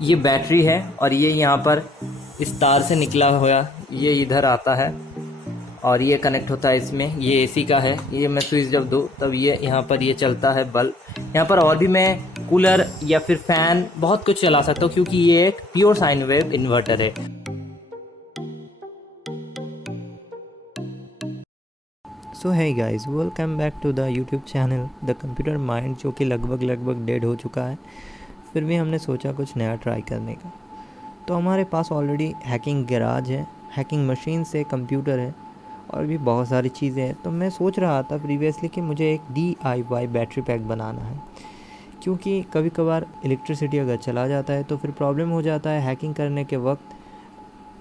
ये बैटरी है और ये यहाँ पर इस तार से निकला हुआ ये इधर आता है और ये कनेक्ट होता है इसमें। ये एसी का है। ये मैं स्विच जब दूँ तब ये यहाँ पर ये चलता है बल्ब। यहाँ पर और भी मैं कूलर या फिर फैन बहुत कुछ चला सकता हूँ क्योंकि ये एक प्योर साइन वेव इन्वर्टर है। So hi guys, welcome back to the YouTube channel the computer mind, जो कि लगभग डेड हो चुका है। फिर भी हमने सोचा कुछ नया ट्राई करने का। तो हमारे पास ऑलरेडी हैकिंग गैराज है, हैकिंग मशीन से कंप्यूटर है और भी बहुत सारी चीज़ें हैं। तो मैं सोच रहा था प्रीवियसली कि मुझे एक DIY बैटरी पैक बनाना है, क्योंकि कभी कभार इलेक्ट्रिसिटी अगर चला जाता है तो फिर प्रॉब्लम हो जाता है। हैकिंग करने के वक्त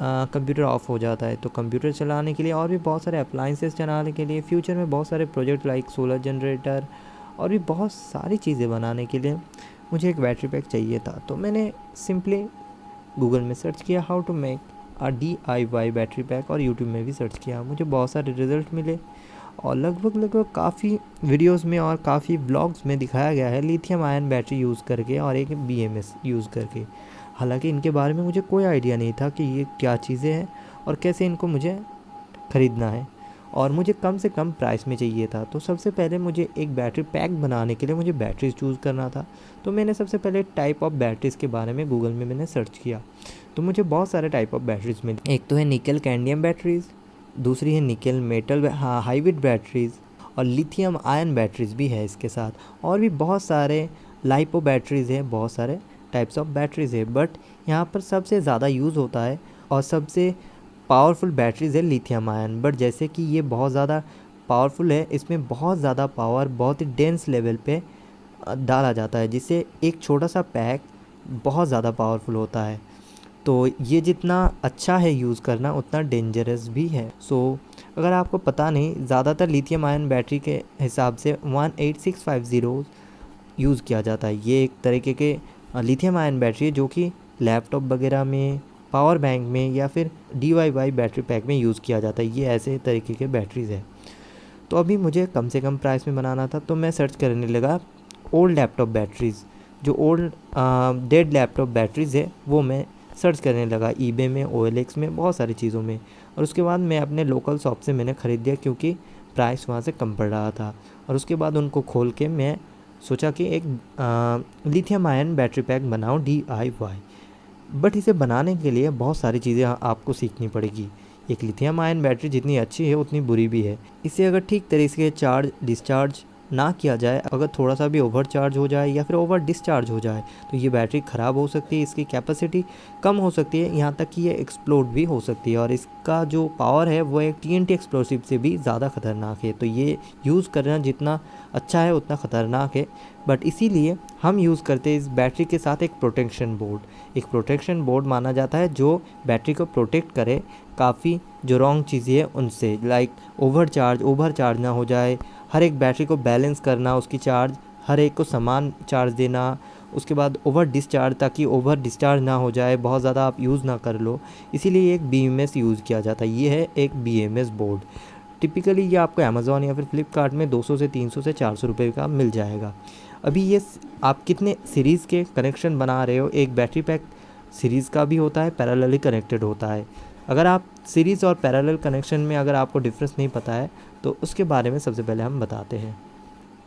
कंप्यूटर ऑफ हो जाता है, तो कंप्यूटर चलाने के लिए और भी बहुत सारे अप्लाइंसेस चलाने के लिए फ्यूचर में बहुत सारे प्रोजेक्ट लाइक सोलर जनरेटर और भी बहुत सारी चीज़ें बनाने के लिए मुझे एक बैटरी पैक चाहिए था। तो मैंने सिंपली गूगल में सर्च किया how to make a DIY battery pack और यूट्यूब में भी सर्च किया। मुझे बहुत सारे रिज़ल्ट मिले और लगभग काफ़ी वीडियोस में और काफ़ी ब्लॉग्स में दिखाया गया है लिथियम आयन बैटरी यूज़ करके और एक BMS यूज़ करके। हालांकि इनके बारे में मुझे कोई आइडिया नहीं था कि ये क्या चीज़ें हैं और कैसे इनको मुझे ख़रीदना है, और मुझे कम से कम प्राइस में चाहिए था। तो सबसे पहले मुझे एक बैटरी पैक बनाने के लिए मुझे बैटरीज चूज़ करना था। तो मैंने सबसे पहले टाइप ऑफ बैटरीज़ के बारे में गूगल में मैंने सर्च किया। तो मुझे बहुत सारे टाइप ऑफ बैटरीज़ मिली। एक तो है निकल कैडमियम बैटरीज़, दूसरी है निकल मेटल हाइब्रिड बैटरीज़, और लिथियम आयन बैटरीज़ भी है इसके साथ, और भी बहुत सारे लाइपो बैटरीज़ हैं, बहुत सारे टाइप्स ऑफ बैटरीज़ है। बट यहाँ पर सबसे ज़्यादा यूज़ होता है और सबसे पावरफुल बैटरीज़ है लिथियम आयन। बट जैसे कि ये बहुत ज़्यादा पावरफुल है, इसमें बहुत ज़्यादा पावर बहुत ही डेंस लेवल पे डाला जाता है, जिससे एक छोटा सा पैक बहुत ज़्यादा पावरफुल होता है। तो ये जितना अच्छा है यूज़ करना उतना डेंजरस भी है। सो अगर आपको पता नहीं, ज़्यादातर लिथियम आयन बैटरी के हिसाब से 18650 यूज़ किया जाता है। ये एक तरीके के लिथियम आयन बैटरी है जो कि लैपटॉप वगैरह में, पावर बैंक में या फिर DIY बैटरी पैक में यूज़ किया जाता है। ये ऐसे तरीके के बैटरीज़ है। तो अभी मुझे कम से कम प्राइस में बनाना था, तो मैं सर्च करने लगा ओल्ड लैपटॉप बैटरीज़, जो ओल्ड डेड लैपटॉप बैटरीज़ है वो मैं सर्च करने लगा eBay में, OLX में, बहुत सारी चीज़ों में। और उसके बाद मैं अपने लोकल शॉप से मैंने ख़रीद दिया क्योंकि प्राइस वहाँ से कम पड़ रहा था। और उसके बाद उनको खोल के मैं सोचा कि एक लिथियम आयन बैटरी पैक बनाऊं DIY। बट इसे बनाने के लिए बहुत सारी चीज़ें आपको सीखनी पड़ेगी। एक लिथियम आयन बैटरी जितनी अच्छी है उतनी बुरी भी है। इसे अगर ठीक तरीके से चार्ज डिस्चार्ज ना किया जाए, अगर थोड़ा सा भी ओवर चार्ज हो जाए या फिर ओवर डिस्चार्ज हो जाए तो ये बैटरी ख़राब हो सकती है, इसकी कैपेसिटी कम हो सकती है, यहाँ तक कि ये एक्सप्लोड भी हो सकती है। और इसका जो पावर है वो एक TNT एक्सप्लोसिव से भी ज़्यादा ख़तरनाक है। तो ये यूज़ करना जितना अच्छा है उतना ख़तरनाक है। बट इसीलिए हम यूज़ करते हैं इस बैटरी के साथ एक प्रोटेक्शन बोर्ड। एक प्रोटेक्शन बोर्ड माना जाता है जो बैटरी को प्रोटेक्ट करे काफ़ी जो रॉन्ग चीज़ें हैं उनसे, लाइक ओवर चार्ज ना हो जाए, हर एक बैटरी को बैलेंस करना, उसकी चार्ज हर एक को समान चार्ज देना, उसके बाद ओवर डिस्चार्ज, ताकि ओवर डिस्चार्ज ना हो जाए, बहुत ज़्यादा आप यूज़ ना कर लो। इसीलिए एक BMS यूज़ किया जाता है। ये है एक BMS बोर्ड। टिपिकली ये आपको अमेज़ॉन या फिर फ्लिपकार्ट में 200 से 300 से 400 रुपये का मिल जाएगा। अभी ये आप कितने सीरीज़ के कनेक्शन बना रहे हो, एक बैटरी पैक सीरीज़ का भी होता है, पैरेलली कनेक्टेड होता है। अगर आप सीरीज़ और पैरेलल कनेक्शन में अगर आपको डिफरेंस नहीं पता है तो उसके बारे में सबसे पहले हम बताते हैं।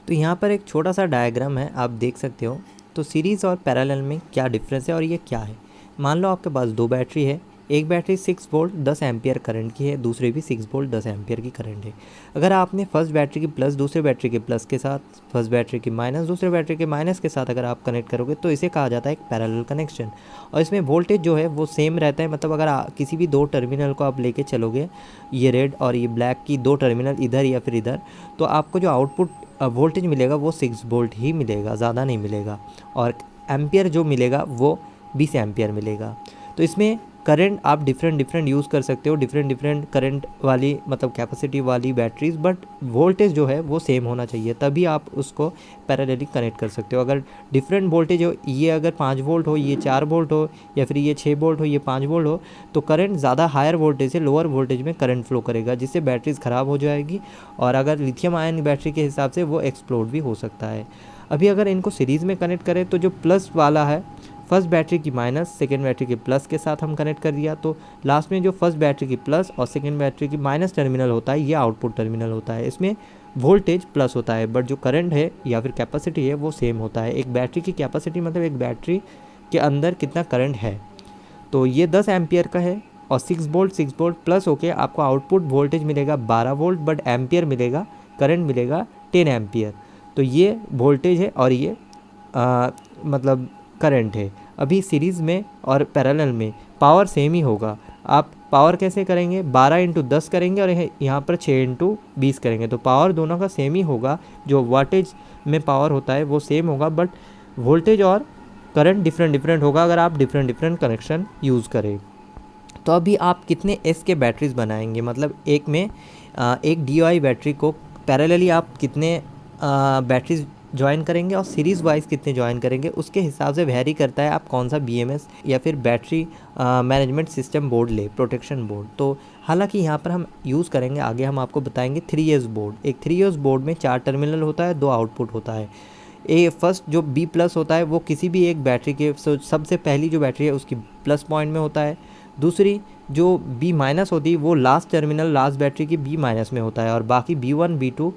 तो यहाँ पर एक छोटा सा डायग्राम है, आप देख सकते हो। तो सीरीज़ और पैरेलल में क्या डिफरेंस है और ये क्या है। मान लो आपके पास दो बैटरी है, एक बैटरी 6 वोल्ट 10 एम्पियर करंट की है, दूसरी भी 6 वोल्ट 10 एम्पियर की करंट है। अगर आपने फर्स्ट बैटरी की प्लस दूसरे बैटरी के प्लस के साथ, फर्स्ट बैटरी की माइनस दूसरे बैटरी के माइनस के साथ अगर आप कनेक्ट करोगे तो इसे कहा जाता है एक पैरेलल कनेक्शन। और इसमें वोल्टेज जो है वो सेम रहता है। मतलब अगर किसी भी दो टर्मिनल को आप लेके चलोगे, ये रेड और ये ब्लैक की दो टर्मिनल इधर या फिर इधर, तो आपको जो आउटपुट वोल्टेज मिलेगा वो 6 वोल्ट ही मिलेगा, ज़्यादा नहीं मिलेगा। और एम्पियर जो मिलेगा वो 20 एम्पियर मिलेगा। तो इसमें करंट आप डिफरेंट यूज़ कर सकते हो, डिफरेंट करंट वाली मतलब कैपेसिटी वाली बैटरीज, बट वोल्टेज जो है वो सेम होना चाहिए, तभी आप उसको पैरेलली कनेक्ट कर सकते हो। अगर डिफरेंट वोल्टेज हो, ये अगर 5 वोल्ट हो, ये 4 वोल्ट हो, या फिर ये 6 वोल्ट हो, ये 5 वोल्ट हो, तो करंट ज़्यादा हायर वोल्टेज से लोअर वोल्टेज में करंट फ्लो करेगा, जिससे बैटरीज ख़राब हो जाएगी। और अगर लिथियम आयन बैटरी के हिसाब से वो एक्सप्लोड भी हो सकता है। अभी अगर इनको सीरीज़ में कनेक्ट करें तो जो प्लस वाला है फर्स्ट बैटरी की माइनस सेकेंड बैटरी के प्लस के साथ हम कनेक्ट कर दिया, तो लास्ट में जो फर्स्ट बैटरी की प्लस और सेकेंड बैटरी की माइनस टर्मिनल होता है ये आउटपुट टर्मिनल होता है। इसमें वोल्टेज प्लस होता है बट जो करंट है या फिर कैपेसिटी है वो सेम होता है। एक बैटरी की कैपेसिटी मतलब एक बैटरी के अंदर कितना करंट है। तो ये 10 एम्पियर का है और 6 वोल्ट प्लस होके आपको आउटपुट वोल्टेज मिलेगा 12 वोल्ट बट एम्पियर मिलेगा, करंट मिलेगा 10 एम्पियर। तो ये वोल्टेज है और ये मतलब करंट है। अभी सीरीज़ में और पैरेलल में पावर सेम ही होगा। आप पावर कैसे करेंगे, 12 इंटू 10 करेंगे और यहाँ पर 6 इंटू 20 करेंगे, तो पावर दोनों का सेम ही होगा। जो वाटेज में पावर होता है वो सेम होगा बट वोल्टेज और करंट डिफरेंट होगा अगर आप डिफरेंट कनेक्शन यूज़ करें। तो अभी आप कितने एस के बैटरीज बनाएंगे, मतलब एक में एक DOI बैटरी को पैरेलली आप कितने बैटरीज ज्वाइन करेंगे और सीरीज़ वाइज कितने ज्वाइन करेंगे, उसके हिसाब से वेरी करता है आप कौन सा BMS या फिर बैटरी मैनेजमेंट सिस्टम बोर्ड ले, प्रोटेक्शन बोर्ड। तो हालांकि यहाँ पर हम यूज़ करेंगे, आगे हम आपको बताएंगे 3S बोर्ड। एक 3S बोर्ड में 4 टर्मिनल होता है, 2 आउटपुट होता है। फर्स्ट जो B+ होता है वो किसी भी एक बैटरी के सबसे पहली जो बैटरी है उसकी प्लस पॉइंट में होता है। दूसरी जो B- होती है वो लास्ट टर्मिनल लास्ट बैटरी की B- में होता है और बाकी B1 B2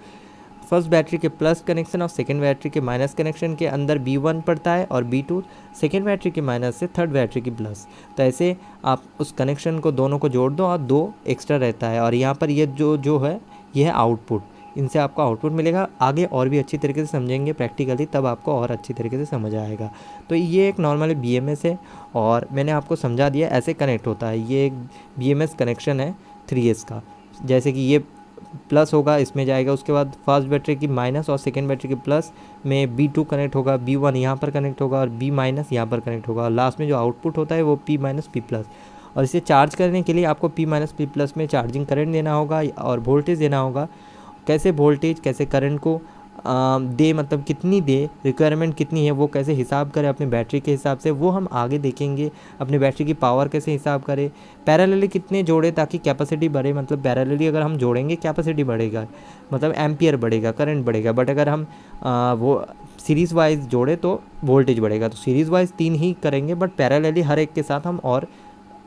फर्स्ट बैटरी के प्लस कनेक्शन और सेकेंड बैटरी के माइनस कनेक्शन के अंदर B1 पड़ता है और B2 सेकेंड बैटरी के माइनस से थर्ड बैटरी की प्लस। तो ऐसे आप उस कनेक्शन को दोनों को जोड़ दो और 2 एक्स्ट्रा रहता है और यहाँ पर ये जो है ये है आउटपुट। इनसे आपको आउटपुट मिलेगा। आगे और भी अच्छी तरीके से समझेंगे प्रैक्टिकली, तब आपको और अच्छी तरीके से समझ आएगा। तो ये एक नॉर्मली BMS है और मैंने आपको समझा दिया ऐसे कनेक्ट होता है। ये एक BMS कनेक्शन है 3S का। जैसे कि ये प्लस होगा, इसमें जाएगा, उसके बाद फर्स्ट बैटरी की माइनस और सेकेंड बैटरी की प्लस में B2 कनेक्ट होगा, B1 यहाँ पर कनेक्ट होगा और B- यहाँ पर कनेक्ट होगा और लास्ट में जो आउटपुट होता है वो P- P+। और इसे चार्ज करने के लिए आपको P- P+ में चार्जिंग करंट देना होगा और वोल्टेज देना होगा। कैसे वोल्टेज कैसे करंट को दे, मतलब कितनी दे, रिक्वायरमेंट कितनी है वो कैसे हिसाब करें अपने बैटरी के हिसाब से, वो हम आगे देखेंगे। अपने बैटरी की पावर कैसे हिसाब करें, पैरेलली कितने जोड़े ताकि कैपेसिटी बढ़े, मतलब पैरेलली अगर हम जोड़ेंगे कैपेसिटी बढ़ेगा, मतलब एम्पियर बढ़ेगा, करंट बढ़ेगा। बट अगर हम वो सीरीज़ वाइज जोड़े तो वोल्टेज बढ़ेगा। तो सीरीज़ वाइज 3 ही करेंगे बट पैरेलली हर एक के साथ हम और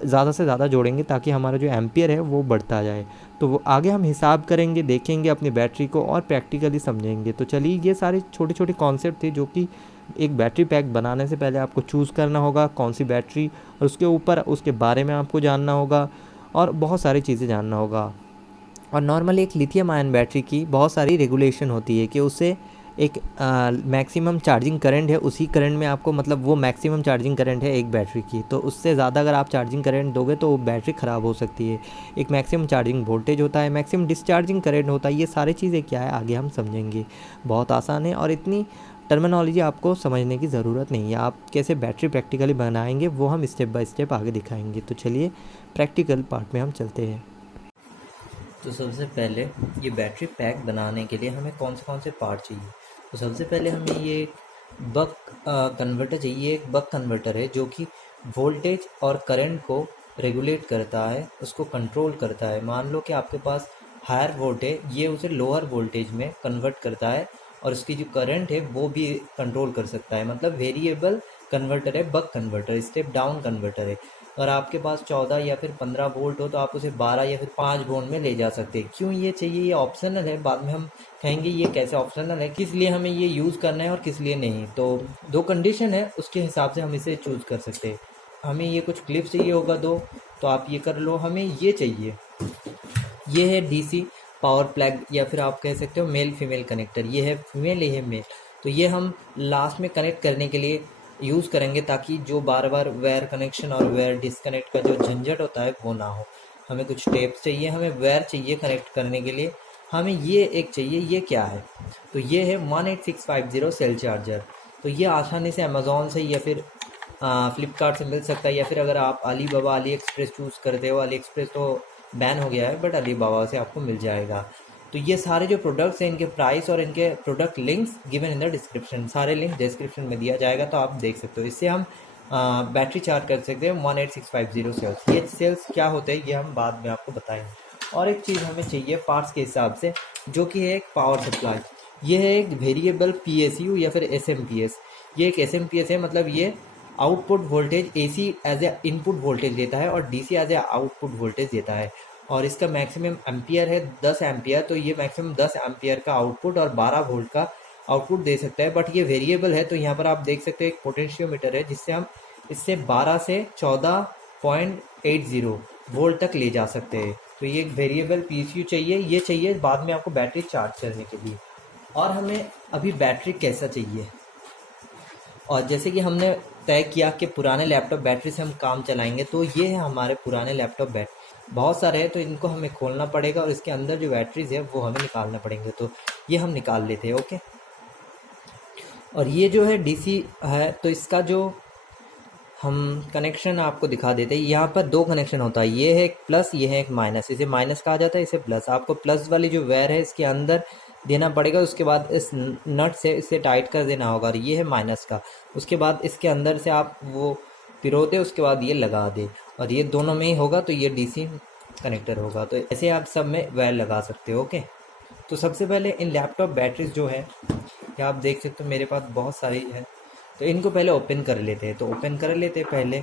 ज़्यादा से ज़्यादा जोड़ेंगे ताकि हमारा जो एम्पियर है वो बढ़ता जाए। तो वो आगे हम हिसाब करेंगे, देखेंगे अपनी बैटरी को और प्रैक्टिकली समझेंगे। तो चलिए, ये सारे छोटे छोटे कॉन्सेप्ट थे जो कि एक बैटरी पैक बनाने से पहले आपको चूज़ करना होगा कौन सी बैटरी, और उसके ऊपर उसके बारे में आपको जानना होगा और बहुत सारी चीज़ें जानना होगा। और नॉर्मली एक लिथियम आयन बैटरी की बहुत सारी रेगुलेशन होती है कि उससे एक मैक्सिमम चार्जिंग करंट है, उसी करंट में आपको, मतलब वो मैक्सिमम चार्जिंग करंट है एक बैटरी की, तो उससे ज़्यादा अगर आप चार्जिंग करंट दोगे तो वो बैटरी ख़राब हो सकती है। एक मैक्सिमम चार्जिंग वोल्टेज होता है, मैक्सिमम डिस्चार्जिंग करंट होता है। ये सारी चीज़ें क्या है आगे हम समझेंगे। बहुत आसान है और इतनी टर्मिनोलॉजी आपको समझने की ज़रूरत नहीं है। आप कैसे बैटरी प्रैक्टिकली बनाएंगे वो हम स्टेप बाय स्टेप आगे दिखाएंगे। तो चलिए प्रैक्टिकल पार्ट में हम चलते हैं। तो सबसे पहले ये बैटरी पैक बनाने के लिए हमें कौन से पार्ट चाहिए। तो सबसे पहले हमें ये बक कन्वर्टर चाहिए। एक बक कन्वर्टर है जो कि वोल्टेज और करंट को रेगुलेट करता है, उसको कंट्रोल करता है। मान लो कि आपके पास हायर वोल्टेज, ये उसे लोअर वोल्टेज में कन्वर्ट करता है और उसकी जो करंट है वो भी कंट्रोल कर सकता है। मतलब वेरिएबल कन्वर्टर है buck converter, step down converter है। अगर आपके पास 14 या फिर 15 वोल्ट हो तो आप उसे 12 या फिर 5 वोल्ट में ले जा सकते हैं। क्यों ये चाहिए, ये ऑप्शनल है, बाद में हम कहेंगे ये कैसे ऑप्शनल है, किस लिए हमें ये यूज़ करना है और किस लिए नहीं। तो 2 कंडीशन है, उसके हिसाब से हम इसे चूज़ कर सकते हैं। हमें ये कुछ क्लिप चाहिए होगा 2, तो आप ये कर लो। हमें ये चाहिए, ये है DC पावर प्लग या फिर आप कह सकते हो मेल फीमेल कनेक्टर। ये है फीमेल, ये है मेल। तो ये हम लास्ट में कनेक्ट करने के लिए यूज़ करेंगे ताकि जो बार बार वायर कनेक्शन और वायर डिसकनेक्ट का जो झंझट होता है वो ना हो। हमें कुछ टेप्स चाहिए, हमें वायर चाहिए कनेक्ट करने के लिए, हमें ये एक चाहिए। ये क्या है, तो ये है 18650 सेल चार्जर। तो ये आसानी से अमेज़ॉन से या फिर फ्लिपकार्ट से मिल सकता है, या फिर अगर आप अलीबाबा अली एक्सप्रेस चूज़ करते हो, अली एक्सप्रेस तो बैन हो गया है बट अलीबाबा से आपको मिल जाएगा। तो ये सारे जो प्रोडक्ट्स हैं, इनके प्राइस और इनके product links given in the description, सारे लिंक डिस्क्रिप्शन में दिया जाएगा, तो आप देख सकते हो। इससे हम बैटरी चार्ज कर सकते हैं 18650 सेल्स। ये सेल्स क्या होते हैं ये हम बाद में आपको बताएंगे। और एक चीज़ हमें चाहिए पार्ट्स के हिसाब से, जो कि है एक पावर सप्लाई। ये है एक वेरिएबल PSU या फिर SMPS। ये एक SMPS है, मतलब ये output voltage AC as a input voltage देता है और DC as a output voltage देता है। और इसका मैक्सिमम एम्पियर है 10 एम्पियर, तो ये मैक्सिमम 10 एम्पियर का आउटपुट और 12 वोल्ट का आउटपुट दे सकता है। बट ये वेरिएबल है, तो यहाँ पर आप देख सकते हैं एक पोटेंशियोमीटर है जिससे हम इससे 12 से 14.80 वोल्ट तक ले जा सकते हैं। तो ये एक वेरिएबल पीसीयू चाहिए, ये चाहिए बाद में आपको बैटरी चार्ज करने के लिए। और हमें अभी बैटरी कैसा चाहिए, और जैसे कि हमने तय किया कि पुराने लैपटॉप बैटरी से हम काम चलाएंगे, तो ये है हमारे पुराने लैपटॉप बैटरी। बहुत सारे हैं तो इनको हमें खोलना पड़ेगा और इसके अंदर जो बैटरीज है वो हमें निकालना पड़ेंगे। तो ये हम निकाल लेते हैं। ओके, और ये जो है डीसी है, तो इसका जो हम कनेक्शन आपको दिखा देते हैं। यहाँ पर 2 कनेक्शन होता है, ये है एक प्लस, ये है एक माइनस। इसे माइनस कहा जाता है, इसे प्लस। आपको प्लस वाली जो वायर है इसके अंदर देना पड़ेगा, उसके बाद इस नट से इसे टाइट कर देना होगा। और ये है माइनस का, उसके बाद इसके अंदर से आप वो पिरो दे, उसके बाद ये लगा दे, और ये दोनों में ही होगा तो ये डीसी कनेक्टर होगा। तो ऐसे आप सब में वायर लगा सकते हो। ओके, तो सबसे पहले इन लैपटॉप बैटरीज जो है, ये आप देख सकते हो मेरे पास बहुत सारी है, तो इनको पहले ओपन कर लेते हैं। तो ओपन कर लेते हैं पहले।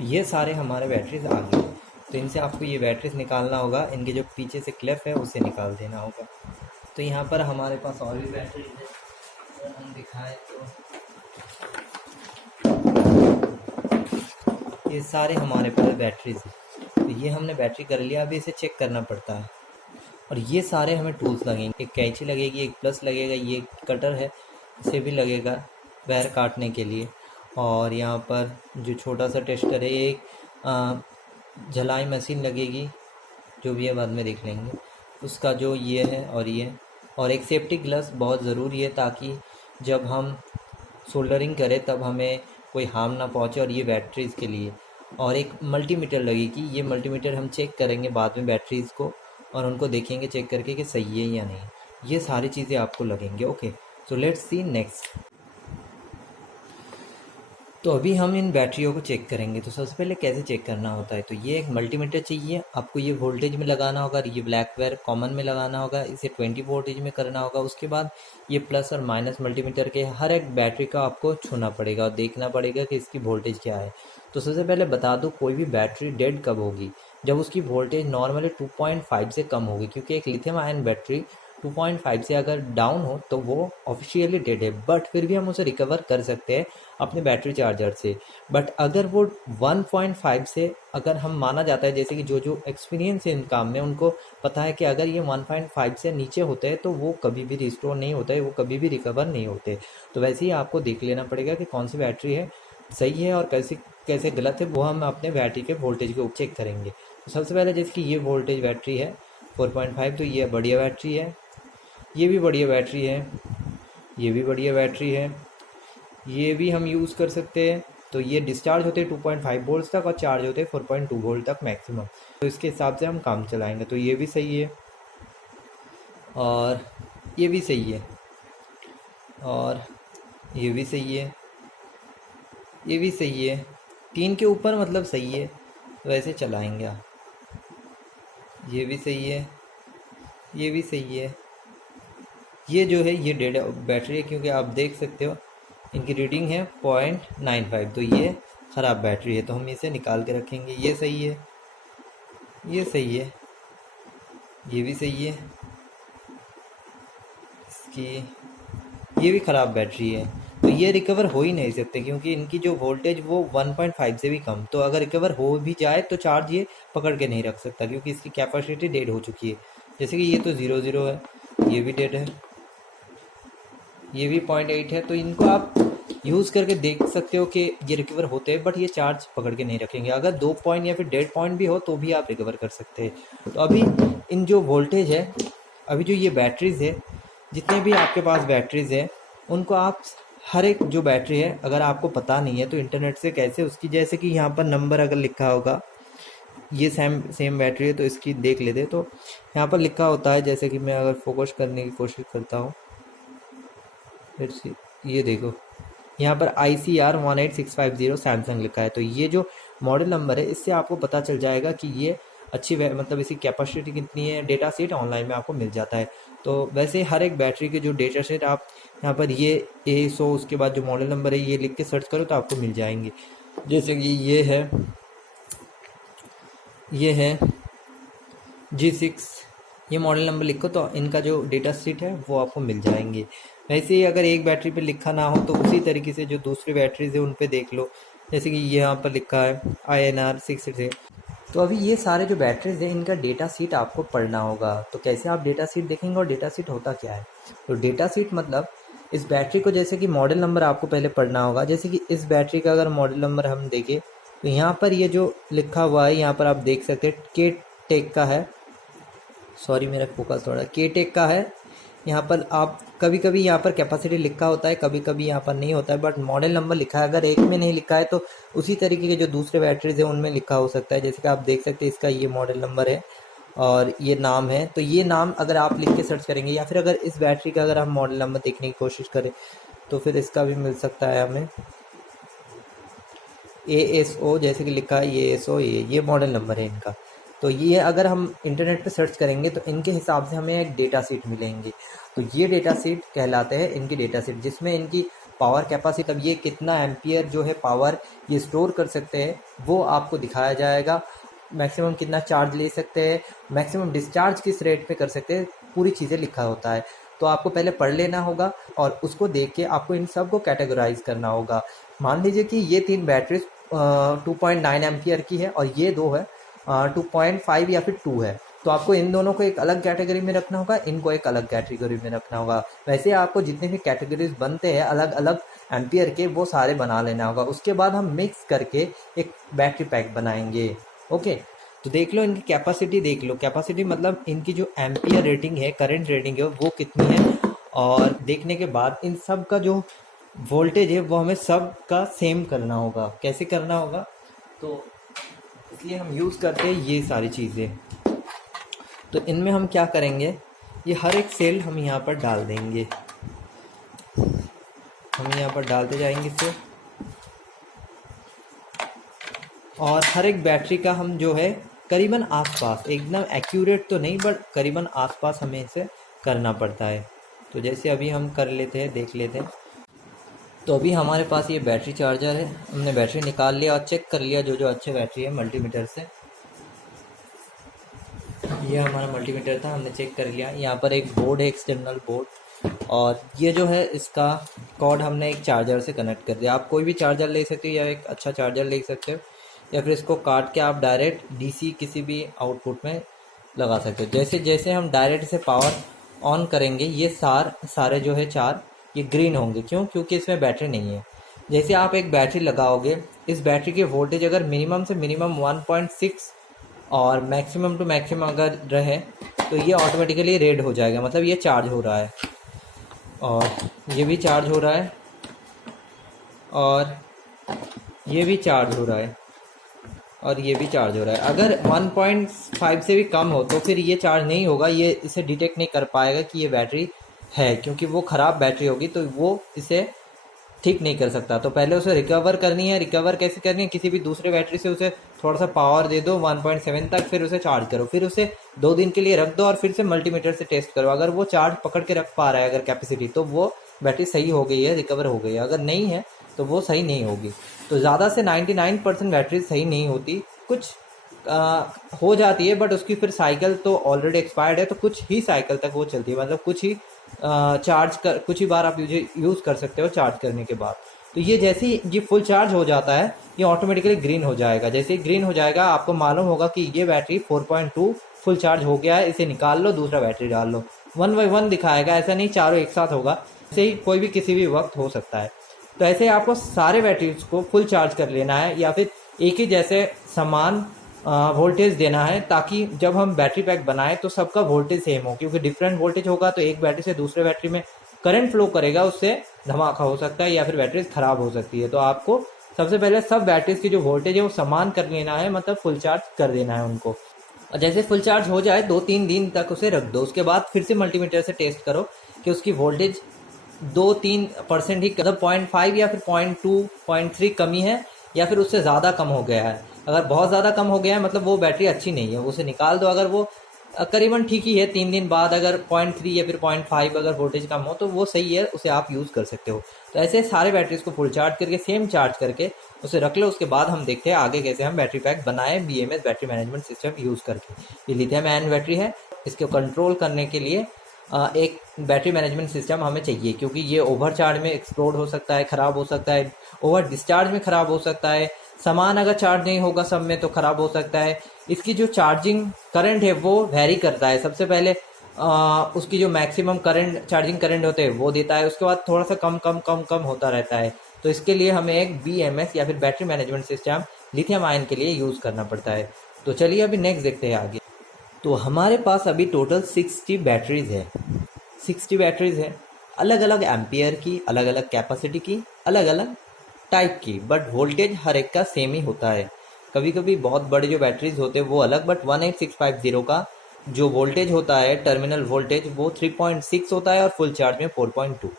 ये सारे हमारे बैटरीज आ गए, तो इनसे आपको ये बैटरीज निकालना होगा। इनके जो पीछे से क्लिप है उसे निकाल देना होगा। तो यहाँ पर हमारे पास और भी बैटरी है, अगर हम दिखाएं तो ये सारे हमारे पास बैटरीज है। तो ये हमने बैटरी कर लिया, अभी इसे चेक करना पड़ता है। और ये सारे हमें टूल्स लगेंगे, एक कैंची लगेगी, एक प्लस लगेगा, ये कटर है इसे भी लगेगा वायर काटने के लिए। और यहाँ पर जो छोटा सा टेस्टर है, एक झलाई मशीन लगेगी, जो भी है बाद में देख लेंगे। उसका जो ये है और ये, और एक सेफ्टी ग्लव्स बहुत ज़रूरी है ताकि जब हम सोल्डरिंग करें तब हमें कोई हार्म ना पहुँचे। और ये बैटरीज़ के लिए, और एक मल्टीमीटर लगेगी। ये मल्टीमीटर हम चेक करेंगे बाद में बैटरीज़ को, और उनको देखेंगे चेक करके कि सही है या नहीं। ये सारी चीज़ें आपको लगेंगे। Okay, so let's see next. तो अभी हम इन बैटरियों को चेक करेंगे। तो सबसे पहले कैसे चेक करना होता है, तो ये एक मल्टीमीटर चाहिए आपको, ये वोल्टेज में लगाना होगा, ये ब्लैक वायर कॉमन में लगाना होगा, इसे 20 वोल्टेज में करना होगा। उसके बाद ये प्लस और माइनस मल्टीमीटर के हर एक बैटरी का आपको छूना पड़ेगा और देखना पड़ेगा कि इसकी वोल्टेज क्या है। तो सबसे पहले बता दूँ, कोई भी बैटरी डेड कब होगी, जब उसकी वोल्टेज नॉर्मली 2.5 से कम होगी, क्योंकि एक लिथियम आयन बैटरी 2.5 से अगर डाउन हो तो वो ऑफिशियली डेड है, बट फिर भी हम उसे रिकवर कर सकते हैं अपने बैटरी चार्जर से। बट अगर वो 1.5 से अगर हम माना जाता है, जैसे कि जो एक्सपीरियंस है इन काम में उनको पता है कि अगर ये 1.5 से नीचे होते हैं तो वो कभी भी रिस्टोर नहीं होता है, वो कभी भी रिकवर नहीं होते। तो वैसे ही आपको देख लेना पड़ेगा कि कौन सी बैटरी है सही है और कैसे कैसे गलत है, वो हम अपने बैटरी के वोल्टेज को चेक करेंगे। तो सबसे पहले जैसे कि ये वोल्टेज बैटरी है 4.5, तो ये बढ़िया बैटरी है, ये भी बढ़िया बैटरी है, ये भी बढ़िया बैटरी है, ये भी हम यूज़ कर सकते हैं। तो ये डिस्चार्ज होते हैं 2.5 वोल्ट तक और चार्ज होते हैं 4.2 वोल्ट तक मैक्सिमम। तो इसके हिसाब से हम काम चलाएंगे। तो ये भी सही है और ये भी सही है और ये भी सही है, ये भी सही है, 3 के ऊपर मतलब सही है, तो ऐसे चलाएंगे आप। ये भी सही है, ये भी सही है, ये जो है ये डेड बैटरी है, क्योंकि आप देख सकते हो इनकी रीडिंग है 0.95, तो ये ख़राब बैटरी है, तो हम इसे निकाल के रखेंगे। ये सही है, ये सही है, ये भी सही है, इसकी ये भी ख़राब बैटरी है, तो ये रिकवर हो ही नहीं सकते, क्योंकि इनकी जो वोल्टेज वो 1.5 से भी कम। तो अगर रिकवर हो भी जाए तो चार्ज ये पकड़ के नहीं रख सकता, क्योंकि इसकी कैपेसिटी डेड हो चुकी है। जैसे कि ये तो 0 है, ये भी डेड है, ये भी 0.8 है। तो इनको आप यूज़ करके देख सकते हो कि ये रिकवर होते हैं, बट ये चार्ज पकड़ के नहीं रखेंगे। अगर 2 पॉइंट या फिर 1.5 पॉइंट भी हो तो भी आप रिकवर कर सकते हैं। तो अभी इन जो वोल्टेज है, अभी जो ये बैटरीज़ है, जितने भी आपके पास बैटरीज़ है उनको आप हर एक जो बैटरी है, अगर आपको पता नहीं है तो इंटरनेट से कैसे उसकी, जैसे कि यहाँ पर नंबर अगर लिखा होगा, ये सेम बैटरी है तो इसकी देख लेते। तो यहाँ पर लिखा होता है, जैसे कि मैं अगर फोकस करने की कोशिश करता हूँ, ये देखो यहाँ पर ICR 18650 सैमसंग लिखा है। तो ये जो मॉडल नंबर है, इससे आपको पता चल जाएगा कि ये अच्छी मतलब इसकी कैपेसिटी कितनी है। डेटा सेट ऑनलाइन में आपको मिल जाता है। तो वैसे हर एक बैटरी के जो डेटा सेट आप यहाँ पर ये ASO, उसके बाद जो मॉडल नंबर है ये लिख के सर्च करो तो आपको मिल जाएंगे। जैसे कि ये है G6, ये मॉडल नंबर लिखो तो इनका जो डेटा शीट है वो आपको मिल जाएंगे। वैसे ही अगर एक बैटरी पे लिखा ना हो तो उसी तरीके से जो दूसरी बैटरीज है उन पे देख लो, जैसे कि यहाँ पर लिखा है INR 6 है। तो अभी ये सारे जो बैटरीज हैं इनका डेटा शीट आपको पढ़ना होगा। तो कैसे आप डेटा शीट देखेंगे और डेटा शीट होता क्या है? तो डेटा शीट मतलब इस बैटरी को, जैसे कि मॉडल नंबर आपको पहले पढ़ना होगा। जैसे कि इस बैटरी का अगर मॉडल नंबर हम देखें तो यहाँ पर ये जो लिखा हुआ है, यहाँ पर आप देख सकते हैं के टेक का है, सॉरी मेरा फोकस थोड़ा, के टेक का है। यहाँ पर आप कभी कभी यहाँ पर कैपेसिटी लिखा होता है, कभी कभी यहाँ पर नहीं होता है, बट मॉडल नंबर लिखा है। अगर एक में नहीं लिखा है तो उसी तरीके के जो दूसरे बैटरीज है उनमें लिखा हो सकता है। जैसे कि आप देख सकते हैं इसका ये मॉडल नंबर है और ये नाम है। तो ये नाम अगर आप लिख के सर्च करेंगे, या फिर अगर इस बैटरी का अगर हम मॉडल नंबर देखने की कोशिश करें तो फिर इसका भी मिल सकता है हमें ASO, जैसे कि लिखा है ASO, ये मॉडल नंबर है इनका। तो ये अगर हम इंटरनेट पे सर्च करेंगे तो इनके हिसाब से हमें एक डेटा शीट मिलेंगे। तो ये डेटा शीट कहलाते हैं इनकी डेटा शीट, जिसमें इनकी पावर कैपेसिटी, अब ये कितना एम्पियर जो है पावर ये स्टोर कर सकते हैं वो आपको दिखाया जाएगा। मैक्सिमम कितना चार्ज ले सकते हैं, मैक्सिमम डिस्चार्ज किस रेट पे कर सकते हैं, पूरी चीज़ें लिखा होता है। तो आपको पहले पढ़ लेना होगा और उसको देख के आपको इन सब को कैटेगराइज करना होगा। मान लीजिए कि ये 3 बैटरीज 2.9 एम्पियर की है और ये 2 है 2.5 या फिर 2 है। तो आपको इन दोनों को एक अलग कैटेगरी में रखना होगा, इनको एक अलग कैटेगरी में रखना होगा। वैसे आपको जितने भी कैटेगरीज बनते हैं अलग अलग एम्पियर के, वो सारे बना लेना होगा। उसके बाद हम मिक्स करके एक बैटरी पैक बनाएंगे। ओके, तो देख लो इनकी कैपेसिटी, देख लो कैपेसिटी मतलब इनकी जो एम्पियर रेटिंग है, करंट रेटिंग है वो कितनी है। और देखने के बाद इन सब का जो वोल्टेज है वो हमें सब का सेम करना होगा। कैसे करना होगा, तो इसलिए हम यूज़ करते हैं ये सारी चीज़ें। तो इनमें हम क्या करेंगे, ये हर एक सेल हम यहाँ पर डाल देंगे, हम यहाँ पर डालते जाएंगे इसे। और हर एक बैटरी का हम जो है करीबन आसपास, एकदम एक्यूरेट तो नहीं बट करीबन आसपास हमें इसे करना पड़ता है। तो जैसे अभी हम कर लेते हैं, देख लेते हैं। तो अभी हमारे पास ये बैटरी चार्जर है, हमने बैटरी निकाल लिया और चेक कर लिया जो जो अच्छे बैटरी है मल्टीमीटर से। ये हमारा मल्टीमीटर था, हमने चेक कर लिया। यहाँ पर एक बोर्ड है, एक्सटर्नल बोर्ड, और ये जो है इसका कॉर्ड हमने एक चार्जर से कनेक्ट कर दिया। आप कोई भी चार्जर ले सकते हो या एक अच्छा चार्जर ले सकते हो, या फिर इसको काट के आप डायरेक्ट डीसी किसी भी आउटपुट में लगा सकते हो। जैसे जैसे हम डायरेक्ट से पावर ऑन करेंगे ये सारे जो है चार ये ग्रीन होंगे। क्यों? क्योंकि इसमें बैटरी नहीं है। जैसे आप एक बैटरी लगाओगे, इस बैटरी की वोल्टेज अगर मिनिमम से मिनिमम 1.6 और मैक्सिमम टू मैक्सिमम अगर रहे तो ये ऑटोमेटिकली रेड हो जाएगा, मतलब ये चार्ज हो रहा है। और ये भी चार्ज हो रहा है, और ये भी चार्ज हो रहा है, और ये भी चार्ज हो रहा है। अगर 1.5 से भी कम हो तो फिर ये चार्ज नहीं होगा, ये इसे डिटेक्ट नहीं कर पाएगा कि ये बैटरी है, क्योंकि वो ख़राब बैटरी होगी तो वो इसे ठीक नहीं कर सकता। तो पहले उसे रिकवर करनी है। रिकवर कैसे करनी है? किसी भी दूसरे बैटरी से उसे थोड़ा सा पावर दे दो 1.7 तक, फिर उसे चार्ज करो, फिर उसे 2 दिन के लिए रख दो और फिर से मल्टीमीटर से टेस्ट करो। अगर वो चार्ज पकड़ के रख पा रहा है अगर कैपेसिटी, तो वो बैटरी सही हो गई है, रिकवर हो गई है। अगर नहीं है तो वो सही नहीं होगी। तो ज़्यादा से 99% बैटरी सही नहीं होती, कुछ हो जाती है बट उसकी फिर साइकिल तो ऑलरेडी एक्सपायर्ड है, तो कुछ ही साइकिल तक वो चलती है, मतलब कुछ ही कुछ ही बार आप यूज़ कर सकते हो चार्ज करने के बाद। तो ये जैसे ही ये फुल चार्ज हो जाता है ये ऑटोमेटिकली ग्रीन हो जाएगा। जैसे ही ग्रीन हो जाएगा आपको मालूम होगा कि ये बैटरी 4.2 फुल चार्ज हो गया है, इसे निकाल लो, दूसरा बैटरी डाल लो। 1 by 1 दिखाएगा, ऐसा नहीं चारों एक साथ होगा। ऐसे ही कोई भी किसी भी वक्त हो सकता है। तो ऐसे आपको सारे बैटरीज को फुल चार्ज कर लेना है, या फिर एक ही जैसे समान वोल्टेज देना है, ताकि जब हम बैटरी पैक बनाएं तो सबका वोल्टेज सेम हो। क्योंकि डिफरेंट वोल्टेज होगा तो एक बैटरी से दूसरे बैटरी में करंट फ्लो करेगा, उससे धमाका हो सकता है या फिर बैटरीज खराब हो सकती है। तो आपको सबसे पहले सब बैटरीज की जो वोल्टेज है वो समान कर लेना है, मतलब फुल चार्ज कर देना है उनको। और जैसे फुल चार्ज हो जाए 2-3 दिन तक उसे रख दो। उसके बाद फिर से मल्टीमीटर से टेस्ट करो कि उसकी वोल्टेज 2-3% ही, मतलब 0.5 या फिर 0.2 0.3 कमी है, या फिर उससे ज़्यादा कम हो गया है। अगर बहुत ज़्यादा कम हो गया है मतलब वो बैटरी अच्छी नहीं है, उसे निकाल दो। अगर वो करीबन ठीक ही है, 3 दिन बाद अगर 0.3 या फिर 0.5 अगर वोल्टेज कम हो तो वो सही है, उसे आप यूज़ कर सकते हो। तो ऐसे सारे बैटरीज को फुल चार्ज करके सेम चार्ज करके उसे रख लो। उसके बाद हम देखते हैं आगे कैसे हम बैटरी पैक बनाए BMS battery management system use करके। ये लिथियम आयन बैटरी है, इसको कंट्रोल करने के लिए एक बैटरी मैनेजमेंट सिस्टम हमें चाहिए, क्योंकि ये ओवर चार्ज में एक्सप्लोड हो सकता है, ख़राब हो सकता है, ओवर डिस्चार्ज में ख़राब हो सकता है, समान अगर चार्ज नहीं होगा सब में तो ख़राब हो सकता है। इसकी जो चार्जिंग करंट है वो वेरी करता है। सबसे पहले उसकी जो मैक्सिमम करंट चार्जिंग करंट होते हैं वो देता है, उसके बाद थोड़ा सा कम कम कम कम होता रहता है। तो इसके लिए हमें एक BMS या फिर battery management system lithium ion के लिए यूज़ करना पड़ता है। तो चलिए अभी नेक्स्ट देखते हैं आगे। तो हमारे पास अभी टोटल 60 बैटरीज है। 60 बैटरीज है, अलग अलग एम्पियर की, अलग अलग कैपेसिटी की, अलग अलग टाइप की, बट वोल्टेज हर एक का सेम ही होता है। कभी कभी बहुत बड़े जो बैटरीज होते हैं वो अलग, बट 18650 का जो वोल्टेज होता है टर्मिनल वोल्टेज वो 3.6 होता है और फुल चार्ज में 4.2।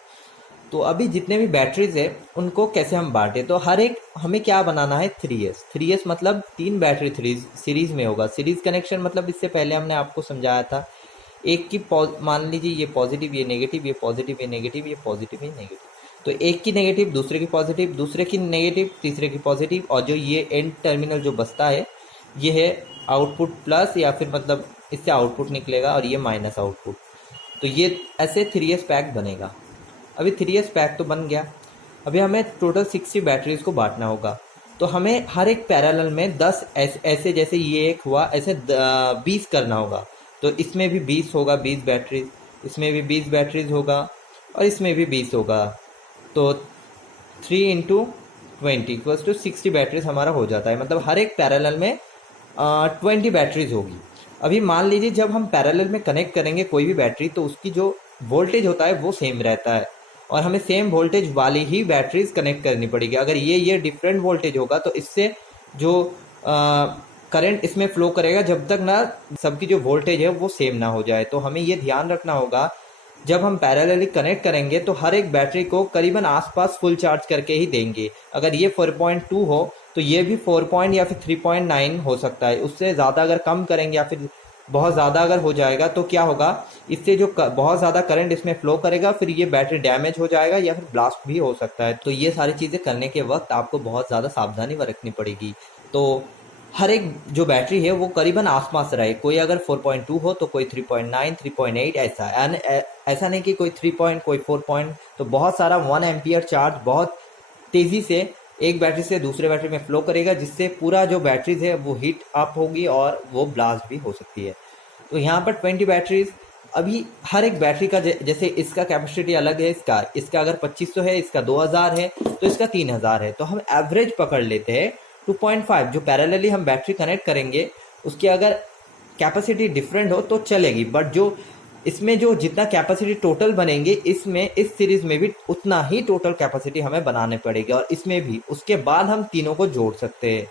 तो अभी जितने भी बैटरीज है उनको कैसे हम बांटे, तो हर एक हमें क्या बनाना है 3S मतलब 3 बैटरी सीरीज में होगा। सीरीज कनेक्शन मतलब इससे पहले हमने आपको समझाया था, एक की मान लीजिए ये पॉजिटिव ये नेगेटिव, ये पॉजिटिव ये नेगेटिव, ये पॉजिटिव ये नेगेटिव, तो एक की नेगेटिव दूसरे की पॉजिटिव, दूसरे की नेगेटिव तीसरे की पॉजिटिव, और जो ये एंड टर्मिनल जो बचता है ये है आउटपुट प्लस, या फिर मतलब इससे आउटपुट निकलेगा और ये माइनस आउटपुट। तो ये ऐसे 3S पैक बनेगा। अभी 3S पैक तो बन गया, अभी हमें टोटल 60 बैटरीज को बांटना होगा। तो हमें हर एक पैरेलल में 10 ऐसे जैसे ये एक हुआ ऐसे 20 करना होगा। तो इसमें भी 20 होगा, 20 बैटरीज, इसमें भी 20 बैटरीज होगा और इसमें भी 20 होगा। तो 3 × 20 = 60 बैटरीज हमारा हो जाता है, मतलब हर एक पैरेलल में 20 बैटरीज होगी। अभी मान लीजिए जब हम पैरेलल में कनेक्ट करेंगे कोई भी बैटरी तो उसकी जो वोल्टेज होता है वो सेम रहता है, और हमें सेम वोल्टेज वाली ही बैटरीज कनेक्ट करनी पड़ेगी। अगर ये डिफरेंट वोल्टेज होगा तो इससे जो करंट इसमें फ्लो करेगा जब तक ना सबकी जो वोल्टेज है वो सेम ना हो जाए। तो हमें ये ध्यान रखना होगा जब हम पैरेलली कनेक्ट करेंगे तो हर एक बैटरी को करीबन आसपास फुल चार्ज करके ही देंगे। अगर ये 4.2 हो तो ये भी 4 पॉइंट या फिर 3.9 हो सकता है। उससे ज़्यादा अगर कम करेंगे या फिर बहुत ज़्यादा अगर हो जाएगा तो क्या होगा, इससे जो बहुत ज़्यादा करंट इसमें फ्लो करेगा, फिर ये बैटरी डैमेज हो जाएगा या फिर ब्लास्ट भी हो सकता है। तो ये सारी चीज़ें करने के वक्त आपको बहुत ज़्यादा सावधानी बरतनी पड़ेगी। तो हर एक जो बैटरी है वो करीबन आसपास रहे, कोई अगर 4.2 हो तो कोई 3.9, 3.8 ऐसा, ऐसा नहीं कि कोई 3 पॉइंट कोई 4 पॉइंट। तो बहुत सारा 1 एम्पियर चार्ज बहुत तेज़ी से एक बैटरी से दूसरे बैटरी में फ्लो करेगा, जिससे पूरा जो बैटरीज है वो हीट अप होगी और वो ब्लास्ट भी हो सकती है। तो यहाँ पर 20 बैटरीज, अभी हर एक बैटरी का जैसे इसका कैपेसिटी अलग है, इसका अगर 2500 है, इसका 2000 है, तो इसका 3000 है। तो हम एवरेज पकड़ लेते हैं 2.5, जो पैरेलली हम बैटरी कनेक्ट करेंगे उसकी अगर कैपेसिटी डिफरेंट हो तो चलेगी, बट जो इसमें जो जितना कैपेसिटी टोटल बनेंगे, इसमें इस सीरीज में भी उतना ही टोटल कैपेसिटी हमें बनाने पड़ेगी, और इसमें भी उसके बाद हम तीनों को जोड़ सकते हैं।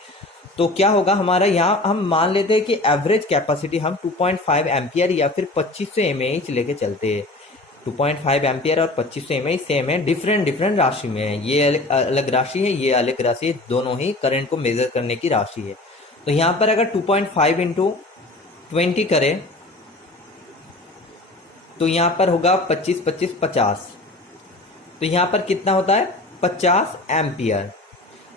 तो क्या होगा हमारा, यहाँ हम मान लेते हैं कि एवरेज कैपेसिटी हम 2.5 एम्पियर या फिर 2500 mAh लेके चलते हैं। 2.5 एम्पियर और 2500 mAh सेम है, डिफरेंट राशि में है। ये अलग राशि है, ये अलग राशि है, दोनों ही करंट को मेजर करने की राशि है। तो यहाँ पर अगर 2.5 इंटू 20 करें तो यहाँ पर होगा 25 25 50। तो यहाँ पर कितना होता है 50 एम्पियर।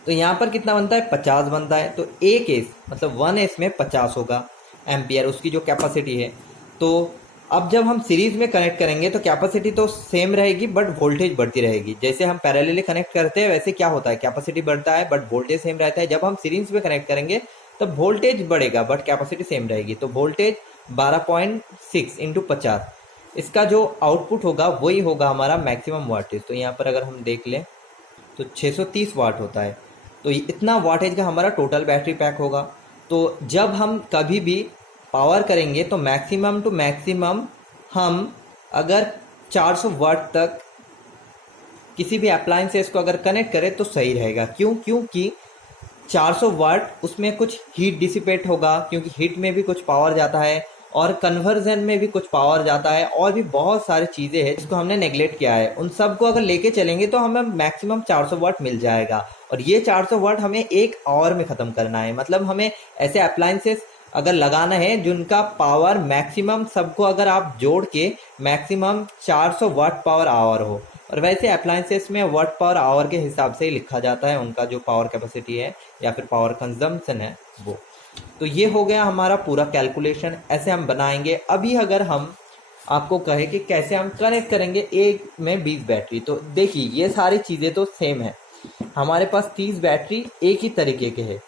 तो यहाँ पर कितना बनता है 50 बनता है। तो एक एस मतलब 1 एस में 50 होगा एम्पियर उसकी जो कैपेसिटी है। तो अब जब हम सीरीज में कनेक्ट करेंगे तो कैपेसिटी तो सेम रहेगी बट वोल्टेज बढ़ती रहेगी। जैसे हम पैरेलली कनेक्ट करते हैं वैसे क्या होता है, कैपेसिटी बढ़ता है बट वोल्टेज सेम रहता है। जब हम सीरीज में कनेक्ट करेंगे तब वोल्टेज बढ़ेगा बट कैपेसिटी सेम रहेगी। तो वोल्टेज 12.6 इंटू 50, इसका जो आउटपुट होगा वही होगा हमारा मैक्सिमम वाटेज। तो यहाँ पर अगर हम देख लें तो 630 वाट होता है। तो इतना वाटेज का हमारा टोटल बैटरी पैक होगा। तो जब हम कभी भी पावर करेंगे तो मैक्सिमम टू मैक्सिमम हम अगर 400 वाट तक किसी भी अप्लायंसेस को अगर कनेक्ट करें तो सही रहेगा। क्योंकि 400 वाट उसमें कुछ हीट डिसिपेट होगा, क्योंकि हीट में भी कुछ पावर जाता है और कन्वर्जन में भी कुछ पावर जाता है, और भी बहुत सारी चीज़ें हैं जिसको हमने नेगलेक्ट किया है। उन सब को अगर लेके चलेंगे तो हमें मैक्सिमम 400 वाट मिल जाएगा, और ये 400 वाट हमें 1 आवर में ख़त्म करना है। मतलब हमें ऐसे अप्लायंसेस अगर लगाना है जिनका पावर मैक्सिमम, सबको अगर आप जोड़ के मैक्सिमम 400 वाट पावर आवर हो। और वैसे अप्लायंसेस में वाट पावर आवर के हिसाब से ही लिखा जाता है उनका जो पावर कैपेसिटी है या फिर पावर कंजम्पशन है वो। तो ये हो गया हमारा पूरा कैलकुलेशन, ऐसे हम बनाएंगे। अभी अगर हम आपको कहे कि कैसे हम कनेक्ट करेंगे एक में 20 बैटरी, तो देखिए ये सारी चीज़ें तो सेम है। हमारे पास 30 बैटरी एक ही तरीके के है।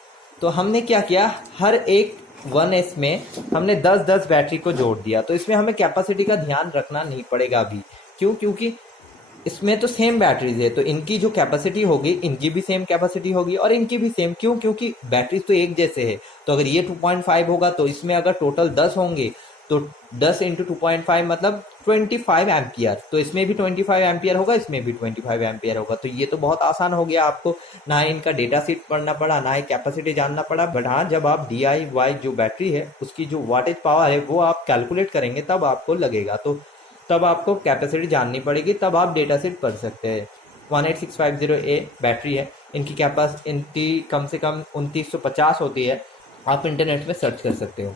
तो हमने क्या किया, हर एक 1S में हमने 10-10 बैटरी को जोड़ दिया। तो इसमें हमें कैपेसिटी का ध्यान रखना नहीं पड़ेगा अभी। क्योंकि इसमें तो सेम बैटरीज है, तो इनकी जो कैपेसिटी होगी इनकी भी सेम कैपेसिटी होगी और इनकी भी सेम। क्योंकि बैटरीज तो एक जैसे है। तो अगर ये 2.5 होगा तो इसमें अगर टोटल 10 होंगे तो 10 इंटू 2.5 मतलब 25 एम्पियर। तो इसमें भी 25 एम्पियर होगा, इसमें भी 25 एम्पियर होगा। तो ये तो बहुत आसान हो गया, आपको ना ही इनका डेटा शीट पढ़ना पड़ा, ना ही कैपेसिटी जानना पड़ा। बट हाँ, जब आप DIY जो बैटरी है उसकी जो वाटेज पावर है वो आप कैलकुलेट करेंगे तब आपको लगेगा। तो तब आपको कैपेसिटी जाननी पड़ेगी, तब आप डेटा सेट पढ़ सकते हैं। 18650A बैटरी है, इनकी कम से कम 2950 होती है। आप इंटरनेट में सर्च कर सकते हो।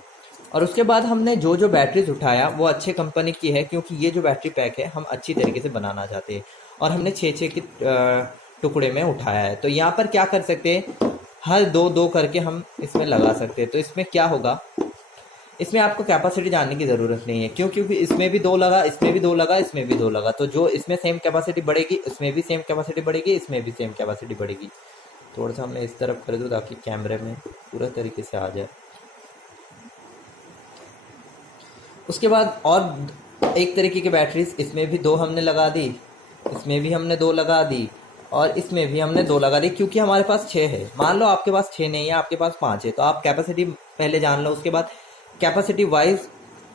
और उसके बाद हमने जो बैटरीज उठाया वो अच्छे कंपनी की है, क्योंकि ये जो बैटरी पैक है हम अच्छी तरीके से बनाना चाहते हैं। और हमने 6-6 के टुकड़े में उठाया है। तो यहाँ पर क्या कर सकते हैं, हर 2-2 करके हम इसमें लगा सकते हैं। तो इसमें क्या होगा, इसमें आपको कैपेसिटी जानने की ज़रूरत नहीं है। क्योंकि इसमें भी 2 लगा, इसमें भी 2 लगा, इसमें भी 2 लगा। तो जो इसमें सेम कैपेसिटी बढ़ेगी उसमें भी सेम कैपेसिटी बढ़ेगी, इसमें भी सेम कैपेसिटी बढ़ेगी। थोड़ा सा हमने इस तरफ कर दूँ ताकि कैमरे में पूरा तरीके से आ जाए। उसके बाद और एक तरीके की बैटरीज, इसमें भी 2 हमने लगा दी, इसमें भी हमने 2 लगा दी और इसमें भी हमने 2 लगा दी। क्योंकि हमारे पास 6 है। मान लो आपके पास 6 नहीं है, आपके पास 5 है, तो आप कैपेसिटी पहले जान लो, उसके बाद कैपेसिटी वाइज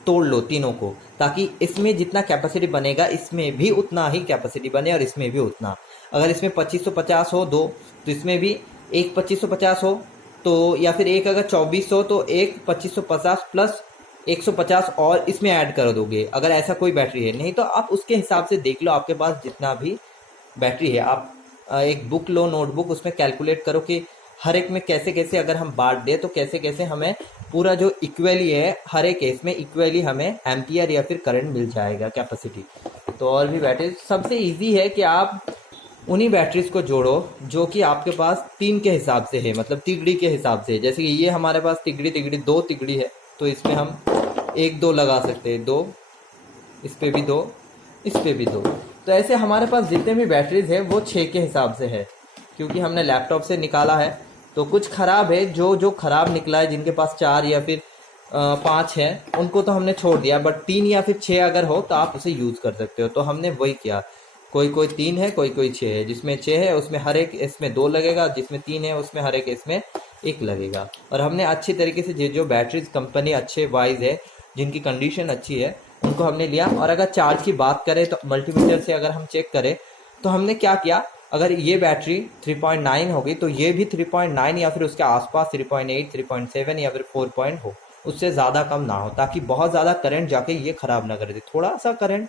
तोड़ लो तीनों को, ताकि इसमें जितना कैपेसिटी बनेगा इसमें भी उतना ही कैपेसिटी बने और इसमें भी उतना। अगर इसमें 2550 हो 2, तो इसमें भी एक 2550 हो, तो या फिर एक अगर 2400 तो एक 2550 प्लस 150 और इसमें ऐड कर दोगे, अगर ऐसा कोई बैटरी है। नहीं तो आप उसके हिसाब से देख लो, आपके पास जितना भी बैटरी है। आप एक बुक लो, नोटबुक, उसमें कैलकुलेट करो कि हर एक में कैसे कैसे अगर हम बांट दें तो कैसे कैसे हमें पूरा जो इक्वली है हर एक केस में इक्वली हमें एम्पियर या फिर करंट मिल जाएगा कैपेसिटी। तो और भी बैटरी सबसे इजी है कि आप उन्हीं बैटरीज को जोड़ो जो कि आपके पास 3 के हिसाब से है, मतलब तिगड़ी के हिसाब से। जैसे कि ये हमारे पास तिगड़ी तिगड़ी 2 तिगड़ी है, तो इसमें हम 1 2 लगा सकते हैं, 2 इस पे भी 2 इस पे भी 2। तो ऐसे हमारे पास जितने भी बैटरीज है वो 6 के हिसाब से है, क्योंकि हमने लैपटॉप से निकाला है। तो कुछ ख़राब है, जो ख़राब निकला है, जिनके पास 4 या फिर 5 है उनको तो हमने छोड़ दिया, बट 3 या फिर 6 अगर हो तो आप उसे यूज़ कर सकते हो। तो हमने वही किया, कोई कोई 3 है, कोई कोई 6 है। जिसमें 6 है उसमें हर एक इसमें 2 लगेगा, जिसमें 3 है उसमें हर एक इसमें 1 लगेगा। और हमने अच्छी तरीके से जो बैटरीज कंपनी अच्छे वाइज है, जिनकी कंडीशन अच्छी है, उनको हमने लिया। और अगर चार्ज की बात करें तो मल्टीमीटर से अगर हम चेक करें तो हमने क्या किया, अगर ये बैटरी 3.9 होगी तो ये भी 3.9 या फिर उसके आसपास 3.8 3.7 या फिर 4 पॉइंट हो, उससे ज़्यादा कम ना हो, ताकि बहुत ज़्यादा करंट जाके ये ख़राब ना कर दे। थोड़ा सा करंट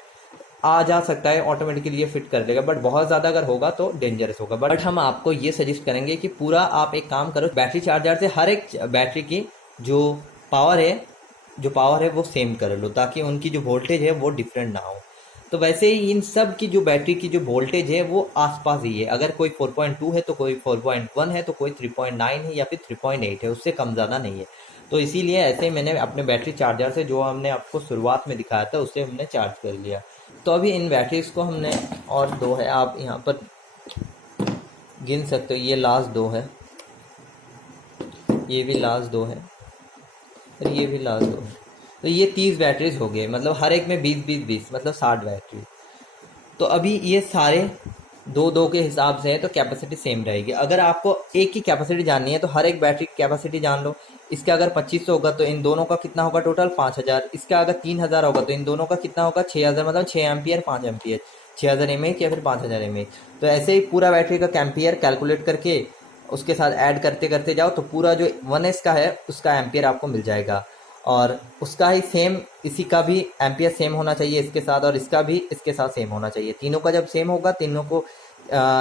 आ जा सकता है, ऑटोमेटिकली ये फिट कर लेगा, बट बहुत ज़्यादा अगर होगा तो डेंजरस होगा। बट हम आपको ये सजेस्ट करेंगे कि पूरा आप एक काम करो, बैटरी चार्जर से हर एक बैटरी की जो पावर है वो सेम कर लो, ताकि उनकी जो वोल्टेज है वो डिफरेंट ना हो। तो वैसे ही इन सब की जो बैटरी की जो वोल्टेज है वो आसपास ही है, अगर कोई 4.2 है तो कोई 4.1 है तो कोई 3.9 है या फिर 3.8 है, उससे कम ज़्यादा नहीं है। तो इसीलिए ऐसे ही मैंने अपने बैटरी चार्जर से जो हमने आपको शुरुआत में दिखाया था उससे हमने चार्ज कर लिया। तो अभी इन बैटरीज को हमने, और 2 है, आप यहाँ पर गिन सकते हो, ये लास्ट 2 है, ये भी लास्ट 2 है और ये भी लास्ट 2 है। तो ये 30 बैटरीज हो गए, मतलब हर एक में 20 मतलब 60 बैटरी। तो अभी ये सारे 2 के हिसाब से है तो कैपेसिटी सेम रहेगी। अगर आपको एक की कैपेसिटी जाननी है तो हर एक बैटरी की कैपेसिटी जान लो। इसका अगर 2500 होगा तो इन दोनों का कितना होगा टोटल 5000। इसका अगर 3000 होगा तो इन दोनों का कितना होगा 6000, मतलब 6 एम्पियर 5 एम्पियर, 6000 mAh या फिर 5000 mAh। तो ऐसे ही पूरा बैटरी का एम्पियर कैलकुलेट करके उसके साथ ऐड करते करते जाओ तो पूरा जो 1S का है उसका एम्पियर आपको मिल जाएगा। और उसका ही सेम, इसी का भी एम्पियर सेम होना चाहिए इसके साथ, और इसका भी इसके साथ सेम होना चाहिए। तीनों का जब सेम होगा, तीनों को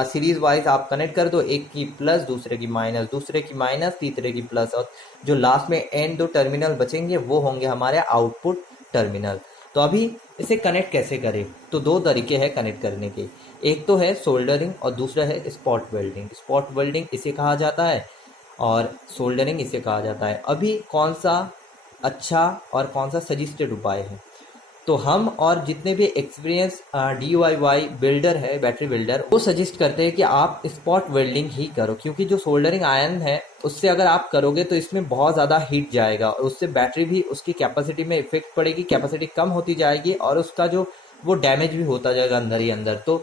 सीरीज वाइज आप कनेक्ट कर दो, एक की प्लस दूसरे की माइनस, दूसरे की माइनस तीसरे की प्लस, और जो लास्ट में एंड 2 टर्मिनल बचेंगे वो होंगे हमारे आउटपुट टर्मिनल। तो अभी इसे कनेक्ट कैसे करें, तो 2 तरीके हैं कनेक्ट करने के। एक तो है सोल्डरिंग और दूसरा है स्पॉट वेल्डिंग। स्पॉट वेल्डिंग इसे कहा जाता है और सोल्डरिंग इसे कहा जाता है। अभी कौन सा अच्छा और कौन सा सजेस्टेड उपाय है, तो हम और जितने भी एक्सपीरियंस DIY बिल्डर है, बैटरी बिल्डर, वो सजेस्ट करते हैं कि आप स्पॉट वेल्डिंग ही करो, क्योंकि जो सोल्डरिंग आयरन है उससे अगर आप करोगे तो इसमें बहुत ज़्यादा हीट जाएगा और उससे बैटरी भी, उसकी कैपेसिटी में इफेक्ट पड़ेगी, कैपेसिटी कम होती जाएगी और उसका जो वो डैमेज भी होता जाएगा अंदर ही अंदर। तो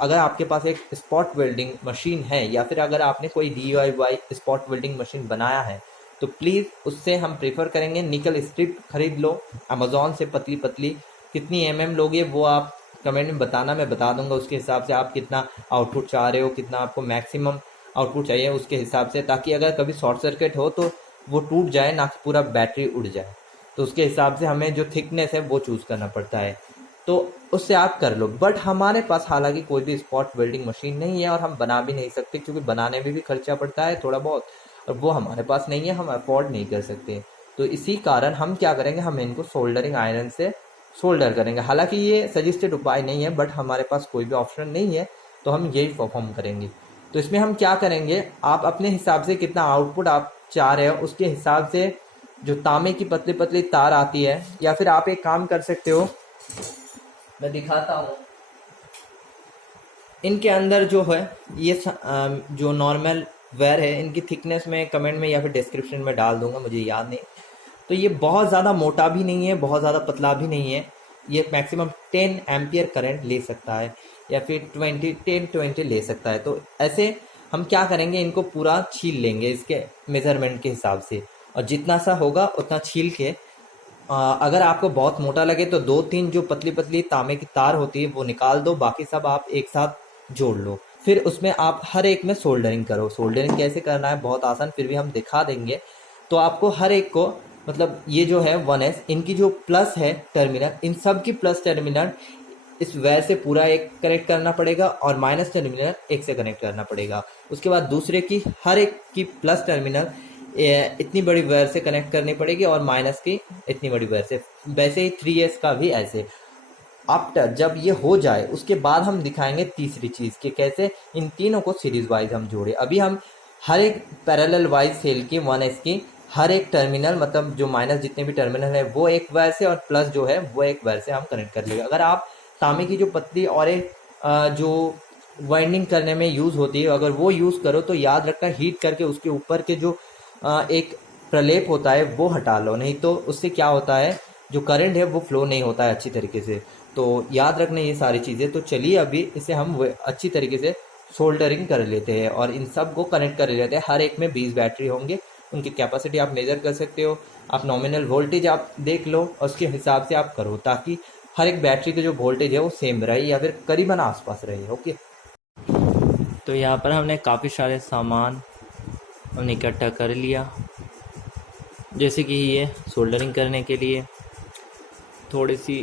अगर आपके पास एक स्पॉट वेल्डिंग मशीन है या फिर अगर आपने कोई DIY स्पॉट वेल्डिंग मशीन बनाया है तो प्लीज़ उससे हम प्रेफर करेंगे निकल स्ट्रिप खरीद लो अमेज़ॉन से, पतली पतली। कितनी mm लोगे वो आप कमेंट में बताना, मैं बता दूंगा उसके हिसाब से आप कितना आउटपुट चाह रहे हो, कितना आपको मैक्सिमम आउटपुट चाहिए उसके हिसाब से, ताकि अगर कभी शॉर्ट सर्किट हो तो वो टूट जाए ना, पूरा बैटरी उड़ जाए। तो उसके हिसाब से हमें जो थिकनेस है वो चूज़ करना पड़ता है, तो उससे आप कर लो। बट हमारे पास हालांकि कोई भी स्पॉट वेल्डिंग मशीन नहीं है और हम बना भी नहीं सकते, क्योंकि बनाने में भी खर्चा पड़ता है थोड़ा बहुत, और वो हमारे पास नहीं है, हम अफोर्ड नहीं कर सकते। तो इसी कारण हम क्या करेंगे, हम इनको सोल्डरिंग आयरन से सोल्डर करेंगे। हालांकि ये सजेस्टेड उपाय नहीं है, बट हमारे पास कोई भी ऑप्शन नहीं है तो हम यही परफॉर्म करेंगे। तो इसमें हम क्या करेंगे, आप अपने हिसाब से कितना आउटपुट आप चाह रहे हो उसके हिसाब से जो तांबे की पतली पतली तार आती है, या फिर आप एक काम कर सकते हो, मैं दिखाता हूँ। इनके अंदर जो है ये जो नॉर्मल वायर है, इनकी थिकनेस में कमेंट में या फिर डिस्क्रिप्शन में डाल दूंगा, मुझे याद नहीं। तो ये बहुत ज़्यादा मोटा भी नहीं है, बहुत ज़्यादा पतला भी नहीं है। ये मैक्सिमम 10 एम्पियर करंट ले सकता है या फिर 10-20 ले सकता है। तो ऐसे हम क्या करेंगे, इनको पूरा छील लेंगे इसके मेज़रमेंट के हिसाब से, और जितना सा होगा उतना छील के अगर आपको बहुत मोटा लगे तो 2-3 जो पतली पतली तांबे की तार होती है वो निकाल दो, बाकी सब आप एक साथ जोड़ लो। फिर उसमें आप हर एक में सोल्डरिंग करो। सोल्डरिंग कैसे करना है बहुत आसान, फिर भी हम दिखा देंगे। तो आपको हर एक को, मतलब ये जो है 1S, इनकी जो प्लस है टर्मिनल, इन सब की प्लस टर्मिनल इस वायर से पूरा एक कनेक्ट करना पड़ेगा और माइनस टर्मिनल एक से कनेक्ट करना पड़ेगा। उसके बाद दूसरे की हर एक की प्लस टर्मिनल इतनी बड़ी वायर से कनेक्ट करनी पड़ेगी और माइनस की इतनी बड़ी वायर से। वैसे ही 3S का भी ऐसे। आफ्टर जब ये हो जाए उसके बाद हम दिखाएंगे तीसरी चीज़ कि कैसे इन तीनों को सीरीज वाइज हम जोड़े। अभी हम हर एक पैरेलल वाइज सेल की 1S की हर एक टर्मिनल, मतलब जो माइनस जितने भी टर्मिनल है वो एक वायर से और प्लस जो है वो एक वायर से हम कनेक्ट कर लेंगे। अगर आप तांबे की जो पतली और एक जो वाइंडिंग करने में यूज़ होती है अगर वो यूज़ करो तो याद रखना हीट करके उसके ऊपर के जो एक प्रलेप होता है वो हटा लो, नहीं तो उससे क्या होता है जो करंट है वो फ्लो नहीं होता है अच्छी तरीके से। तो याद रखना ये सारी चीज़ें। तो चलिए अभी इसे हम अच्छी तरीके से सोल्डरिंग कर लेते हैं और इन सब को कनेक्ट कर लेते हैं। हर एक में 20 बैटरी होंगे, उनकी कैपेसिटी आप मेज़र कर सकते हो, आप नॉमिनल वोल्टेज आप देख लो और उसके हिसाब से आप करो ताकि हर एक बैटरी का जो वोल्टेज है वो सेम रहे या फिर करीबन आसपास रहे। ओके, तो यहाँ पर हमने काफ़ी सारे सामान इकट्ठा कर लिया, जैसे कि ये सोल्डरिंग करने के लिए थोड़ी सी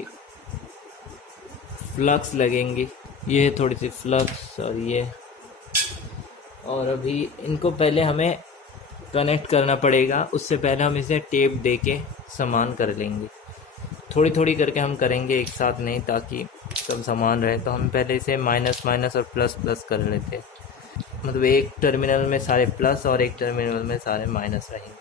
फ्लक्स लगेंगी, ये थोड़ी सी फ्लक्स और ये, और अभी इनको पहले हमें कनेक्ट करना पड़ेगा। उससे पहले हम इसे टेप दे के समान कर लेंगे। थोड़ी थोड़ी करके हम करेंगे एक साथ नहीं, ताकि सब समान रहे। तो हम पहले इसे माइनस माइनस और प्लस प्लस कर लेते हैं, मतलब एक टर्मिनल में सारे प्लस और एक टर्मिनल में सारे माइनस रहेंगे।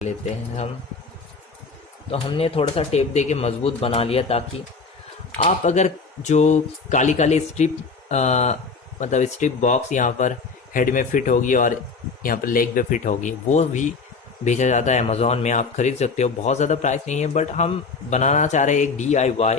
लेते हैं हम। तो हमने थोड़ा सा टेप दे के मजबूत बना लिया, ताकि आप अगर जो काली काली स्ट्रिप मतलब स्ट्रिप बॉक्स यहाँ पर हेड में फिट होगी और यहाँ पर लेग पे फिट होगी, वो भी बेचा जाता है अमेज़ॉन में, आप खरीद सकते हो। बहुत ज़्यादा प्राइस नहीं है, बट हम बनाना चाह रहे हैं एक DIY,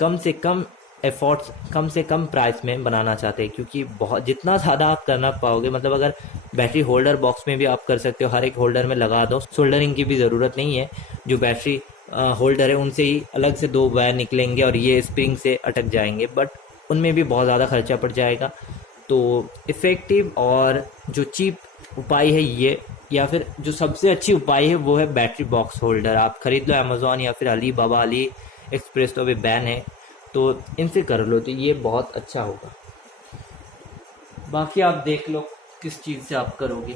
कम से कम एफर्ट्स, कम से कम प्राइस में बनाना चाहते हैं, क्योंकि बहुत जितना ज़्यादा आप करना पाओगे, मतलब अगर बैटरी होल्डर बॉक्स में भी आप कर सकते हो, हर एक होल्डर में लगा दो, सोल्डरिंग की भी ज़रूरत नहीं है। जो बैटरी होल्डर है उनसे ही अलग से 2 वायर निकलेंगे और ये स्प्रिंग से अटक जाएंगे, बट उनमें भी बहुत ज़्यादा खर्चा पड़ जाएगा। तो इफ़ेक्टिव और जो चीप उपाय है ये, या फिर जो सबसे अच्छी उपाय है वो है बैटरी बॉक्स होल्डर। आप खरीद लो अमेज़ॉन या फिर अली बाबा, अली एक्सप्रेस तो अभी बैन है, तो इनसे कर लो तो ये बहुत अच्छा होगा। बाकी आप देख लो किस चीज़ से आप करोगे।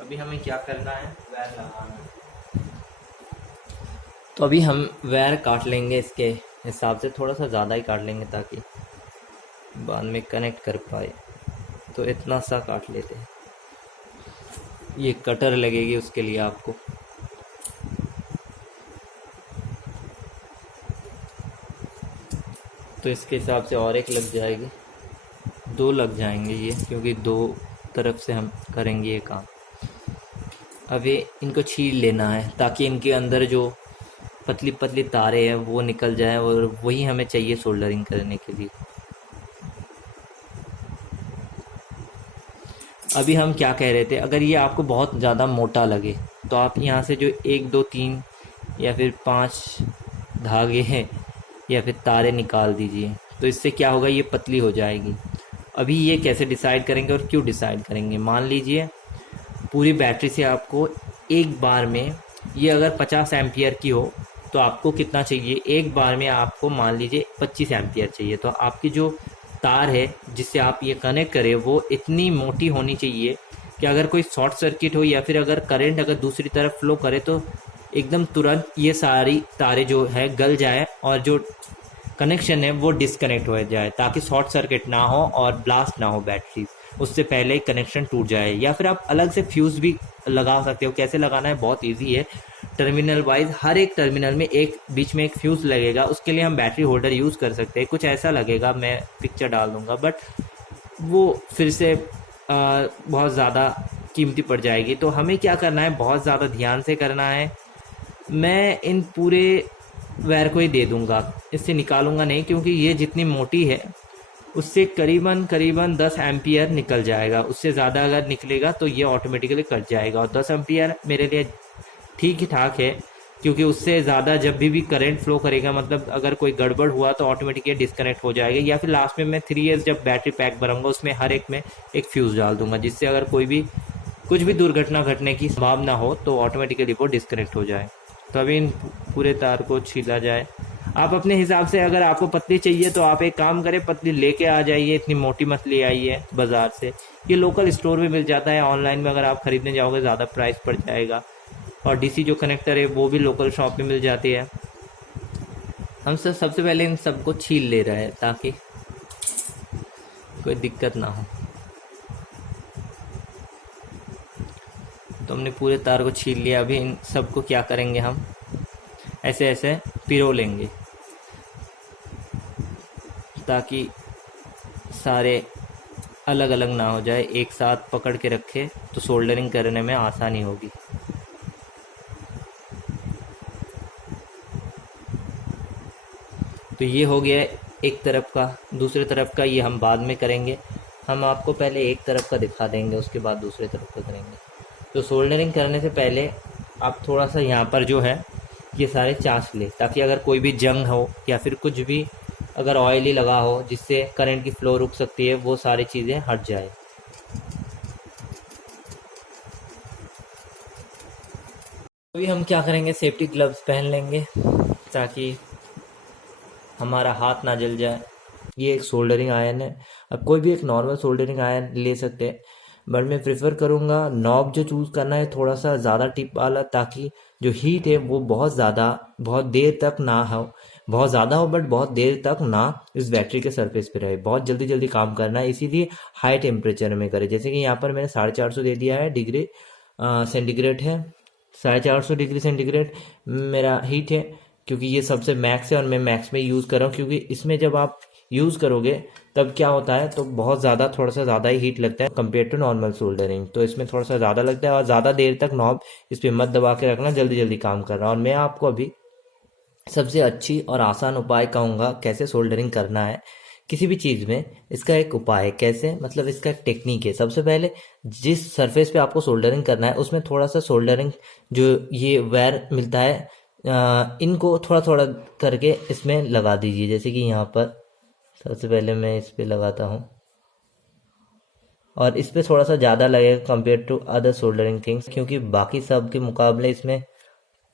अभी हमें क्या करना है, वायर लगाना है। तो अभी हम वायर काट लेंगे, इसके हिसाब से थोड़ा सा ज़्यादा ही काट लेंगे ताकि बाद में कनेक्ट कर पाए। तो इतना सा काट लेते हैं, ये कटर लगेगी उसके लिए आपको। तो इसके हिसाब से और एक लग जाएगी, 2 लग जाएंगे ये, क्योंकि 2 तरफ से हम करेंगे ये काम। अभी इनको छील लेना है ताकि इनके अंदर जो पतली पतली तारे हैं वो निकल जाए, और वही हमें चाहिए सोल्डरिंग करने के लिए। अभी हम क्या कह रहे थे, अगर ये आपको बहुत ज़्यादा मोटा लगे तो आप यहाँ से जो 1 2 3 या फिर 5 धागे हैं या फिर तारे निकाल दीजिए। तो इससे क्या होगा, ये पतली हो जाएगी। अभी ये कैसे डिसाइड करेंगे और क्यों डिसाइड करेंगे, मान लीजिए पूरी बैटरी से आपको एक बार में, ये अगर 50 एम्पियर की हो तो आपको कितना चाहिए, एक बार में आपको मान लीजिए 25 एम्पियर चाहिए। तो आपकी जो तार है जिससे आप ये कनेक्ट करें वो इतनी मोटी होनी चाहिए कि अगर कोई शॉर्ट सर्किट हो या फिर अगर करंट अगर दूसरी तरफ फ्लो करे तो एकदम तुरंत ये सारी तारें जो है गल जाए और जो कनेक्शन है वो डिस्कनेक्ट हो जाए, ताकि शॉर्ट सर्किट ना हो और ब्लास्ट ना हो बैटरी, उससे पहले ही कनेक्शन टूट जाए। या फिर आप अलग से फ्यूज़ भी लगा सकते हो। कैसे लगाना है, बहुत इजी है। टर्मिनल वाइज हर एक टर्मिनल में एक बीच में एक फ्यूज़ लगेगा, उसके लिए हम बैटरी होल्डर यूज़ कर सकते हैं। कुछ ऐसा लगेगा, मैं पिक्चर डाल दूँगा, बट वो फिर से बहुत ज़्यादा कीमती पड़ जाएगी। तो हमें क्या करना है, बहुत ज़्यादा ध्यान से करना है। मैं इन पूरे वायर को ही दे दूँगा, इससे निकालूँगा नहीं, क्योंकि ये जितनी मोटी है उससे करीबन करीबन 10 एम्पियर निकल जाएगा। उससे ज़्यादा अगर निकलेगा तो ये ऑटोमेटिकली कट जाएगा, और 10 एम्पियर मेरे लिए ठीक ही ठाक है, क्योंकि उससे ज़्यादा जब भी करंट फ्लो करेगा, मतलब अगर कोई गड़बड़ हुआ तो ऑटोमेटिकली डिस्कनेक्ट हो जाएगा। या फिर लास्ट में मैं 3 इयर्स जब बैटरी पैक भरूंगा उसमें हर एक में एक फ्यूज़ डाल दूंगा, जिससे अगर कोई भी कुछ भी दुर्घटना घटने की संभावना हो तो ऑटोमेटिकली वो डिस्कनेक्ट हो जाए। तो अभी इन पूरे तार को छीला जाए। आप अपने हिसाब से, अगर आपको पतली चाहिए तो आप एक काम करें, पतली लेके आ जाइए, इतनी मोटी मत ले आइए बाज़ार से। ये लोकल स्टोर में मिल जाता है, ऑनलाइन में अगर आप ख़रीदने जाओगे ज़्यादा प्राइस पड़ जाएगा। और डीसी जो कनेक्टर है वो भी लोकल शॉप में मिल जाती है। हम सबसे पहले इन सबको छील ले रहे हैं ताकि कोई दिक्कत ना हो। तो हमने पूरे तार को छील लिया। अभी इन सबको क्या करेंगे, हम ऐसे ऐसे पिरो लेंगे ताकि सारे अलग अलग ना हो जाए, एक साथ पकड़ के रखे तो सोल्डरिंग करने में आसानी होगी। तो ये हो गया एक तरफ का। दूसरे तरफ का ये हम बाद में करेंगे, हम आपको पहले एक तरफ का दिखा देंगे, उसके बाद दूसरे तरफ का करेंगे। तो सोल्डरिंग करने से पहले आप थोड़ा सा यहाँ पर जो है ये सारे चाँच ले, ताकि अगर कोई भी जंग हो या फिर कुछ भी अगर ऑयली लगा हो जिससे करंट की फ्लो रुक सकती है, वो सारी चीज़ें हट जाए। अभी हम क्या करेंगे, सेफ्टी ग्लव्स पहन लेंगे ताकि हमारा हाथ ना जल जाए। ये एक सोल्डरिंग आयरन है। अब कोई भी एक नॉर्मल सोल्डरिंग आयरन ले सकते हैं, बट मैं प्रेफर करूँगा नॉब जो चूज़ करना है थोड़ा सा ज़्यादा टिप वाला, ताकि जो हीट है वो बहुत देर तक ना हो, बहुत ज़्यादा हो बट बहुत देर तक ना इस बैटरी के सरफेस पे रहे। बहुत जल्दी जल्दी काम करना है, इसीलिए हाई टेम्परेचर में करें। जैसे कि यहाँ पर मैंने 450 दे दिया है, डिग्री सेंटीग्रेड है। 450 डिग्री सेंटीग्रेड मेरा हीट है, क्योंकि ये सबसे मैक्स है और मैं मैक्स में यूज़ कर रहा हूँ। क्योंकि इसमें जब आप यूज़ करोगे तब क्या होता है, तो बहुत ज़्यादा थोड़ा सा ज़्यादा ही हीट लगता है कंपेयर टू नॉर्मल सोल्डरिंग। तो इसमें थोड़ा सा ज़्यादा लगता है, और ज़्यादा देर तक नॉब इस पर मत दबा के रखना, जल्दी जल्दी काम कर रहा हूँ। और मैं आपको अभी सबसे अच्छी और आसान उपाय कहूँगा कैसे सोल्डरिंग करना है किसी भी चीज़ में। इसका एक उपाय है, कैसे मतलब इसका एक टेक्निक है। सबसे पहले जिस सरफेस पे आपको सोल्डरिंग करना है उसमें थोड़ा सा सोल्डरिंग जो ये वायर मिलता है, इनको थोड़ा थोड़ा करके इसमें लगा दीजिए। जैसे कि यहाँ पर सबसे पहले मैं इस पे लगाता हूँ, और इस पे थोड़ा सा ज़्यादा लगेगा compare to other soldering things, क्योंकि बाकी सब के मुकाबले इसमें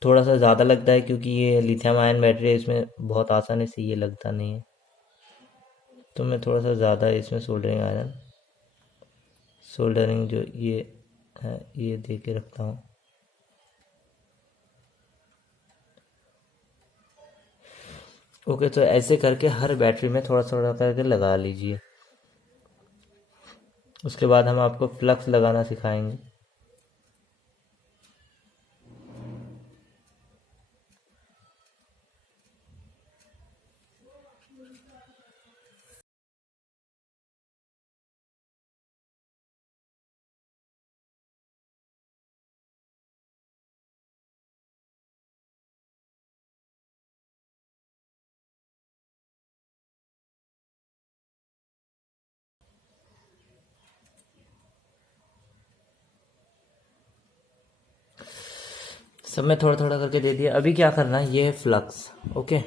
थोड़ा सा ज़्यादा लगता है, क्योंकि ये लिथियम आयन बैटरी है, इसमें बहुत आसानी से ये लगता नहीं है। तो मैं थोड़ा सा ज़्यादा इसमें सोल्डरिंग जो ये है ये दे के रखता हूँ। ओके, तो ऐसे करके हर बैटरी में थोड़ा थोड़ा करके लगा लीजिए। उसके बाद हम आपको फ्लक्स लगाना सिखाएंगे। सब में थोड़ा थोड़ा करके दे दिया। अभी क्या करना है, ये है फ्लक्स। ओके,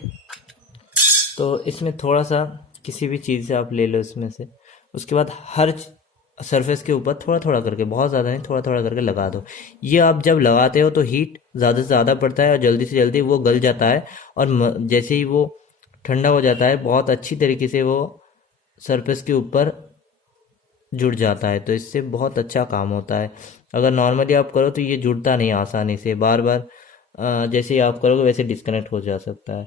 तो इसमें थोड़ा सा किसी भी चीज़ से आप ले लो इसमें से, उसके बाद हर सरफेस के ऊपर थोड़ा थोड़ा करके, बहुत ज़्यादा नहीं, थोड़ा थोड़ा करके लगा दो। ये आप जब लगाते हो तो हीट ज़्यादा से ज़्यादा पड़ता है और जल्दी से जल्दी वो गल जाता है, और जैसे ही वो ठंडा हो जाता है बहुत अच्छी तरीके से वो सरफेस के ऊपर जुड़ जाता है। तो इससे बहुत अच्छा काम होता है। अगर नॉर्मली आप करो तो ये जुड़ता नहीं आसानी से, बार बार जैसे ही आप करोगे वैसे डिस्कनेक्ट हो जा सकता है।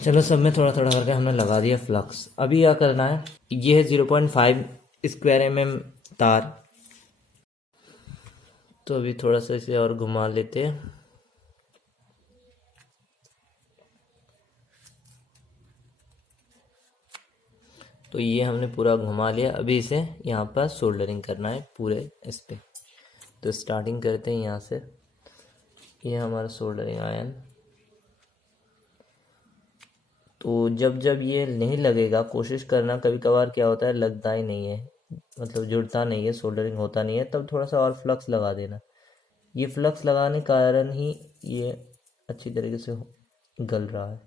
चलो, सब में थोड़ा थोड़ा करके हमने लगा दिया फ्लक्स। अभी क्या करना है, ये है 0.5 स्क्वायर mm तार। तो अभी थोड़ा सा इसे और घुमा लेते हैं। तो तो ये हमने पूरा घुमा लिया। अभी इसे यहाँ पर सोल्डरिंग करना है पूरे इस पे। तो स्टार्टिंग करते हैं यहाँ से। ये हमारा सोल्डरिंग आयन। तो जब जब ये नहीं लगेगा, कोशिश करना, कभी कभार क्या होता है लगता ही नहीं है, मतलब जुड़ता नहीं है, सोल्डरिंग होता नहीं है, तब थोड़ा सा और फ्लक्स लगा देना। ये फ्लक्स लगाने के कारण ही ये अच्छी तरीके से गल रहा है।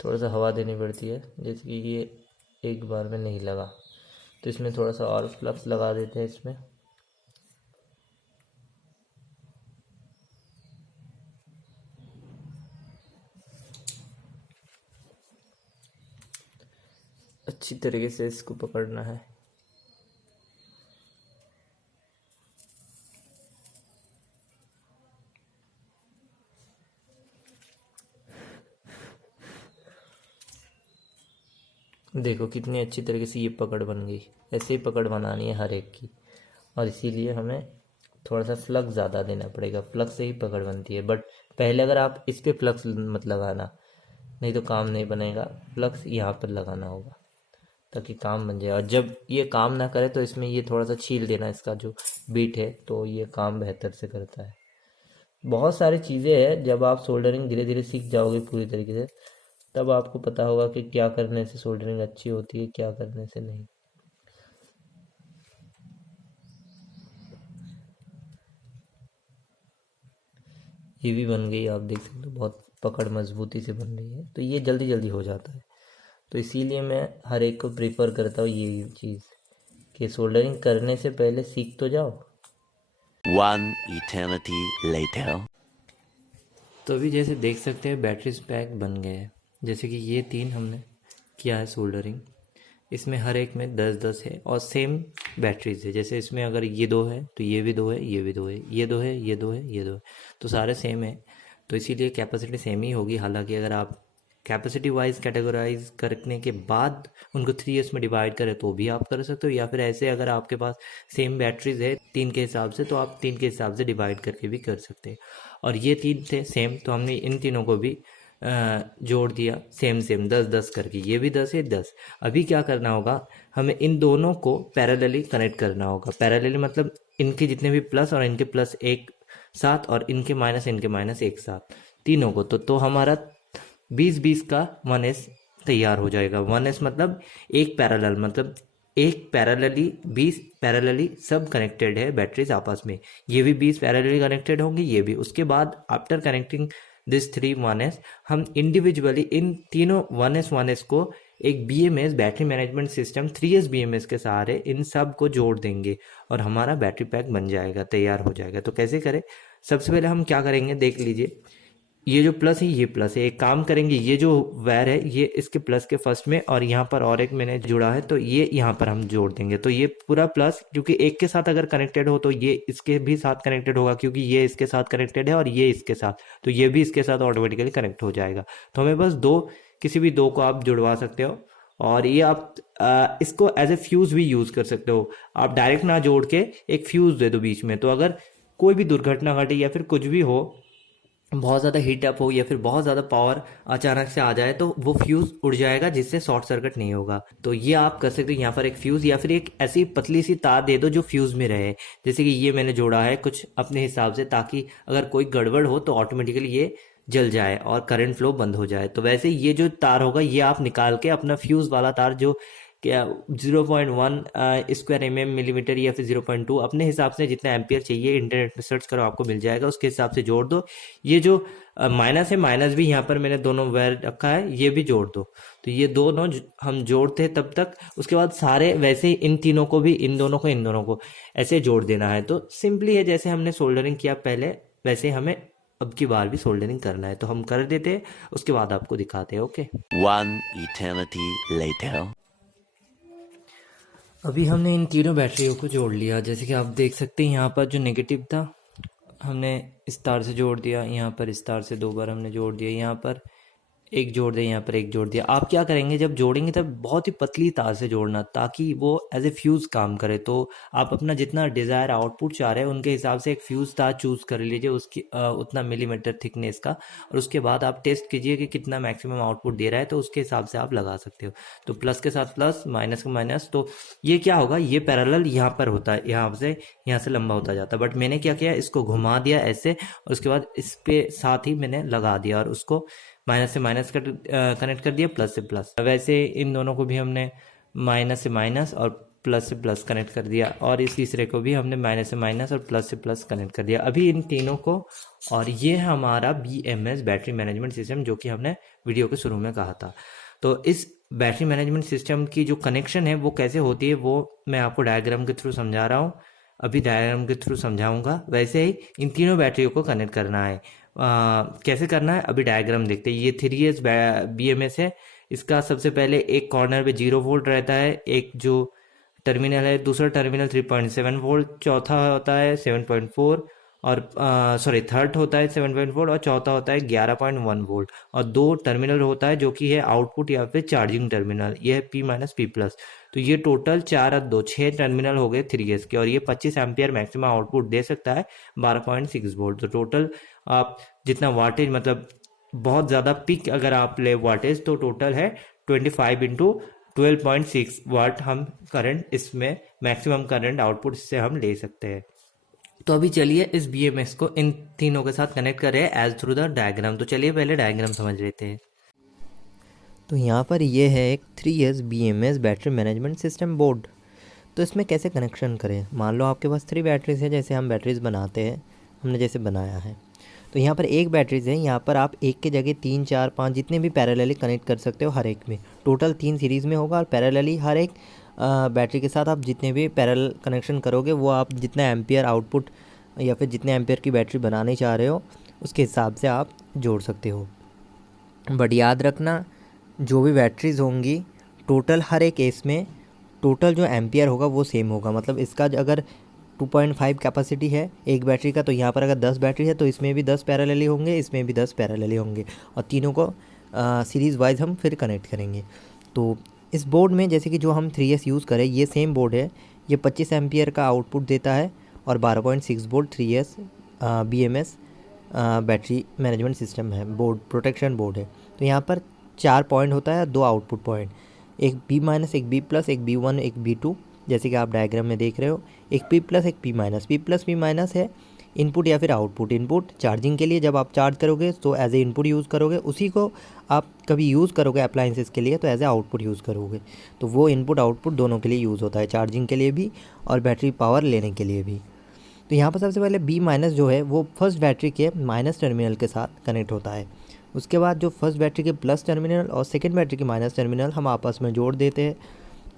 थोड़ा सा हवा देनी पड़ती है, जैसे कि ये एक बार में नहीं लगा, तो इसमें थोड़ा सा और फ्लक्स लगा देते हैं इसमें। अच्छी तरीके से इसको पकड़ना है। देखो कितनी अच्छी तरीके से ये पकड़ बन गई। ऐसे ही पकड़ बनानी है हर एक की, और इसीलिए हमें थोड़ा सा फ्लक्स ज़्यादा देना पड़ेगा। फ्लक्स से ही पकड़ बनती है, बट पहले अगर आप इस पे फ्लक्स मत लगाना, नहीं तो काम नहीं बनेगा। फ्लक्स यहाँ पर लगाना होगा ताकि काम बन जाए। और जब ये काम ना करे तो इसमें ये थोड़ा सा छील देना, इसका जो बीट है, तो ये काम बेहतर से करता है। बहुत सारी चीज़ें हैं, जब आप सोल्डरिंग धीरे धीरे सीख जाओगे पूरी तरीके से, तब आपको पता होगा कि क्या करने से सोल्डरिंग अच्छी होती है, क्या करने से नहीं। ये भी बन गई, आप देख सकते हो, बहुत पकड़ मजबूती से बन रही है। तो ये जल्दी जल्दी हो जाता है। तो इसीलिए मैं हर एक को प्रीफर करता हूँ ये चीज़, कि सोल्डरिंग करने से पहले सीख तो जाओ। One eternity later. तो अभी जैसे देख सकते हैं बैटरीज पैक बन गए हैं। जैसे कि ये 3 हमने किया है सोल्डरिंग, इसमें हर एक में 10-10 है और सेम बैटरीज है। जैसे इसमें अगर ये 2 है तो ये भी 2 है, ये भी 2 है, ये 2 है, ये 2 है, ये 2 है, तो सारे सेम है। तो इसीलिए कैपेसिटी सेम ही होगी। हालांकि अगर आप कैपेसिटी वाइज कैटेगराइज करने के बाद उनको 3s में डिवाइड करें तो भी आप कर सकते हो, या फिर ऐसे अगर आपके पास सेम बैटरीज है 3 के हिसाब से, तो आप 3 के हिसाब से डिवाइड करके भी कर सकते हैं। और ये 3 थे सेम, तो हमने इन तीनों को भी जोड़ दिया सेम सेम 10-10 करके। ये भी 10 है, 10। अभी क्या करना होगा, हमें इन दोनों को पैरेलली कनेक्ट करना होगा। पैरेलली मतलब इनके जितने भी प्लस और इनके प्लस एक साथ, और इनके माइनस एक साथ, तीनों को। तो हमारा 20-20 का 1s तैयार हो जाएगा। 1s मतलब एक पैरेलल, मतलब एक पैरेलली 20 पैरेलली सब कनेक्टेड है बैटरीज आपस में। ये भी 20 पैरेलली कनेक्टेड होंगी, ये भी। उसके बाद आफ्टर कनेक्टिंग दिस 3 1s, हम इंडिविजुअली इन तीनों 1s को एक BMS battery management system 3s BMS के सहारे इन सब को जोड़ देंगे और हमारा बैटरी पैक बन जाएगा, तैयार हो जाएगा। तो कैसे करें, सबसे पहले हम क्या करेंगे देख लीजिए। ये जो प्लस है ये प्लस है, एक काम करेंगे, ये जो वायर है ये इसके प्लस के फर्स्ट में, और यहाँ पर और एक मैंने जुड़ा है तो ये यहाँ पर हम जोड़ देंगे। तो ये पूरा प्लस, क्योंकि एक के साथ अगर कनेक्टेड हो तो ये इसके भी साथ कनेक्टेड होगा, क्योंकि ये इसके साथ कनेक्टेड है और ये इसके साथ, तो ये भी इसके साथ ऑटोमेटिकली कनेक्ट हो जाएगा। तो हमें बस किसी भी 2 को आप जुड़वा सकते हो। और ये आप इसको एज ए फ्यूज भी यूज कर सकते हो। आप डायरेक्ट ना जोड़ के एक फ्यूज दे दो बीच में, तो अगर कोई भी दुर्घटना घटे या फिर कुछ भी हो, बहुत ज़्यादा हीट अप हो या फिर बहुत ज़्यादा पावर अचानक से आ जाए, तो वो फ्यूज़ उड़ जाएगा, जिससे शॉर्ट सर्किट नहीं होगा। तो ये आप कर सकते हो। यहाँ पर एक फ्यूज़ या फिर एक ऐसी पतली सी तार दे दो जो फ्यूज़ में रहे। जैसे कि ये मैंने जोड़ा है कुछ अपने हिसाब से, ताकि अगर कोई गड़बड़ हो तो ऑटोमेटिकली ये जल जाए और करंट फ्लो बंद हो जाए। तो वैसे ये जो तार होगा ये आप निकाल के अपना फ्यूज़ वाला तार, जो क्या 0.1 स्क्वायर मिलीमीटर या फिर 0.2, अपने हिसाब से जितना एम्पियर चाहिए इंटरनेट में सर्च करो, आपको मिल जाएगा, उसके हिसाब से जोड़ दो। ये जो माइनस है, माइनस भी यहाँ पर मैंने दोनों वायर रखा है, ये भी जोड़ दो। तो ये दोनों हम जोड़ते हैं तब तक, उसके बाद सारे वैसे ही इन तीनों को भी, इन दोनों को ऐसे जोड़ देना है। तो सिंपली है, जैसे हमने सोल्डरिंग किया पहले वैसे हमें अब की बार भी सोल्डरिंग करना है। तो हम कर देते हैं, उसके बाद आपको दिखाते हैं। Okay, One eternity later. अभी हमने इन तीनों बैटरियों को जोड़ लिया। जैसे कि आप देख सकते हैं, यहाँ पर जो नेगेटिव था हमने इस तार से जोड़ दिया, यहाँ पर इस तार से 2 बार हमने जोड़ दिया, यहाँ पर एक जोड़ दिया, यहाँ पर एक जोड़ दिया। आप क्या करेंगे, जब जोड़ेंगे तब बहुत ही पतली तार से जोड़ना, ताकि वो एज ए फ्यूज़ काम करे। तो आप अपना जितना डिज़ायर आउटपुट चाह रहे हैं उनके हिसाब से एक फ्यूज़ तार चूज़ कर लीजिए, उसकी उतना मिलीमीटर थिकनेस का, और उसके बाद आप टेस्ट कीजिए कि कितना मैक्सिमम आउटपुट दे रहा है, तो उसके हिसाब से आप लगा सकते हो। तो प्लस के साथ प्लस, माइनस का माइनस, तो ये क्या होगा, ये पैरेलल यहाँ पर होता है, यहाँ से लंबा होता जाता है। बट मैंने क्या किया, इसको घुमा दिया ऐसे, और उसके बाद इस पे साथ ही मैंने लगा दिया, और उसको माइनस से माइनस कनेक्ट कर दिया, प्लस से प्लस। वैसे इन दोनों को भी हमने माइनस से माइनस और प्लस से प्लस कनेक्ट कर दिया, और इस तीसरे को भी हमने माइनस से माइनस और प्लस से प्लस कनेक्ट कर दिया। अभी इन तीनों को, और ये हमारा BMS बैटरी मैनेजमेंट सिस्टम, जो कि हमने वीडियो के शुरू में कहा था। तो इस बैटरी मैनेजमेंट सिस्टम की जो कनेक्शन है वो कैसे होती है, वो मैं आपको डायग्राम के थ्रू समझा रहा हूँ, अभी डायग्राम के थ्रू समझाऊंगा। वैसे ही इन तीनों बैटरियों को कनेक्ट करना है। कैसे करना है अभी डायग्राम देखते हैं। ये 3S BMS है। इसका सबसे पहले एक कॉर्नर पे 0 वोल्ट रहता है, एक जो टर्मिनल है, दूसरा टर्मिनल 3.7 वोल्ट, चौथा होता है 7.4, और थर्ड होता है 7.4, और चौथा होता है 11.1 वोल्ट, और दो टर्मिनल होता है जो कि है आउटपुट या फिर चार्जिंग टर्मिनल, ये है P-P+। तो ये टोटल 4 और 2 6 टर्मिनल हो गए 3S के, और ये 25 एम्पियर मैक्सिमम आउटपुट दे सकता है 12.6 वोल्ट। तो टोटल आप जितना वाटेज, मतलब बहुत ज़्यादा पिक अगर आप ले वाटेज, तो टोटल है 25 इंटू 12.6 वाट हम करंट इसमें मैक्सिमम करंट आउटपुट इससे हम ले सकते हैं। तो अभी चलिए इस BMS को इन तीनों के साथ कनेक्ट कर रहे हैं एज थ्रू द डायग्राम। तो चलिए पहले डायग्राम समझ लेते हैं। तो यहाँ पर ये है एक 3S BMS battery management system board. तो इसमें कैसे कनेक्शन करें, मान लो आपके पास 3 बैटरीज है, जैसे हम बैटरीज बनाते हैं, हमने जैसे बनाया है। तो यहाँ पर एक बैटरीज है, यहाँ पर आप एक के जगह 3 4 5 जितने भी पैरेलली कनेक्ट कर सकते हो हर एक में। टोटल 3 सीरीज़ में होगा, और पैरेलली हर एक बैटरी के साथ आप जितने भी पैरेलल कनेक्शन करोगे, वो आप जितना एम्पियर आउटपुट या फिर जितने एम्पियर की बैटरी बनानी चाह रहे हो उसके हिसाब से आप जोड़ सकते हो। बट याद रखना, जो भी बैटरीज होंगी टोटल हर एक केस में टोटल जो एम्पियर होगा वो सेम होगा। मतलब इसका अगर 2.5 कैपेसिटी है एक बैटरी का, तो यहाँ पर अगर 10 बैटरी है तो इसमें भी 10 पैरेलली होंगे, इसमें भी 10 पैरेलली होंगे, और तीनों को सीरीज़ वाइज हम फिर कनेक्ट करेंगे। तो इस बोर्ड में जैसे कि जो हम 3S यूज़ करें, ये सेम बोर्ड है, ये 25 एम्पियर का आउटपुट देता है, और 12.6 volt 3S BMS battery management system है, बोर्ड प्रोटेक्शन बोर्ड है। तो यहाँ पर 4 पॉइंट होता है, 2 आउटपुट पॉइंट, एक B-, एक B+, एक B1, एक B2, जैसे कि आप डायग्राम में देख रहे हो। एक P+, एक P-। है इनपुट या फिर आउटपुट। इनपुट चार्जिंग के लिए, जब आप चार्ज करोगे तो एज ए इनपुट यूज़ करोगे, उसी को आप कभी यूज़ करोगे अप्लाइंसेस के लिए तो एज ए आउटपुट यूज़ करोगे। तो वो इनपुट आउटपुट दोनों के लिए यूज़ होता है, चार्जिंग के लिए भी और बैटरी पावर लेने के लिए भी। तो यहाँ पर सबसे पहले B- जो है वो फर्स्ट बैटरी के माइनस टर्मिनल के साथ कनेक्ट होता है। उसके बाद जो फर्स्ट बैटरी के प्लस टर्मिनल और सेकेंड बैटरी के माइनस टर्मिनल हम आपस में जोड़ देते हैं,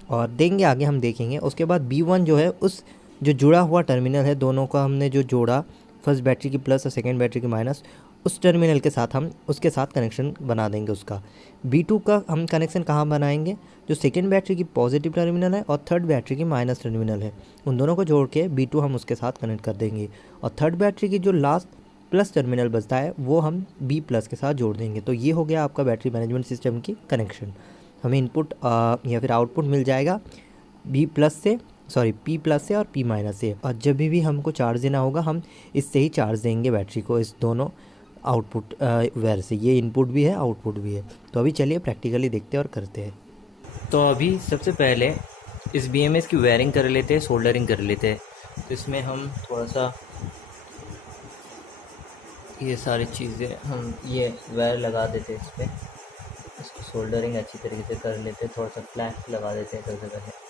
और देंगे आगे हम देखेंगे। उसके बाद B1 जो है, उस जो जुड़ा हुआ टर्मिनल है, दोनों का हमने जो जोड़ा, फर्स्ट बैटरी की प्लस और सेकेंड बैटरी की माइनस, उस टर्मिनल के साथ हम उसके साथ कनेक्शन बना देंगे उसका। B2 का हम कनेक्शन कहाँ बनाएंगे, जो सेकेंड बैटरी की पॉजिटिव टर्मिनल है और थर्ड बैटरी की माइनस टर्मिनल है, उन दोनों को जोड़ के B2 हम उसके साथ कनेक्ट कर देंगे, और थर्ड बैटरी की जो लास्ट प्लस टर्मिनल बचता है वो हम B+ के साथ जोड़ देंगे। तो ये हो गया आपका बैटरी मैनेजमेंट सिस्टम की कनेक्शन। हमें इनपुट या फिर आउटपुट मिल जाएगा P+ से और P- से, और जब भी हमको चार्ज देना होगा हम इससे ही चार्ज देंगे बैटरी को, इस दोनों आउटपुट वायर से। ये इनपुट भी है, आउटपुट भी है। तो अभी चलिए प्रैक्टिकली देखते हैं और करते हैं। तो अभी सबसे पहले इस BMS की वायरिंग कर लेते हैं, सोल्डरिंग कर लेते हैं। तो इसमें हम थोड़ा सा ये सारी चीज़ें हम ये वायर लगा देते हैं इस पर, इसको सोल्डरिंग अच्छी तरीके से कर लेते हैं। थोड़ा सा फ्लैट लगा देते हैं सबसे पहले।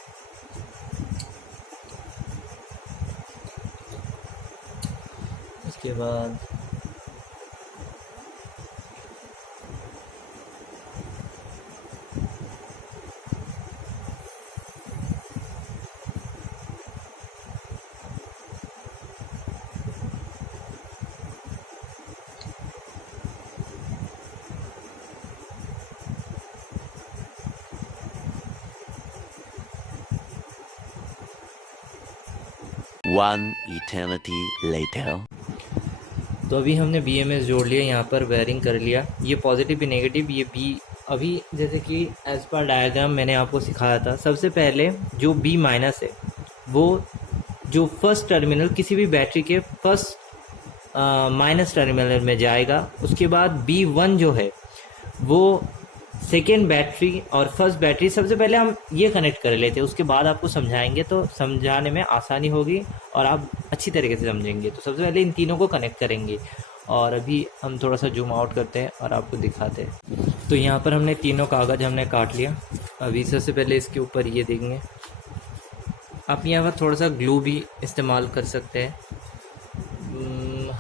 उसके बाद One eternity later. तो अभी हमने BMS जोड़ लिया, यहाँ पर वायरिंग कर लिया, ये पॉजिटिव भी नेगेटिव, ये B। अभी जैसे कि एज पर डायग्राम मैंने आपको सिखाया था, सबसे पहले जो B माइनस है वो जो फर्स्ट टर्मिनल किसी भी बैटरी के फर्स्ट माइनस टर्मिनल में जाएगा। उसके बाद B1 जो है वो सेकेंड बैटरी और फर्स्ट बैटरी, सबसे पहले हम ये कनेक्ट कर लेते हैं, उसके बाद आपको समझाएंगे तो समझाने में आसानी होगी और आप अच्छी तरीके से समझेंगे। तो सबसे पहले इन तीनों को कनेक्ट करेंगे और अभी हम थोड़ा सा जूम आउट करते हैं और आपको दिखाते हैं। तो यहाँ पर हमने तीनों कागज़ हमने काट लिया। अभी सबसे पहले इसके ऊपर ये देखेंगे, आप यहाँ पर थोड़ा सा ग्लू भी इस्तेमाल कर सकते हैं।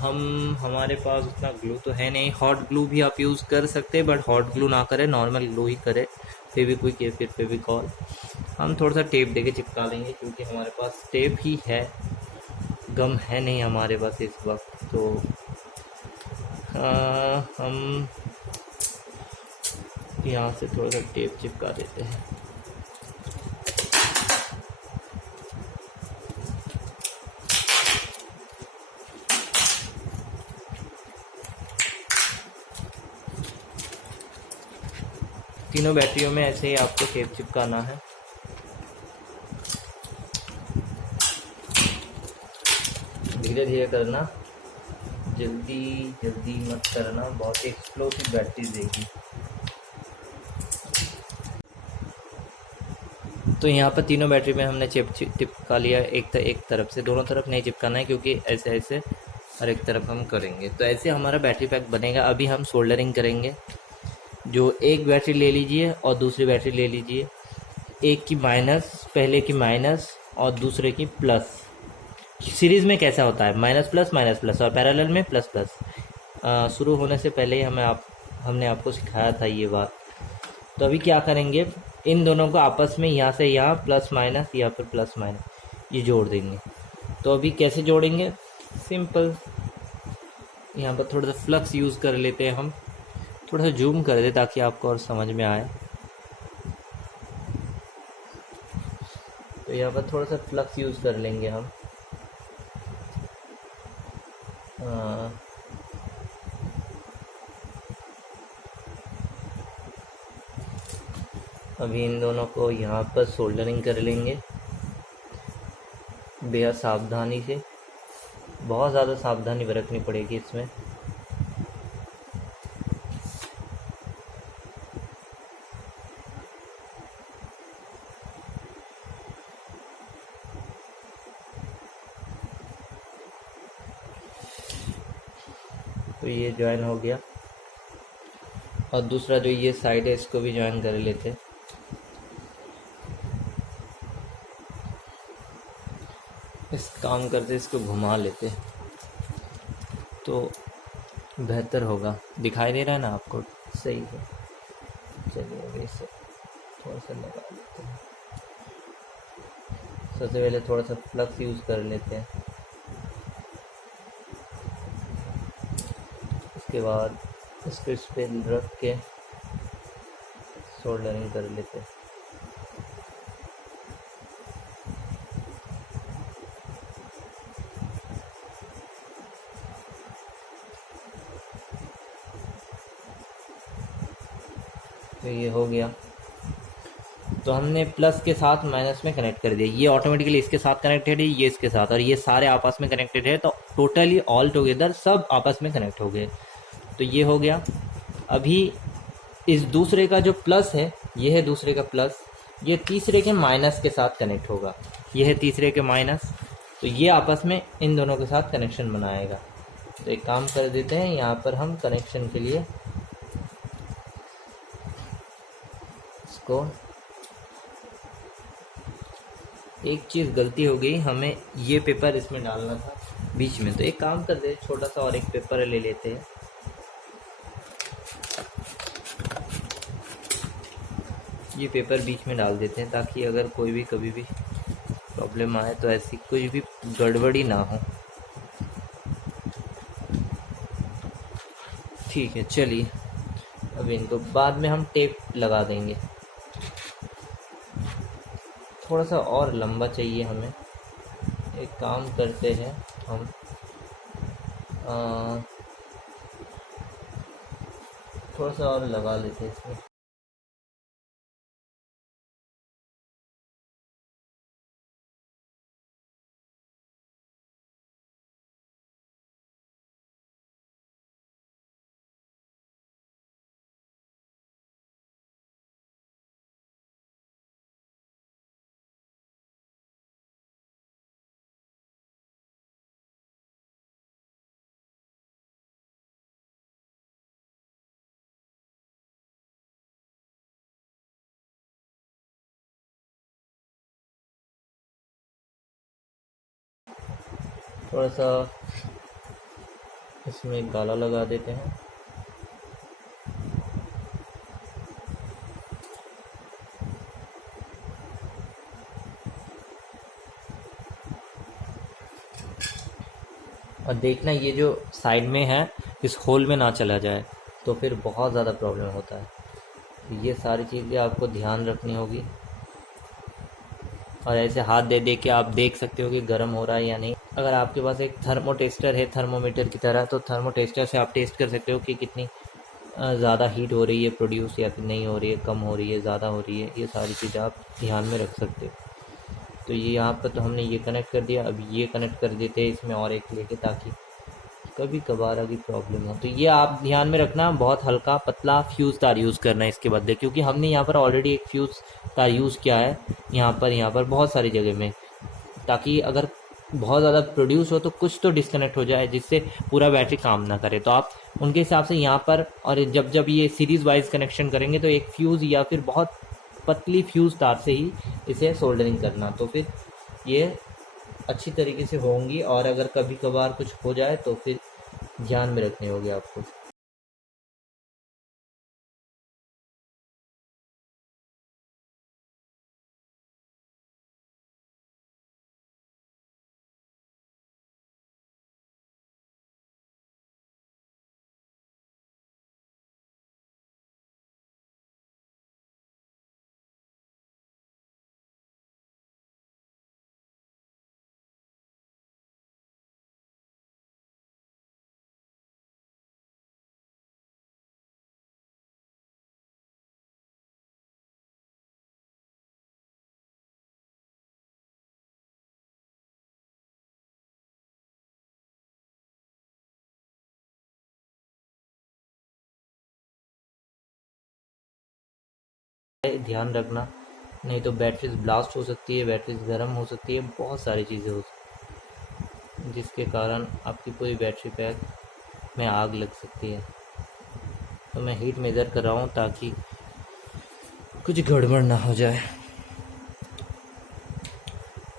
हमारे पास उतना ग्लू तो है नहीं, हॉट ग्लू भी आप यूज़ कर सकते हैं, बट हॉट ग्लू ना करें, नॉर्मल ग्लू ही करें। फेविक्विक या फिर फेविकॉल हम थोड़ा सा टेप देके चिपका लेंगे, क्योंकि हमारे पास टेप ही है, गम है नहीं हमारे पास इस वक्त। तो हम यहाँ से थोड़ा सा टेप चिपका देते हैं। तीनों बैटरियों में ऐसे ही आपको टेप चिपकाना है। धीरे धीरे करना, जल्दी जल्दी मत करना, बहुत एक्सप्लोसिव बैटरी देगी। तो यहाँ पर तीनों बैटरी में हमने चिपका लिया, एक तरफ से, दोनों तरफ नहीं चिपकाना है क्योंकि ऐसे ऐसे हर एक तरफ हम करेंगे। तो ऐसे हमारा बैटरी पैक बनेगा। अभी हम सोल्डरिंग करेंगे। जो एक बैटरी ले लीजिए और दूसरी बैटरी ले लीजिए, एक की माइनस, पहले की माइनस और दूसरे की प्लस। सीरीज़ में कैसा होता है, माइनस प्लस और पैरेलल में प्लस प्लस। शुरू होने से पहले ही हमने आपको सिखाया था ये बात। तो अभी क्या करेंगे, इन दोनों को आपस में यहाँ से यहाँ प्लस माइनस या फिर प्लस माइनस ये जोड़ देंगे। तो अभी कैसे जोड़ेंगे, सिंपल, यहाँ पर थोड़ा सा फ्लक्स यूज़ कर लेते हैं हम। थोड़ा सा जूम कर दे ताकि आपको और समझ में आए। तो यहाँ पर थोड़ा सा फ्लक्स यूज़ कर लेंगे हम। अभी इन दोनों को यहाँ पर सोल्डरिंग कर लेंगे बेहद सावधानी से, बहुत ज़्यादा सावधानी बरतनी पड़ेगी इसमें। तो ये ज्वाइन हो गया और दूसरा जो ये साइड है इसको भी ज्वाइन कर लेते हैं। इस काम करते इसको घुमा लेते तो बेहतर होगा। दिखाई दे रहा है ना आपको, सही है। चलिए अभी इसे थोड़ा सा लगा लेते हैं। सबसे पहले थोड़ा सा फ्लक्स यूज़ कर लेते हैं, उसके बाद इसको इस पे रख के सोल्डरिंग कर लेते हैं। तो ये हो गया। तो हमने प्लस के साथ माइनस में कनेक्ट कर दिया, ये ऑटोमेटिकली इसके साथ कनेक्टेड है, ये इसके साथ, और ये सारे आपस में कनेक्टेड है। तो टोटली ऑल टुगेदर सब आपस में कनेक्ट हो गए। तो ये हो गया। अभी इस दूसरे का जो प्लस है, ये है दूसरे का प्लस, ये तीसरे के माइनस के साथ कनेक्ट होगा, ये है तीसरे के माइनस। तो ये आपस में इन दोनों के साथ कनेक्शन बनाएगा। तो एक काम कर देते हैं, यहाँ पर हम कनेक्शन के लिए इसको, एक चीज़ गलती हो गई, हमें ये पेपर इसमें डालना था बीच में। तो एक काम कर दे, छोटा सा और एक पेपर ले लेते हैं। ये पेपर बीच में डाल देते हैं ताकि अगर कोई भी कभी भी प्रॉब्लम आए तो ऐसी कोई भी गड़बड़ी ना हो। ठीक है, चलिए अब इनको बाद में हम टेप लगा देंगे। थोड़ा सा और लंबा चाहिए हमें। एक काम करते हैं हम, थोड़ा सा और लगा लेते हैं इसमें। थोड़ा सा इसमें एक गाला लगा देते हैं। और देखना ये जो साइड में है इस होल में ना चला जाए, तो फिर बहुत ज़्यादा प्रॉब्लम होता है। तो ये सारी चीज़ें आपको ध्यान रखनी होगी। और ऐसे हाथ दे दे के आप देख सकते हो कि गर्म हो रहा है या नहीं। अगर आपके पास एक थर्मो टेस्टर है थर्मोमीटर की तरह, तो थर्मो टेस्टर से आप टेस्ट कर सकते हो कि कितनी ज़्यादा हीट हो रही है प्रोड्यूस, या फिर नहीं हो रही है, कम हो रही है, ज़्यादा हो रही है। ये सारी चीज़ें आप ध्यान में रख सकते हो। तो ये यहाँ पर तो हमने ये कनेक्ट कर दिया, अब ये कनेक्ट कर देते हैं इसमें और एक लेके, ताकि कभी कभार अगर प्रॉब्लम हो। तो ये आप ध्यान में रखना, बहुत हल्का पतला फ्यूज़ तार यूज़ करना है इसके बदले, क्योंकि हमने यहाँ पर ऑलरेडी एक फ्यूज़ तार यूज़ किया है यहाँ पर बहुत सारी जगह में, ताकि अगर बहुत ज़्यादा प्रोड्यूस हो तो कुछ तो डिस्कनेक्ट हो जाए जिससे पूरा बैटरी काम ना करे। तो आप उनके हिसाब से यहाँ पर, और जब ये सीरीज़ वाइज कनेक्शन करेंगे तो एक फ्यूज़ या फिर बहुत पतली फ्यूज़ तार से ही इसे सोल्डरिंग करना, तो फिर ये अच्छी तरीके से होंगी। और अगर कभी कभार कुछ हो जाए तो फिर ध्यान में रखनी होगी आपको। ध्यान रखना, नहीं तो बैटरीज ब्लास्ट हो सकती है, बैटरीज गर्म हो सकती है, बहुत सारी चीज़ें हो सकती हैं, जिसके कारण आपकी पूरी बैटरी पैक में आग लग सकती है। तो मैं हीट मेज़र कर रहा हूँ ताकि कुछ गड़बड़ ना हो जाए।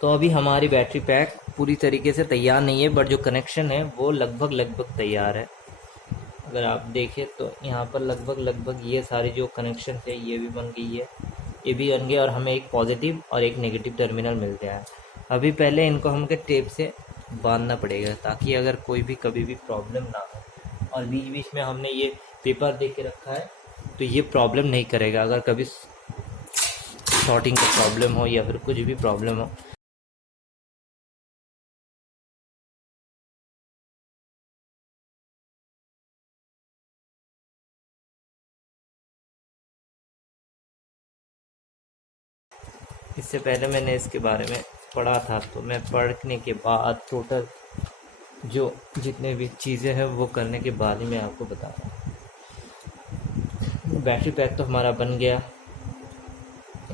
तो अभी हमारी बैटरी पैक पूरी तरीके से तैयार नहीं है, बट जो कनेक्शन है वो लगभग तैयार है। अगर आप देखें तो यहाँ पर लगभग ये सारे जो कनेक्शन थे ये भी बन गई है, ये भी बन गए, और हमें एक पॉजिटिव और एक नेगेटिव टर्मिनल मिल गया है। अभी पहले इनको हमको टेप से बांधना पड़ेगा, ताकि अगर कोई भी कभी भी प्रॉब्लम ना हो। और बीच बीच में हमने ये पेपर दे के रखा है, तो ये प्रॉब्लम नहीं करेगा अगर कभी शॉर्टिंग का प्रॉब्लम हो या फिर कुछ भी प्रॉब्लम हो। इससे पहले मैंने इसके बारे में पढ़ा था, तो मैं पढ़ने के बाद टोटल जो जितने भी चीज़ें हैं वो करने के बाद ही मैं आपको बता रहा हूँ। बैटरी पैक तो हमारा बन गया,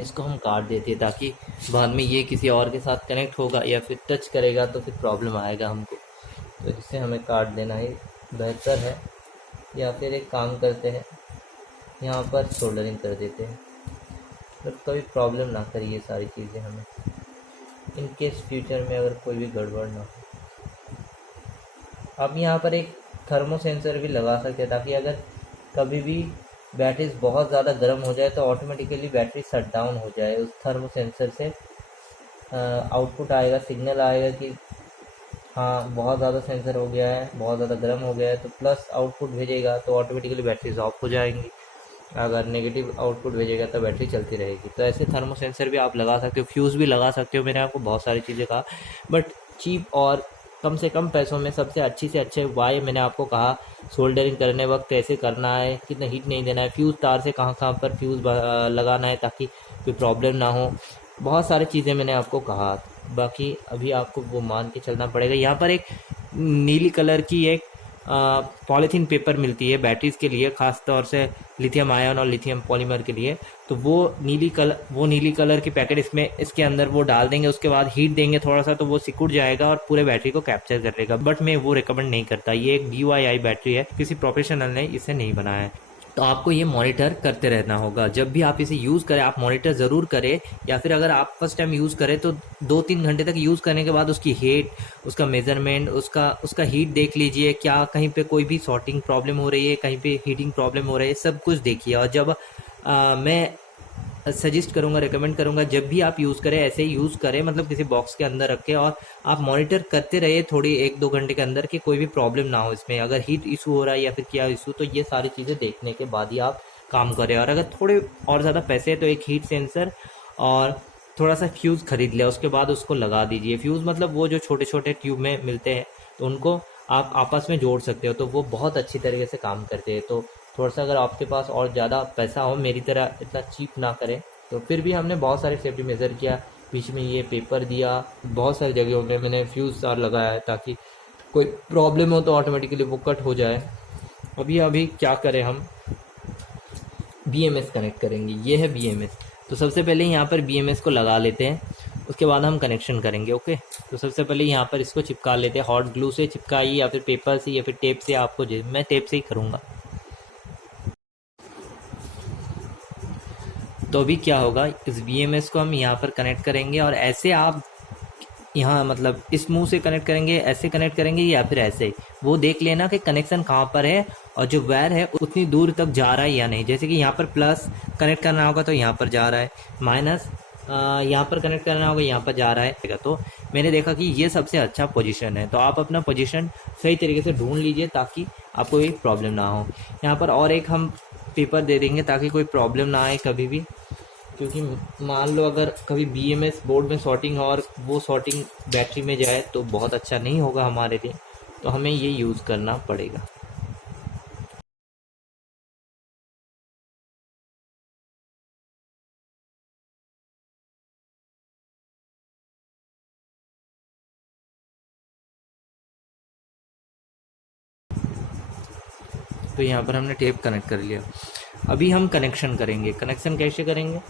इसको हम काट देते हैं, ताकि बाद में ये किसी और के साथ कनेक्ट होगा या फिर टच करेगा तो फिर प्रॉब्लम आएगा हमको। तो इससे हमें काट देना ही बेहतर है, या फिर एक काम करते हैं, यहाँ पर सोल्डरिंग कर देते हैं, तो कभी प्रॉब्लम ना करिए सारी चीज़ें हमें, इन केस फ्यूचर में अगर कोई भी गड़बड़ ना हो। आप यहाँ पर एक थर्मो सेंसर भी लगा सकते हैं, ताकि अगर कभी भी बैटरीज बहुत ज़्यादा गर्म हो जाए तो ऑटोमेटिकली बैटरी शट डाउन हो जाए। उस थर्मो सेंसर से आउटपुट आएगा, सिग्नल आएगा कि हाँ बहुत ज़्यादा सेंसर हो गया है, बहुत ज़्यादा गर्म हो गया है, तो प्लस आउटपुट भेजेगा तो ऑटोमेटिकली बैटरीज ऑफ हो जाएंगी। अगर नेगेटिव आउटपुट भेजेगा तो बैटरी चलती रहेगी। तो ऐसे थर्मो सेंसर भी आप लगा सकते हो, फ्यूज़ भी लगा सकते हो। मैंने आपको बहुत सारी चीज़ें कहा, बट चीप और कम से कम पैसों में सबसे अच्छी से अच्छे वाई मैंने आपको कहा सोल्डरिंग करने वक्त ऐसे करना है, कितना हीट नहीं देना है, फ्यूज़ तार से कहाँ कहाँ पर फ्यूज़ लगाना है ताकि कोई प्रॉब्लम ना हो। बहुत सारी चीज़ें मैंने आपको कहा, बाकी अभी आपको वो मान के चलना पड़ेगा। यहाँ पर एक नीली कलर की एक पॉलीथीन पेपर मिलती है बैटरीज के लिए, ख़ास तौर से लिथियम आयन और लिथियम पॉलीमर के लिए। तो वो नीली कलर की पैकेट इसमें इसके अंदर वो डाल देंगे, उसके बाद हीट देंगे थोड़ा सा तो वो सिकुड़ जाएगा और पूरे बैटरी को कैप्चर कर लेगा। बट मैं वो रिकमेंड नहीं करता, ये एक DIY बैटरी है, किसी प्रोफेशनल ने इसे नहीं बनाया है। तो आपको ये मॉनिटर करते रहना होगा। जब भी आप इसे यूज़ करें आप मॉनिटर ज़रूर करें, या फिर अगर आप फर्स्ट टाइम यूज़ करें तो 2-3 घंटे तक यूज़ करने के बाद उसकी हीट, उसका मेज़रमेंट, उसका हीट देख लीजिए, क्या कहीं पे कोई भी सॉर्टिंग प्रॉब्लम हो रही है, कहीं पे हीटिंग प्रॉब्लम हो रही है, सब कुछ देखिए। और जब मैं सजेस्ट करूंगा, रिकमेंड करूंगा, जब भी आप यूज़ करें ऐसे ही यूज़ करें, मतलब किसी बॉक्स के अंदर रखें और आप मॉनिटर करते रहिए थोड़ी 1-2 घंटे के अंदर कि कोई भी प्रॉब्लम ना हो इसमें, अगर हीट इशू हो रहा है या फिर क्या इशू, तो ये सारी चीज़ें देखने के बाद ही आप काम करें। और अगर थोड़े और ज़्यादा पैसे हैं तो एक हीट सेंसर और थोड़ा सा फ्यूज़ खरीद लिया, उसके बाद उसको लगा दीजिए। फ्यूज़ मतलब वो जो छोटे छोटे ट्यूब में मिलते हैं, तो उनको आप आपस में जोड़ सकते हो, तो वो बहुत अच्छी तरीके से काम करते हैं। तो थोड़ा सा अगर आपके पास और ज़्यादा पैसा हो, मेरी तरह इतना चीप ना करें, तो फिर भी हमने बहुत सारे सेफ्टी मेजर किया, बीच में ये पेपर दिया, बहुत सारी जगहों में मैंने फ्यूज़ तार लगाया है ताकि कोई प्रॉब्लम हो तो ऑटोमेटिकली वो कट हो जाए। अभी क्या करें, हम BMS कनेक्ट करेंगे। ये है BMS। तो सबसे पहले यहाँ पर BMS को लगा लेते हैं, उसके बाद हम कनेक्शन करेंगे। ओके, तो सबसे पहले यहाँ पर इसको चिपका लेते हैं, हॉट ग्लू से चिपकाइए या फिर पेपर से या फिर टेप से, आपको मैं टेप से ही करूँगा। तो अभी क्या होगा, इस BMS को हम यहाँ पर कनेक्ट करेंगे और ऐसे आप यहाँ मतलब इस मुंह से कनेक्ट करेंगे, ऐसे कनेक्ट करेंगे या फिर ऐसे, वो देख लेना कि कनेक्शन कहाँ पर है और जो वायर है उतनी दूर तक जा रहा है या नहीं। जैसे कि यहाँ पर प्लस कनेक्ट करना होगा तो यहाँ पर जा रहा है, माइनस यहाँ पर कनेक्ट करना होगा, यहाँ पर जा रहा है। तो मैंने देखा कि ये सबसे अच्छा पोजीशन है, तो आप अपना पोजीशन सही तरीके से ढूंढ लीजिए ताकि आपको कोई प्रॉब्लम ना हो। यहाँ पर और एक हम पेपर दे देंगे ताकि कोई प्रॉब्लम ना आए कभी भी, क्योंकि मान लो अगर कभी BMS बोर्ड में शॉर्टिंग हो और वो शॉर्टिंग बैटरी में जाए तो बहुत अच्छा नहीं होगा हमारे लिए, तो हमें ये यूज़ करना पड़ेगा। तो यहाँ पर हमने टेप कनेक्ट कर लिया। अभी हम कनेक्शन करेंगे। कनेक्शन कैसे करेंगे,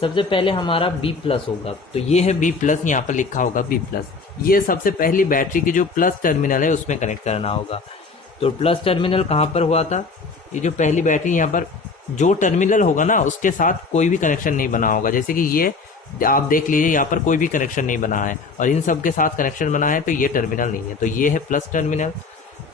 सबसे पहले हमारा B+ होगा, तो ये है B+, यहाँ पर लिखा होगा B+। ये सबसे पहली बैटरी की जो प्लस टर्मिनल है उसमें कनेक्ट करना होगा। तो प्लस टर्मिनल कहाँ पर हुआ था, ये जो पहली बैटरी यहाँ पर जो टर्मिनल होगा ना उसके साथ कोई भी कनेक्शन नहीं बना होगा। जैसे कि ये आप देख लीजिए, यहाँ पर कोई भी कनेक्शन नहीं बना है और इन सब के साथ कनेक्शन बना है, तो ये टर्मिनल नहीं है, तो ये है प्लस टर्मिनल।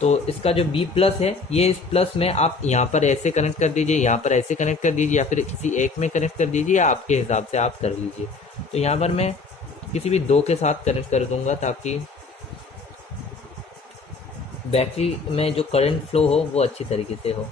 तो इसका जो B+ है, ये इस प्लस में आप यहाँ पर ऐसे कनेक्ट कर दीजिए, यहाँ पर ऐसे कनेक्ट कर दीजिए, या फिर किसी एक में कनेक्ट कर दीजिए, आपके हिसाब से आप कर लीजिए। तो यहाँ पर मैं किसी भी 2 के साथ कनेक्ट कर दूंगा ताकि बैटरी में जो करंट फ्लो हो वो अच्छी तरीके से हो।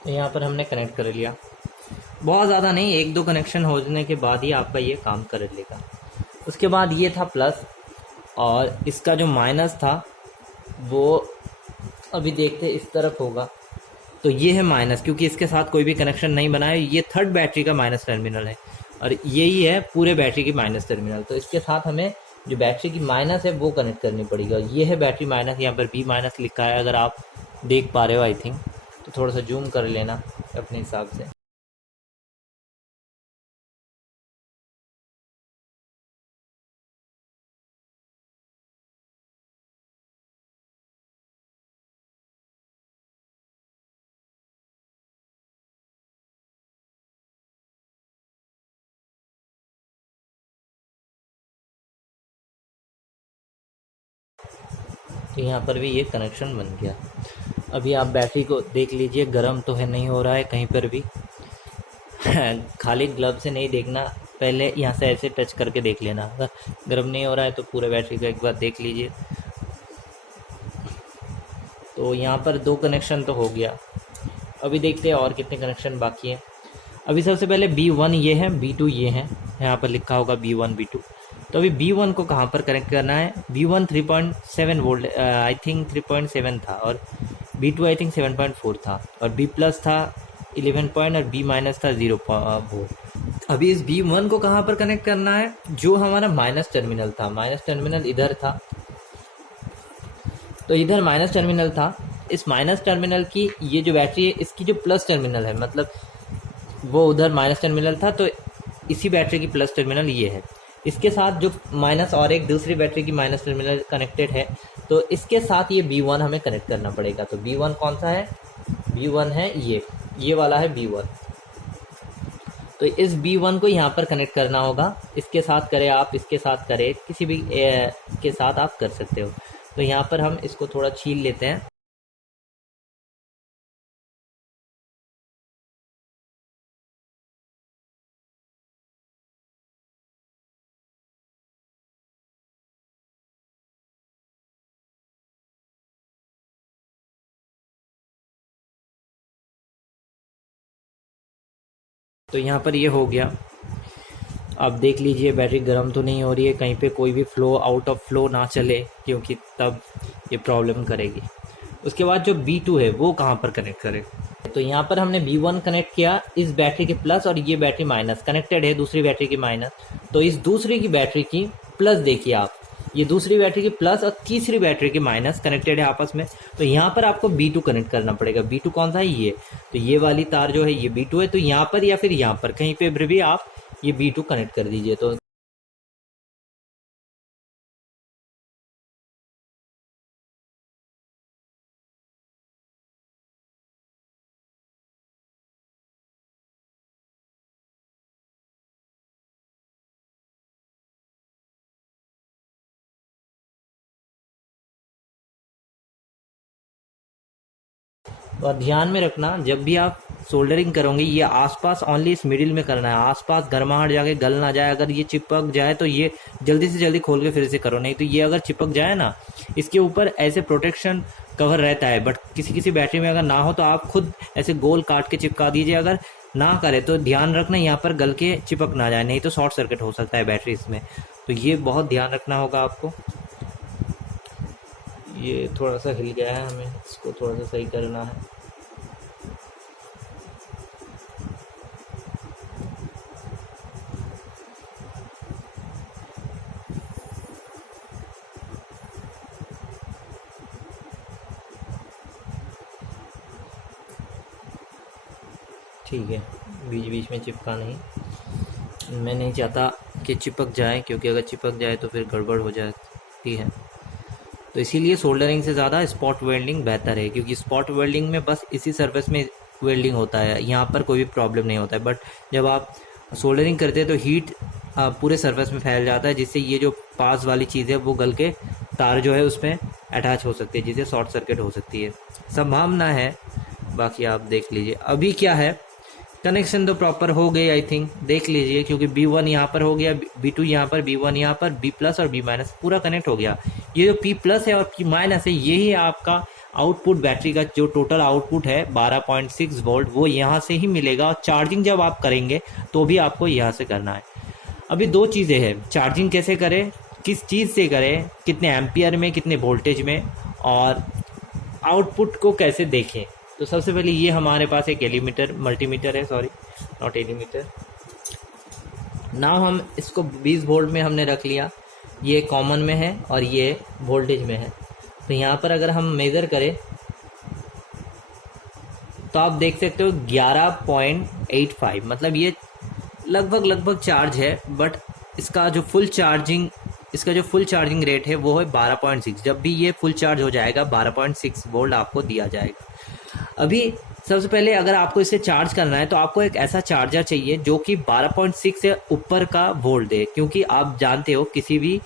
तो यहाँ पर हमने कनेक्ट कर लिया, बहुत ज़्यादा नहीं, 1-2 कनेक्शन होने के बाद ही आपका ये काम कर लेगा। उसके बाद ये था प्लस और इसका जो माइनस था वो अभी देखते इस तरफ होगा। तो ये है माइनस, क्योंकि इसके साथ कोई भी कनेक्शन नहीं बना है, ये थर्ड बैटरी का माइनस टर्मिनल है और यही है पूरे बैटरी की माइनस टर्मिनल। तो इसके साथ हमें जो बैटरी की माइनस है वो कनेक्ट करनी पड़ेगा। ये है बैटरी माइनस, यहाँ पर B- लिखा है, अगर आप देख पा रहे हो आई थिंक, तो थोड़ा सा जूम कर लेना अपने हिसाब से। तो यहाँ पर भी ये कनेक्शन बन गया। अभी आप बैटरी को देख लीजिए, गर्म तो है, नहीं हो रहा है कहीं पर भी। खाली ग्लव से नहीं देखना, पहले यहाँ से ऐसे टच करके देख लेना। अगर गर्म नहीं हो रहा है तो पूरे बैटरी का एक बार देख लीजिए। तो यहाँ पर 2 कनेक्शन तो हो गया। अभी देखते हैं और कितने कनेक्शन बाकी है। अभी सबसे पहले B1 ये है, B2 ये है, यहाँ पर लिखा होगा B1 B2। तो अभी B1 को कहाँ पर कनेक्ट करना है? B1 3.7 वोल्ट, आई थिंक 3.7 था, और B2 आई थिंक 7.4 था, और B प्लस था 11 पॉइंट, और B माइनस था 0 वोल्ट। अभी इस B1 को कहाँ पर कनेक्ट करना है? जो हमारा माइनस टर्मिनल था, माइनस टर्मिनल इधर था, तो इधर माइनस टर्मिनल था। इस माइनस टर्मिनल की ये जो बैटरी है, इसकी जो प्लस टर्मिनल है, मतलब वो उधर माइनस टर्मिनल था, तो इसी बैटरी की प्लस टर्मिनल ये है। इसके साथ जो माइनस और एक दूसरी बैटरी की माइनस टर्मिनल कनेक्टेड है, तो इसके साथ ये B1 हमें कनेक्ट करना पड़ेगा। तो B1 कौन सा है? B1 है ये वाला है B1। तो इस B1 को यहाँ पर कनेक्ट करना होगा। इसके साथ करें आप, इसके साथ करें, किसी भी के साथ आप कर सकते हो। तो यहाँ पर हम इसको थोड़ा छील लेते हैं। तो यहाँ पर ये हो गया। आप देख लीजिए बैटरी गर्म तो नहीं हो रही है, कहीं पे कोई भी फ्लो आउट ऑफ फ्लो ना चले, क्योंकि तब ये प्रॉब्लम करेगी। उसके बाद जो B2 है वो कहाँ पर कनेक्ट करें? तो यहाँ पर हमने B1 कनेक्ट किया, इस बैटरी के प्लस, और ये बैटरी माइनस कनेक्टेड है दूसरी बैटरी की माइनस। तो इस दूसरी की बैटरी की प्लस देखिए आप, ये दूसरी बैटरी की प्लस और तीसरी बैटरी की माइनस कनेक्टेड है आपस में। तो यहाँ पर आपको B2 कनेक्ट करना पड़ेगा। B2 कौन सा है? ये। तो ये वाली तार जो है ये B2 है। तो यहाँ पर या फिर यहाँ पर कहीं पे भी आप ये B2 कनेक्ट कर दीजिए। तो और ध्यान में रखना, जब भी आप सोल्डरिंग करोगे, ये आसपास ओनली इस मिडिल में करना है, आसपास गर्माहट जाके गल ना जाए। अगर ये चिपक जाए तो ये जल्दी से जल्दी खोल के फिर से करो, नहीं तो ये अगर चिपक जाए ना, इसके ऊपर ऐसे प्रोटेक्शन कवर रहता है, बट किसी किसी बैटरी में अगर ना हो तो आप खुद ऐसे गोल काट के चिपका दीजिए। अगर ना करे तो ध्यान रखना यहाँ पर गल के चिपक ना जाए, नहीं तो शॉर्ट सर्किट हो सकता है बैटरी इसमें। तो ये बहुत ध्यान रखना होगा आपको। ये थोड़ा सा हिल गया है, हमें इसको थोड़ा सा सही करना है। ठीक है, बीच बीच में चिपका नहीं, मैं नहीं चाहता कि चिपक जाए, क्योंकि अगर चिपक जाए तो फिर गड़बड़ हो जाती है। तो इसीलिए सोल्डरिंग से ज़्यादा स्पॉट वेल्डिंग बेहतर है, क्योंकि स्पॉट वेल्डिंग में बस इसी सरफेस में वेल्डिंग होता है, यहाँ पर कोई भी प्रॉब्लम नहीं होता है। बट जब आप सोल्डरिंग करते हैं तो हीट पूरे सरफेस में फैल जाता है, जिससे ये जो पास वाली चीज़ है वो गल के तार जो है उसमें अटैच हो सकती है, जिससे शॉर्ट सर्किट हो सकती है, संभावना है। बाकी आप देख लीजिए। अभी क्या है, कनेक्शन तो प्रॉपर हो गए आई थिंक, देख लीजिए, क्योंकि B1 यहाँ पर हो गया, B2 यहाँ पर, B1 यहाँ पर, B प्लस और B माइनस पूरा कनेक्ट हो गया। ये जो P प्लस है और P माइनस है, यही आपका आउटपुट बैटरी का जो टोटल आउटपुट है 12.6 वोल्ट, वो यहाँ से ही मिलेगा। और चार्जिंग जब आप करेंगे तो भी आपको यहाँ से करना है। अभी 2 चीज़ें हैं, चार्जिंग कैसे करें, किस चीज़ से करें, कितने एम्पियर में, कितने वोल्टेज में, और आउटपुट को कैसे देखें। तो सबसे पहले ये हमारे पास एक मल्टीमीटर है, सॉरी नॉट एलीमीटर। नाउ हम इसको 20 वोल्ट में हमने रख लिया, ये कॉमन में है और ये वोल्टेज में है। तो यहाँ पर अगर हम मेज़र करें तो आप देख सकते हो 11.85, मतलब ये लगभग चार्ज है। बट इसका जो फुल चार्जिंग रेट है वो है 12.6। जब भी ये फुल चार्ज हो जाएगा 12.6 वोल्ट आपको दिया जाएगा। अभी सबसे पहले अगर आपको इसे चार्ज करना है तो आपको एक ऐसा चार्जर चाहिए जो कि 12.6 से ऊपर का वोल्ट दे, क्योंकि आप जानते हो किसी भी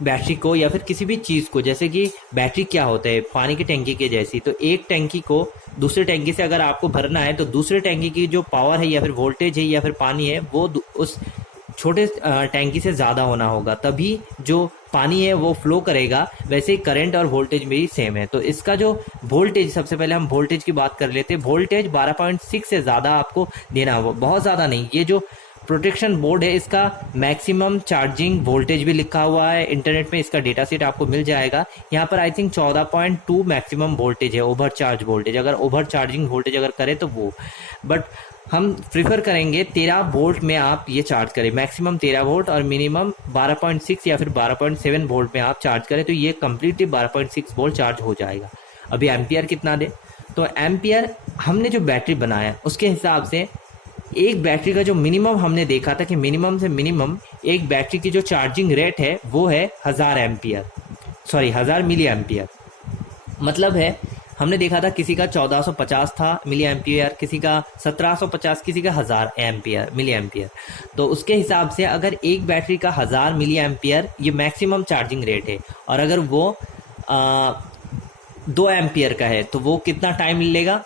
बैटरी को या फिर किसी भी चीज़ को, जैसे कि बैटरी क्या होता है पानी की टंकी के जैसी, तो एक टंकी को दूसरे टंकी से अगर आपको भरना है तो दूसरे टंकी की जो पावर है या फिर वोल्टेज है या फिर पानी है वो उस छोटे टैंकी से ज़्यादा होना होगा, तभी जो पानी है वो फ्लो करेगा। वैसे ही करंट और वोल्टेज भी सेम है। तो इसका जो वोल्टेज, सबसे पहले हम वोल्टेज की बात कर लेते हैं। वोल्टेज 12.6 से ज़्यादा आपको देना होगा, बहुत ज़्यादा नहीं। ये जो प्रोटेक्शन बोर्ड है इसका मैक्सिमम चार्जिंग वोल्टेज भी लिखा हुआ है, इंटरनेट में इसका डेटा सेट आपको मिल जाएगा। यहाँ पर आई थिंक 14.2 मैक्सिमम वोल्टेज है, ओवर चार्ज वोल्टेज। अगर ओवर चार्जिंग वोल्टेज अगर करें तो वो, बट हम प्रिफर करेंगे 13 वोल्ट में आप ये चार्ज करें, मैक्सिमम 13 वोल्ट और मिनिमम 12.6 या फिर 12.7 वोल्ट में आप चार्ज करें तो ये कम्प्लीटली 12.6 वोल्ट चार्ज हो जाएगा। अभी एम्पियर कितना दे, तो एम्पियर हमने जो बैटरी बनाया उसके हिसाब से एक बैटरी का जो मिनिमम हमने देखा था कि मिनिमम से मिनिमम एक बैटरी की जो चार्जिंग रेट है वो है 1000 मिली एम्पियर। मतलब है हमने देखा था किसी का 1450 था मिली एम्पियर, किसी का 1750, किसी का 1000 एम्पियर मिली एम्पियर। तो उसके हिसाब से अगर एक बैटरी का 1000 मिली एम्पियर ये मैक्सिमम चार्जिंग रेट है, और अगर वो 2 एम्पियर का है तो वो कितना टाइम लेगा।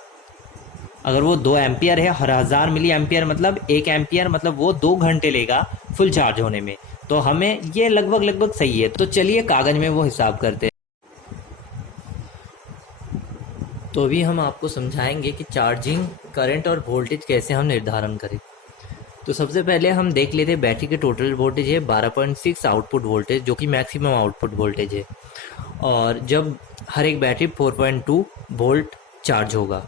अगर वो 2 एम्पियर है और 1000 मिली एम्पियर मतलब 1 एम्पियर, मतलब वो 2 घंटे लेगा फुल चार्ज होने में। तो हमें ये लगभग सही है। तो चलिए कागज में वो हिसाब करते हैं। तो अभी हम आपको समझाएंगे कि चार्जिंग करंट और वोल्टेज कैसे हम निर्धारण करें। तो सबसे पहले हम देख लेते हैं बैटरी के टोटल वोल्टेज है 12.6 आउटपुट वोल्टेज, जो कि मैक्सिमम आउटपुट वोल्टेज है। और जब हर एक बैटरी 4.2 वोल्ट चार्ज होगा,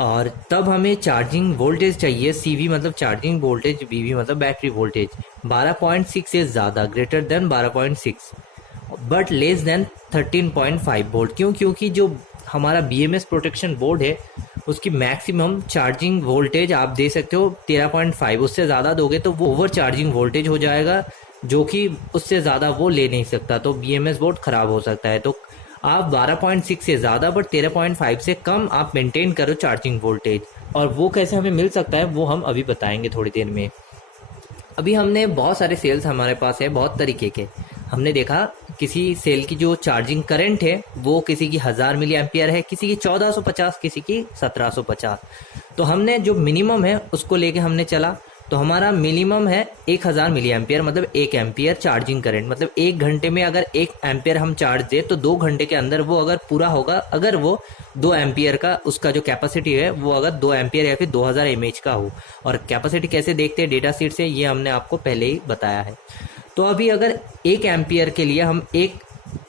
और तब हमें चार्जिंग वोल्टेज चाहिए CV मतलब चार्जिंग वोल्टेज, BV मतलब बैटरी वोल्टेज 12.6 से ज़्यादा, greater than 12.6 but less than 13.5 volt. क्यों? क्योंकि जो हमारा BMS प्रोटेक्शन बोर्ड है उसकी मैक्सिमम चार्जिंग वोल्टेज आप दे सकते हो 13.5, उससे ज़्यादा दोगे तो वो ओवर चार्जिंग वोल्टेज हो जाएगा, जो कि उससे ज़्यादा वो ले नहीं सकता, तो BMS बोर्ड ख़राब हो सकता है। तो आप 12.6 से ज़्यादा बट 13.5 से कम आप मेंटेन करो चार्जिंग वोल्टेज। और वो कैसे हमें मिल सकता है वो हम अभी बताएंगे थोड़ी देर में। अभी हमने बहुत सारे सेल्स हमारे पास है, बहुत तरीके के। हमने देखा किसी सेल की जो चार्जिंग करंट है वो किसी की 1000 मिली एम्पियर है, किसी की 1450, किसी की 1750। तो हमने जो मिनिमम है उसको लेके हमने चला, तो हमारा मिनिमम है 1000 मिली एम्पियर, मतलब 1 एम्पियर चार्जिंग करंट। मतलब 1 घंटे में अगर 1 एम्पियर हम चार्ज दें तो 2 घंटे के अंदर वो अगर पूरा होगा, अगर वो 2 एम्पियर का उसका जो कैपेसिटी है वो अगर 2 एम्पियर या फिर 2000 mAh का हो। और कैपेसिटी कैसे देखते हैं डेटा शीट से, ये हमने आपको पहले ही बताया है। तो अभी अगर 1 एम्पियर के लिए हम 1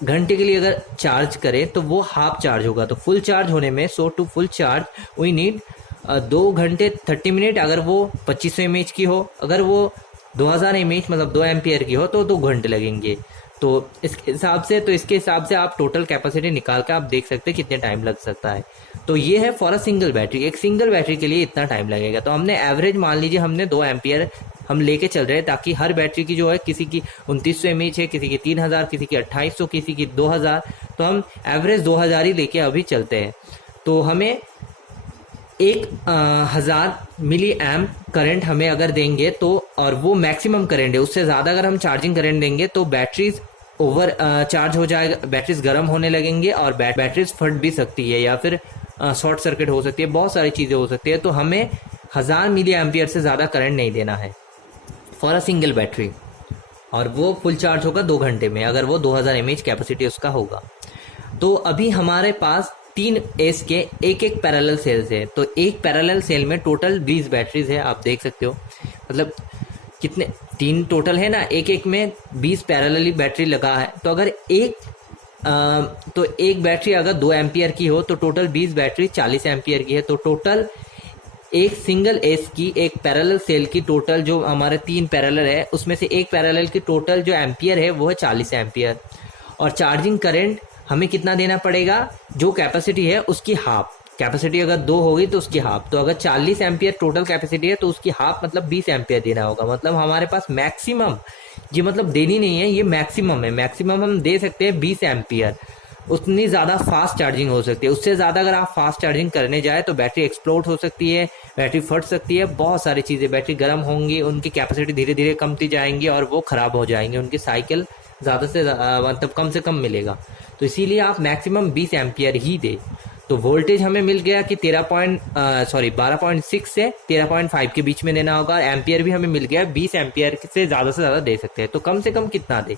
घंटे के लिए अगर चार्ज करें तो वो हाफ चार्ज होगा। तो फुल चार्ज होने में, so to full charge we need 2 घंटे 30 मिनट। अगर वो 2500 mAh की हो, अगर वो 2000 mAh मतलब 2 एम्पियर की हो तो 2 घंटे लगेंगे। तो इसके हिसाब से आप टोटल कैपेसिटी निकाल के आप देख सकते हैं कितने टाइम लग सकता है। तो ये है फॉर अ सिंगल बैटरी, एक सिंगल बैटरी के लिए इतना टाइम लगेगा। तो हमने एवरेज मान लीजिए हमने 2 एम्पियर हम लेके चल रहे हैं, ताकि हर बैटरी की जो है किसी की 2900 mAh है, किसी की 3000, किसी की 2800, किसी की 2000, तो हम एवरेज 2000 ही लेके अभी चलते हैं। तो हमें 1000 मिली एम्प करंट हमें अगर देंगे तो, और वो मैक्सिमम करंट है, उससे ज़्यादा अगर हम चार्जिंग करंट देंगे तो बैटरीज ओवर चार्ज हो जाएगा, बैटरीज गर्म होने लगेंगे और बैटरीज फट भी सकती है या फिर शॉर्ट सर्किट हो सकती है, बहुत सारी चीज़ें हो सकती है। तो हमें 1000 मिली एम्पियर से ज़्यादा करंट नहीं देना है फॉर अ सिंगल बैटरी, और वो फुल चार्ज होगा 2 घंटे में अगर वो 2000 mAh कैपेसिटी उसका होगा। तो अभी हमारे पास 3 एस के एक पैरेलल सेल्स है। तो एक पैरेलल सेल में टोटल 20 बैटरीज है, आप देख सकते हो। मतलब कितने 3 टोटल है ना, एक में 20 पैरेलली बैटरी लगा है। तो अगर एक बैटरी अगर 2 एम्पियर की हो तो टोटल 20 बैटरी 40 एम्पियर की है। तो टोटल एक सिंगल एस की एक पैरेलल सेल की टोटल जो हमारे 3 पैरेलल है उसमें से एक पैरेलल की टोटल जो एम्पियर है वो है 40 एम्पियर। और चार्जिंग करंट हमें कितना देना पड़ेगा, जो कैपेसिटी है उसकी हाफ। कैपेसिटी अगर 2 होगी तो उसकी हाफ। तो अगर 40 एम्पियर टोटल कैपेसिटी है तो उसकी हाफ मतलब 20 एम्पियर देना होगा। मतलब हमारे पास मैक्सिमम, ये मतलब देनी नहीं है, ये मैक्सिमम है। मैक्सिमम हम दे सकते हैं 20 एम्पियर, उतनी ज़्यादा फास्ट चार्जिंग हो सकती है। उससे ज़्यादा अगर आप फास्ट चार्जिंग करने जाए तो बैटरी एक्सप्लोड हो सकती है, बैटरी फट सकती है, बहुत सारी चीज़ें, बैटरी गर्म होंगी, उनकी कैपेसिटी धीरे धीरे कमती जाएंगी और वो ख़राब हो जाएंगे, उनकी साइकिल ज़्यादा से मतलब कम से कम मिलेगा। तो इसीलिए आप मैक्सिमम 20 एम्पियर ही दे। तो वोल्टेज हमें मिल गया कि 12.6 से 13.5 के बीच में देना होगा। एम्पियर भी हमें मिल गया 20 एम्पियर से ज़्यादा दे सकते हैं। तो कम से कम कितना दे,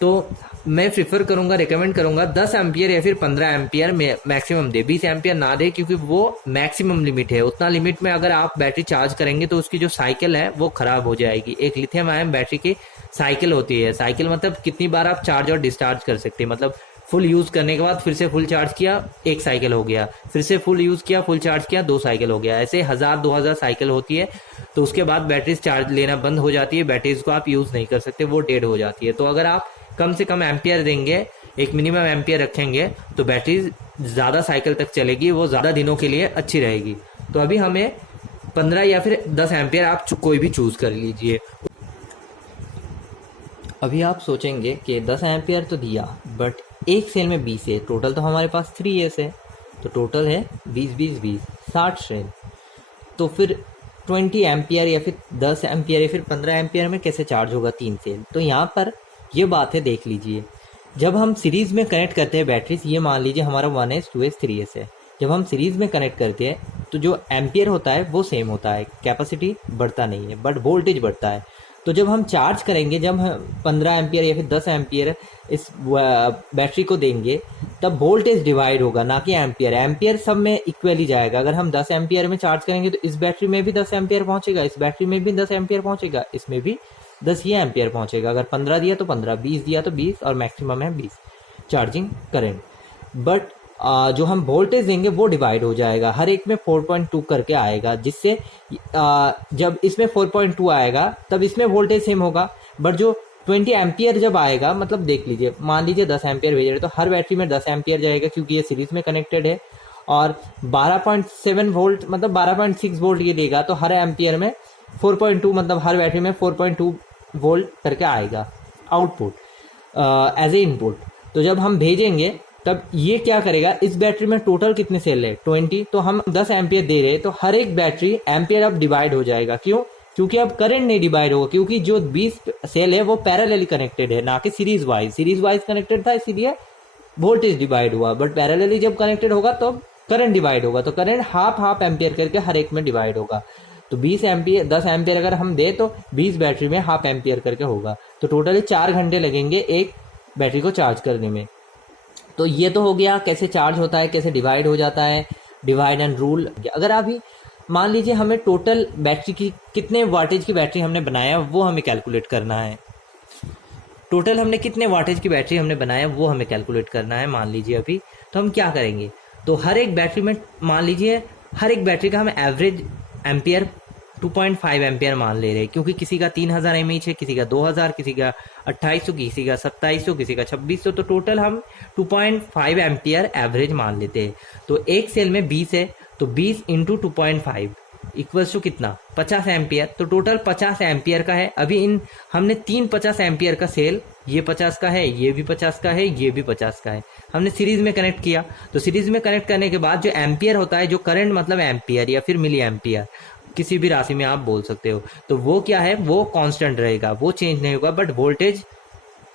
तो मैं प्रिफर करूंगा, रिकमेंड करूंगा 10 एम्पियर या फिर 15 एम्पियर में मैक्सिमम दे। 20 एम्पियर ना दे, क्योंकि वो मैक्सिमम लिमिट है। उतना लिमिट में अगर आप बैटरी चार्ज करेंगे तो उसकी जो साइकिल है वो खराब हो जाएगी। एक लिथियम आयन बैटरी की साइकिल होती है। साइकिल मतलब कितनी बार आप चार्ज और डिस्चार्ज कर सकते हैं। मतलब फुल यूज़ करने के बाद फिर से फुल चार्ज किया, 1 साइकिल हो गया, फिर से फुल यूज़ किया, फुल चार्ज किया, 2 साइकिल हो गया। ऐसे 1000-2000 साइकिल होती है। तो उसके बाद बैटरी चार्ज लेना बंद हो जाती है, बैटरीज को आप यूज़ नहीं कर सकते, वो डेड हो जाती है। तो अगर आप कम से कम एम्पियर देंगे, एक मिनिमम एम्पियर रखेंगे, तो बैटरी ज़्यादा साइकिल तक चलेगी, वो ज़्यादा दिनों के लिए अच्छी रहेगी। तो अभी हमें 15 या फिर 10 एम्पियर आप कोई भी चूज़ कर लीजिए। अभी आप सोचेंगे कि 10 एम्पियर तो दिया, बट एक सेल में 20 है, टोटल तो हमारे पास 3 एस है, तो टोटल है 20-20-20 60 सेल। तो फिर 20 एम्पियर या फिर 10 एम्पियर या फिर 15 एम्पियर में कैसे चार्ज होगा 3 सेल। तो यहाँ पर ये बात है, देख लीजिए। जब हम सीरीज़ में कनेक्ट करते हैं बैटरीज, ये मान लीजिए हमारा 1S 2S 3S है। जब हम सीरीज़ में कनेक्ट करते हैं तो जो एम्पियर होता है वो सेम होता है, कैपेसिटी बढ़ता नहीं है, बट वोल्टेज बढ़ता है। तो जब हम चार्ज करेंगे, जब हम 15 एम्पियर या फिर 10 एम्पियर इस बैटरी को देंगे, तब वोल्टेज डिवाइड होगा, ना कि एम्पियर। एम्पियर सब में इक्वली जाएगा। अगर हम 10 एम्पियर में चार्ज करेंगे तो इस बैटरी में भी 10 एम्पियर पहुंचेगा, इस बैटरी में भी 10 एम्पियर पहुंचेगा, इसमें भी 10 ही एम्पियर पहुंचेगा। अगर 15 दिया तो 15, 20 दिया तो 20, और मैक्सिमम है 20 चार्जिंग करेंट। बट जो हम वोल्टेज देंगे वो डिवाइड हो जाएगा, हर एक में 4.2 करके आएगा, जिससे जब इसमें 4.2 आएगा तब इसमें वोल्टेज सेम होगा। बट जो 20 एम्पियर जब आएगा, मतलब देख लीजिए, मान लीजिए 10 एम्पियर भेज रहे तो हर बैटरी में 10 एम्पियर जाएगा, क्योंकि ये सीरीज में कनेक्टेड है। और 12.7 वोल्ट मतलब 12.6 वोल्ट ये देगा, तो हर एम्पियर में 4.2 मतलब हर बैटरी में 4.2 वोल्ट करके आएगा आउटपुट एज ए इनपुट। तो जब हम भेजेंगे तब ये क्या करेगा, इस बैटरी में टोटल कितने सेल है 20, तो हम 10 एम्पियर दे रहे हैं, तो हर एक बैटरी एम्पियर अब डिवाइड हो जाएगा। क्यों? क्योंकि अब करंट नहीं डिवाइड होगा, क्योंकि जो 20 सेल है वो पैरेलली कनेक्टेड है, ना कि सीरीज वाइज कनेक्टेड था, इसीलिए वोल्टेज डिवाइड हुआ। बट पैरेलली जब कनेक्टेड होगा तो करंट डिवाइड होगा, तो करंट हाफ एम्पियर करके हर एक में डिवाइड होगा। तो 20 एम्पियर 10 एम्पियर अगर हम दे तो 20 बैटरी में हाफ एम्पियर करके होगा। तो टोटली 4 घंटे लगेंगे एक बैटरी को चार्ज करने में। तो ये तो हो गया कैसे चार्ज होता है, कैसे डिवाइड हो जाता है, डिवाइड एंड रूल। अगर अभी मान लीजिए हमें टोटल बैटरी की कितने वाटेज की बैटरी हमने बनाया वो हमें कैलकुलेट करना है। टोटल हमने कितने वाटेज की बैटरी हमने बनाया वो हमें कैलकुलेट करना है। मान लीजिए अभी तो हम क्या करेंगे, तो हर एक बैटरी में मान लीजिए हर एक बैटरी का हम एवरेज एम्पियर 2.5 एम्पियर मान ले रहे हैं, क्योंकि किसी का 3000 mAh है, किसी का 2000, किसी का 2800, किसी का 2700, किसी का 2600। तो टोटल हम 2.5 एम्पियर एवरेज मान लेते हैं। तो एक सेल में 20 है, तो 20 इंटू 2.5 इक्वल्स टू कितना 50 एम्पियर। तो टोटल 50 एम्पियर का है। अभी इन हमने 3 50 एम्पियर का सेल, ये 50 का है, ये भी 50 का है, ये भी 50 का है, हमने सीरीज में कनेक्ट किया। तो सीरीज में कनेक्ट करने के बाद जो एम्पियर होता है, जो करंट मतलब एम्पियर या फिर मिली एम्पियर, किसी भी राशि में आप बोल सकते हो, तो वो क्या है, वो कांस्टेंट रहेगा, वो चेंज नहीं होगा, बट वोल्टेज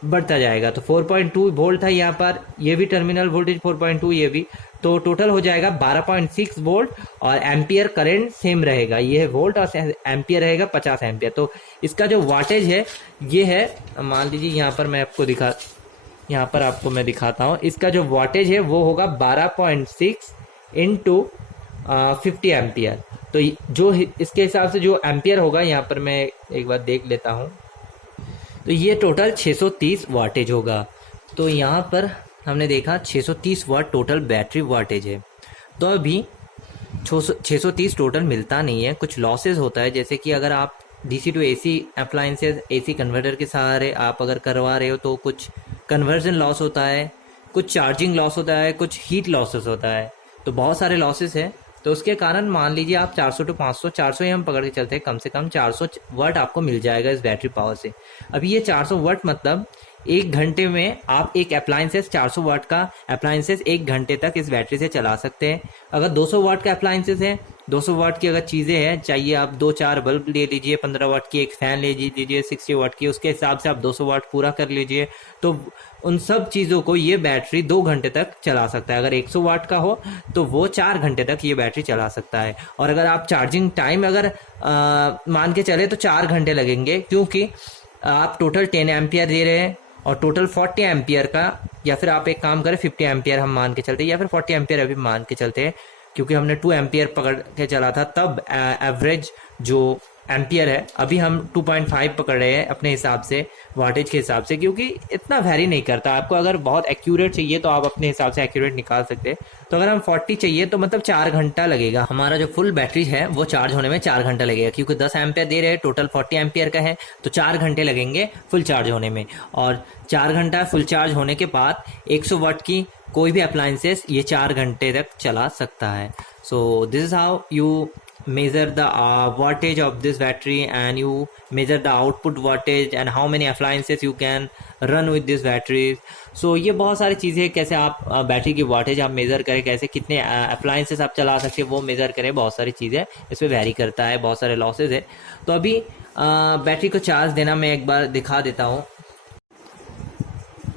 बढ़ता जाएगा। तो 4.2 वोल्ट था यहाँ पर, ये भी टर्मिनल वोल्टेज 4.2, ये भी, तो टोटल हो जाएगा 12.6 वोल्ट, और एम्पियर करंट सेम रहेगा, ये है वोल्ट, और एम्पियर रहेगा 50 एम्पियर। तो इसका जो वाटेज है ये है, मान लीजिए यहाँ पर मैं आपको मैं दिखाता हूँ, इसका जो वाटेज है वो होगा 12.6 इंटू 50 एम्पियर। तो जो इसके हिसाब से जो एम्पियर होगा, यहाँ पर मैं एक बार देख लेता हूँ, तो ये टोटल 630 वाटेज होगा। तो यहाँ पर हमने देखा 630 वाट टोटल बैटरी वाटेज है। तो अभी 630 टोटल मिलता नहीं है, कुछ लॉसेज होता है, जैसे कि अगर आप DC to AC appliances AC converter के सहारे आप अगर करवा रहे हो तो कुछ कन्वर्जन लॉस होता है, कुछ चार्जिंग लॉस होता है, कुछ हीट लॉसेस होता है, तो बहुत सारे लॉसेस हैं। तो उसके कारण मान लीजिए आप 400 टू 500, 400 ही हम पकड़ के चलते हैं, कम से कम 400 वाट आपको मिल जाएगा इस बैटरी पावर से। अभी ये 400 वाट मतलब 1 घंटे में आप एक अप्लाइंसेस 400 वाट का अप्लाइंसेस 1 घंटे तक इस बैटरी से चला सकते हैं। अगर 200 वाट का अप्लाइंसेस है 200 वाट की अगर चीज़ें हैं चाहिए, आप 2-4 बल्ब ले लीजिए, 15 वाट की एक फ़ैन ले लीजिए 60 वाट की, उसके हिसाब से आप 200 वाट पूरा कर लीजिए। तो उन सब चीज़ों को ये बैटरी 2 घंटे तक चला सकता है। अगर 100 वाट का हो तो वो 4 घंटे तक ये बैटरी चला सकता है। और अगर आप चार्जिंग टाइम अगर मान के चले तो 4 घंटे लगेंगे, क्योंकि आप टोटल 10 एम्पियर दे रहे हैं और टोटल 40 एम्पियर का, या फिर आप एक काम करें 50 एम्पियर हम मान के चलते हैं, या फिर 40 एम्पियर अभी मान के चलते हैं, क्योंकि हमने 2 एम्पियर पकड़ के चला था, तब एवरेज जो एम्पियर है अभी हम 2.5 पकड़ रहे हैं अपने हिसाब से, वाटेज के हिसाब से, क्योंकि इतना वैरी नहीं करता। आपको अगर बहुत एक्यूरेट चाहिए तो आप अपने हिसाब से एक्यूरेट निकाल सकते हैं। तो अगर हम 40 चाहिए तो मतलब 4 घंटा लगेगा। हमारा जो फुल बैटरी है वो चार्ज होने में 4 घंटा लगेगा, क्योंकि 10 एम्पियर दे रहे हैं, टोटल 40 एम्पियर का है, तो 4 घंटे लगेंगे फुल चार्ज होने में। और 4 घंटा फुल चार्ज होने के बाद 100 वाट की कोई भी अप्लायंसेस ये 4 घंटे तक चला सकता है। सो this is how you measure the wattage of this battery, and you measure the output wattage and how many appliances you can run with this batteries. So ये बहुत सारी चीज़ें हैं, कैसे आप बैटरी की वाटेज आप मेज़र करें, कैसे कितने अप्लायंसेस आप चला सकते हैं वो मेज़र करें, बहुत सारी चीज़ें इस पर वेरी करता है, बहुत सारे लॉसेज है। तो अभी बैटरी को चार्ज देना मैं एक बार दिखा देता हूँ।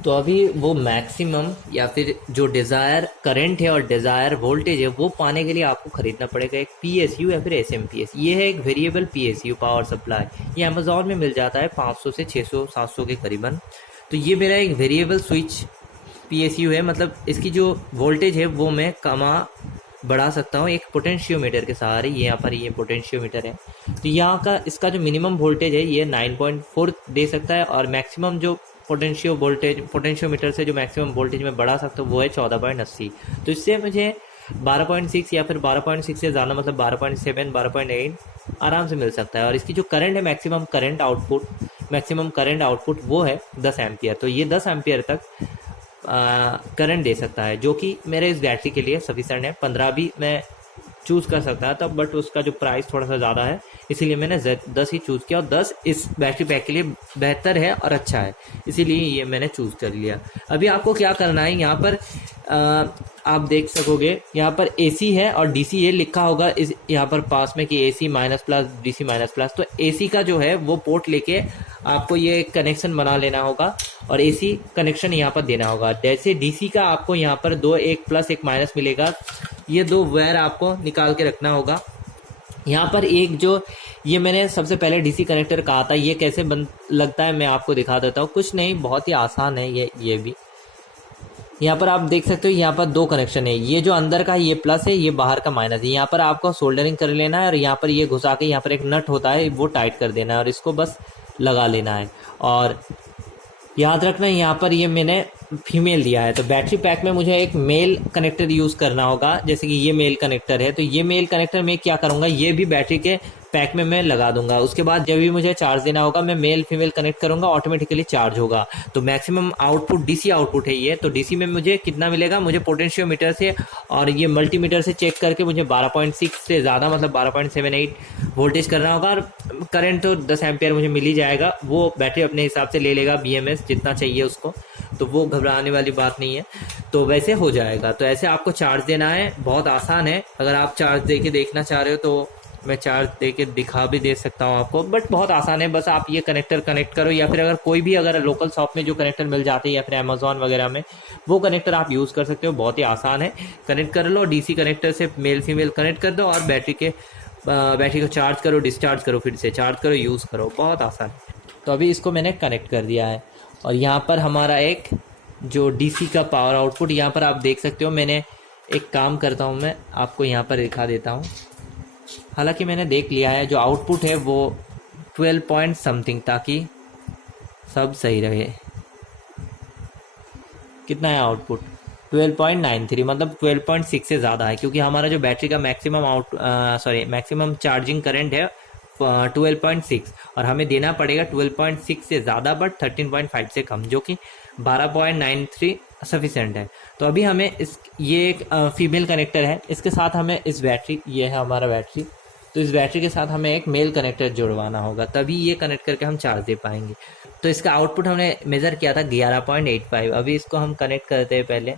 तो अभी वो मैक्सिमम या फिर जो डिज़ायर करंट है और डिज़ायर वोल्टेज है वो पाने के लिए आपको ख़रीदना पड़ेगा एक PSU या फिर SMPS। ये है एक वेरिएबल PSU पावर सप्लाई, ये अमेज़ॉन में मिल जाता है 500 से 600-700 के करीबन। तो ये मेरा एक वेरिएबल स्विच PSU है, मतलब इसकी जो वोल्टेज है वो मैं बढ़ा सकता हूँ एक पोटेंशियोमीटर के सहारे। ये यहाँ पर ये पोटेंशियोमीटर है, तो यहाँ का इसका जो मिनिमम वोल्टेज है ये 9.4 दे सकता है, और मैक्सिमम जो पोटेंशियोमीटर से जो मैक्सिमम वोल्टेज में बढ़ा सकता हूँ वो है 14.80। तो इससे मुझे 12.6 या फिर 12.6 से ज़्यादा, मतलब 12.7 12.8 आराम से मिल सकता है। और इसकी जो करंट है मैक्सिमम करंट आउटपुट वो है 10 एम्पियर। तो ये 10 एम्पियर तक करंट दे सकता है, जो कि मेरे इस बैटरी के लिए सफिशिएंट है। 15 भी मैं चूज़ कर सकता था, बट उसका जो प्राइस थोड़ा सा ज़्यादा है, इसीलिए मैंने 10 ही चूज़ किया, और 10 इस बैटरी पैक के लिए बेहतर है और अच्छा है, इसीलिए ये मैंने चूज़ कर लिया। अभी आपको क्या करना है, यहाँ पर आप देख सकोगे यहाँ पर AC है और DC ये लिखा होगा इस यहाँ पर पास में कि AC minus plus DC minus plus. तो AC का जो है वो पोर्ट लेके आपको ये कनेक्शन बना लेना होगा और AC कनेक्शन यहाँ पर देना होगा। जैसे DC का आपको यहाँ पर एक प्लस एक माइनस मिलेगा, ये 2 वायर आपको निकाल के रखना होगा। यहाँ पर एक जो ये मैंने सबसे पहले DC कनेक्टर कहा था, ये कैसे लगता है मैं आपको दिखा देता हूँ। कुछ नहीं, बहुत ही आसान है ये भी। यहाँ पर आप देख सकते हो यहाँ पर 2 कनेक्शन है, ये जो अंदर का ये प्लस है, ये बाहर का माइनस है। यहाँ पर आपको सोल्डरिंग कर लेना है और यहाँ पर ये घुसा के यहाँ पर एक नट होता है वो टाइट कर देना है और इसको बस लगा लेना है। और याद रखना यहाँ पर ये मैंने फीमेल दिया है, तो बैटरी पैक में मुझे एक मेल कनेक्टर यूज़ करना होगा। जैसे कि ये मेल कनेक्टर है, तो ये मेल कनेक्टर मैं क्या करूँगा, ये भी बैटरी के पैक में मैं लगा दूंगा। उसके बाद जब भी मुझे चार्ज देना होगा मैं मेल फीमेल कनेक्ट करूंगा, ऑटोमेटिकली चार्ज होगा। तो मैक्सिमम आउटपुट DC आउटपुट है ये। तो DC में मुझे कितना मिलेगा, मुझे पोटेंशियोमीटर से और ये मल्टीमीटर से चेक करके मुझे 12.6 से ज़्यादा, मतलब 12.78 वोल्टेज करना होगा। और करंट तो 10 एम्पियर मुझे मिल ही जाएगा, वो बैटरी अपने हिसाब से ले लेगा BMS जितना चाहिए उसको, तो वो घबराने वाली बात नहीं है, तो वैसे हो जाएगा। तो ऐसे आपको चार्ज देना है, बहुत आसान है। अगर आप चार्ज दे के देखना चाह रहे हो तो मैं चार्ज दे के दिखा भी दे सकता हूँ आपको, बट बहुत आसान है। बस आप ये कनेक्टर कनेक्ट करो, या फिर अगर कोई भी अगर लोकल शॉप में जो कनेक्टर मिल जाते हैं या फिर अमेज़ॉन वगैरह में, वो कनेक्टर आप यूज़ कर सकते हो। बहुत ही आसान है, कनेक्ट कर लो, DC कनेक्टर से मेल फीमेल कनेक्ट कर दो और बैटरी को चार्ज करो, डिस्चार्ज करो, फिर से चार्ज करो, यूज़ करो, बहुत आसान है। तो अभी इसको मैंने कनेक्ट कर दिया है और यहाँ पर हमारा एक जो DC का पावर आउटपुट यहाँ पर आप देख सकते हो। मैंने एक काम करता हूँ, मैं आपको यहाँ पर दिखा देता हूँ। हालांकि मैंने देख लिया है, जो आउटपुट है वो 12 पॉइंट समथिंग, ताकि सब सही रहे। कितना है आउटपुट, 12.93, मतलब 12.6 से ज़्यादा है, क्योंकि हमारा जो बैटरी का मैक्सिमम चार्जिंग करंट है 12.6 और हमें देना पड़ेगा 12.6 से ज़्यादा बट 13.5 से कम, जो कि 12.93 सफिशेंट है। तो अभी हमें ये एक फीमेल कनेक्टर है, इसके साथ हमें इस बैटरी, ये है हमारा बैटरी, तो इस बैटरी के साथ हमें एक मेल कनेक्टर जुड़वाना होगा, तभी ये कनेक्ट करके हम चार्ज दे पाएंगे। तो इसका आउटपुट हमने मेज़र किया था 11.85। अभी इसको हम कनेक्ट करते हैं पहले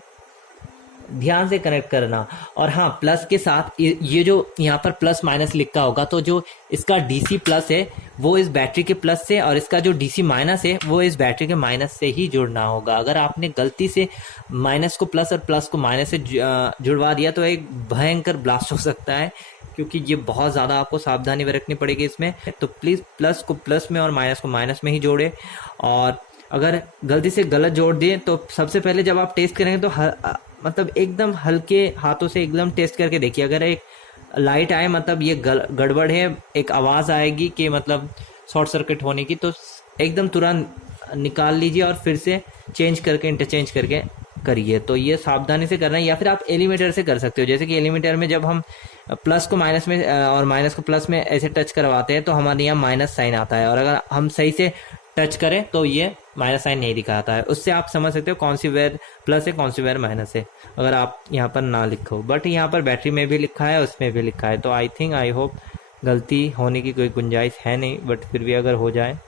ध्यान से कनेक्ट करना। और हाँ, प्लस के साथ ये जो यहाँ पर प्लस माइनस लिखा होगा, तो जो इसका डीसी प्लस है वो इस बैटरी के प्लस से, और इसका जो डीसी माइनस है वो इस बैटरी के माइनस से ही जुड़ना होगा। अगर आपने गलती से माइनस को प्लस और प्लस को माइनस से जुड़वा दिया तो एक भयंकर ब्लास्ट हो सकता है, क्योंकि ये बहुत ज़्यादा आपको सावधानी बरतनी पड़ेगी इसमें। तो प्लीज़ प्लस को प्लस में और माइनस को माइनस में ही जोड़े। और अगर गलती से गलत जोड़ दिए तो सबसे पहले जब आप टेस्ट करेंगे तो मतलब एकदम हल्के हाथों से एकदम टेस्ट करके देखिए। अगर एक लाइट आए मतलब ये गड़बड़ है, एक आवाज़ आएगी कि मतलब शॉर्ट सर्किट होने की, तो एकदम तुरंत निकाल लीजिए और फिर से चेंज करके इंटरचेंज करके करिए। तो ये सावधानी से करना है। या फिर आप एलिमेटर से कर सकते हो, जैसे कि एलिमेटर में जब हम प्लस को माइनस में और माइनस को प्लस में ऐसे टच करवाते हैं तो हमारे यहाँ माइनस साइन आता है, और अगर हम सही से टच करें तो ये माइनस साइन नहीं दिखाता है। उससे आप समझ सकते हो कौन सी वायर प्लस है कौन सी वायर माइनस है, अगर आप यहाँ पर ना लिखो। बट यहाँ पर बैटरी में भी लिखा है, उसमें भी लिखा है, तो आई होप गलती होने की कोई गुंजाइश है नहीं, बट फिर भी अगर हो जाए।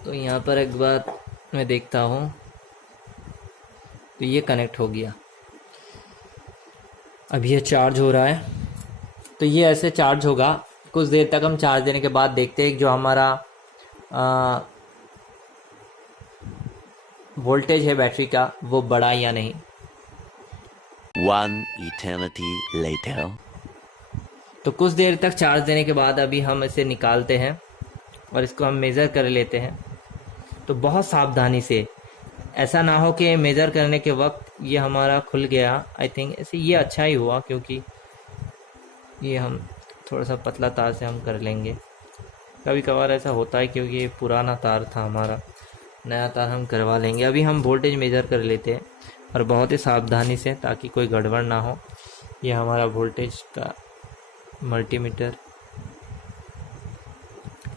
तो यहाँ पर एक बार मैं देखता हूँ, तो ये कनेक्ट हो गया। अब ये चार्ज हो रहा है, तो ये ऐसे चार्ज होगा। कुछ देर तक हम चार्ज देने के बाद देखते हैं जो हमारा वोल्टेज है बैटरी का वो बढ़ा या नहीं। 1 eternity later. तो कुछ देर तक चार्ज देने के बाद अभी हम इसे निकालते हैं और इसको हम मेज़र कर लेते हैं। तो बहुत सावधानी से, ऐसा ना हो कि मेज़र करने के वक्त ये हमारा खुल गया। आई थिंक ऐसे ये अच्छा ही हुआ, क्योंकि ये हम थोड़ा सा पतला तार से हम कर लेंगे। कभी कभार ऐसा होता है क्योंकि ये पुराना तार था हमारा, नया तार हम करवा लेंगे। अभी हम वोल्टेज मेज़र कर लेते हैं और बहुत ही सावधानी से, ताकि कोई गड़बड़ ना हो। ये हमारा वोल्टेज का मल्टीमीटर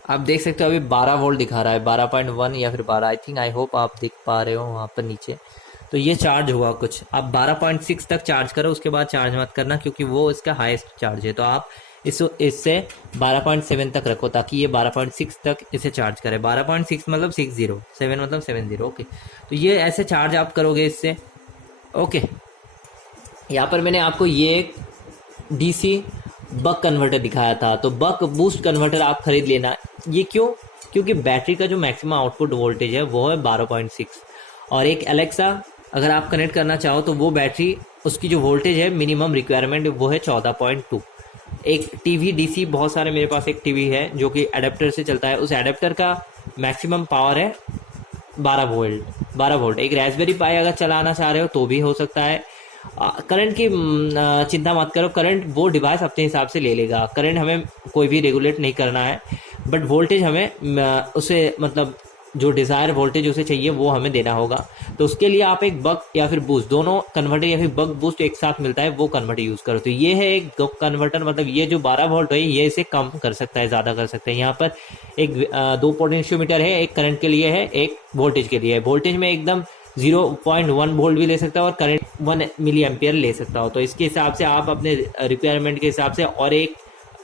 आप देख सकते हो अभी 12 वोल्ट दिखा रहा है, 12.1 या फिर 12। आई होप आप देख पा रहे हो वहाँ पर नीचे। तो ये चार्ज हुआ कुछ। आप 12.6 तक चार्ज करो, उसके बाद चार्ज मत करना, क्योंकि वो इसका हाईएस्ट चार्ज है। तो आप इससे 12.7 तक रखो, ताकि ये 12.6 तक इसे चार्ज करे। 12.6 मतलब 60, 7 मतलब 70। ओके, तो ये ऐसे चार्ज आप करोगे इससे। ओके, यहाँ पर मैंने आपको ये एक डीसी बक कन्वर्टर दिखाया था। तो बक बूस्ट कन्वर्टर आप खरीद लेना। ये क्यों? क्योंकि बैटरी का जो मैक्सिमम आउटपुट वोल्टेज है वो है 12.6, और एक एलेक्सा अगर आप कनेक्ट करना चाहो तो वो बैटरी उसकी जो वोल्टेज है मिनिमम रिक्वायरमेंट वो है 14.2। एक टीवी डीसी, बहुत सारे मेरे पास एक टीवी है जो कि एडेप्टर से चलता है, उस एडेप्टर का मैक्सिमम पावर है 12 वोल्ट। एक रास्पबेरी पाई अगर चलाना चाह रहे हो तो भी हो सकता है। करंट की चिंता मत करो, करंट वो डिवाइस अपने हिसाब से ले लेगा। करंट हमें कोई भी रेगुलेट नहीं करना है, बट वोल्टेज हमें उसे मतलब जो डिज़ायर वोल्टेज उसे चाहिए वो हमें देना होगा। तो उसके लिए आप एक बक या फिर बूस्ट, दोनों कन्वर्टर या फिर बक बूस्ट एक साथ मिलता है, वो कन्वर्टर यूज़ करो। तो ये है एक कन्वर्टर, मतलब ये जो 12 वोल्ट है ये इसे कम कर सकता है, ज़्यादा कर सकता है। यहाँ पर एक 2 पोटेंशियोमीटर है, एक करंट के लिए है, एक वोल्टेज के लिए है। वोल्टेज में एकदम 0.1 वोल्ट भी ले सकता हो और करंट 1 मिली एम्पियर ले सकता हो। तो इसके हिसाब से आप अपने रिक्वायरमेंट के हिसाब से, और एक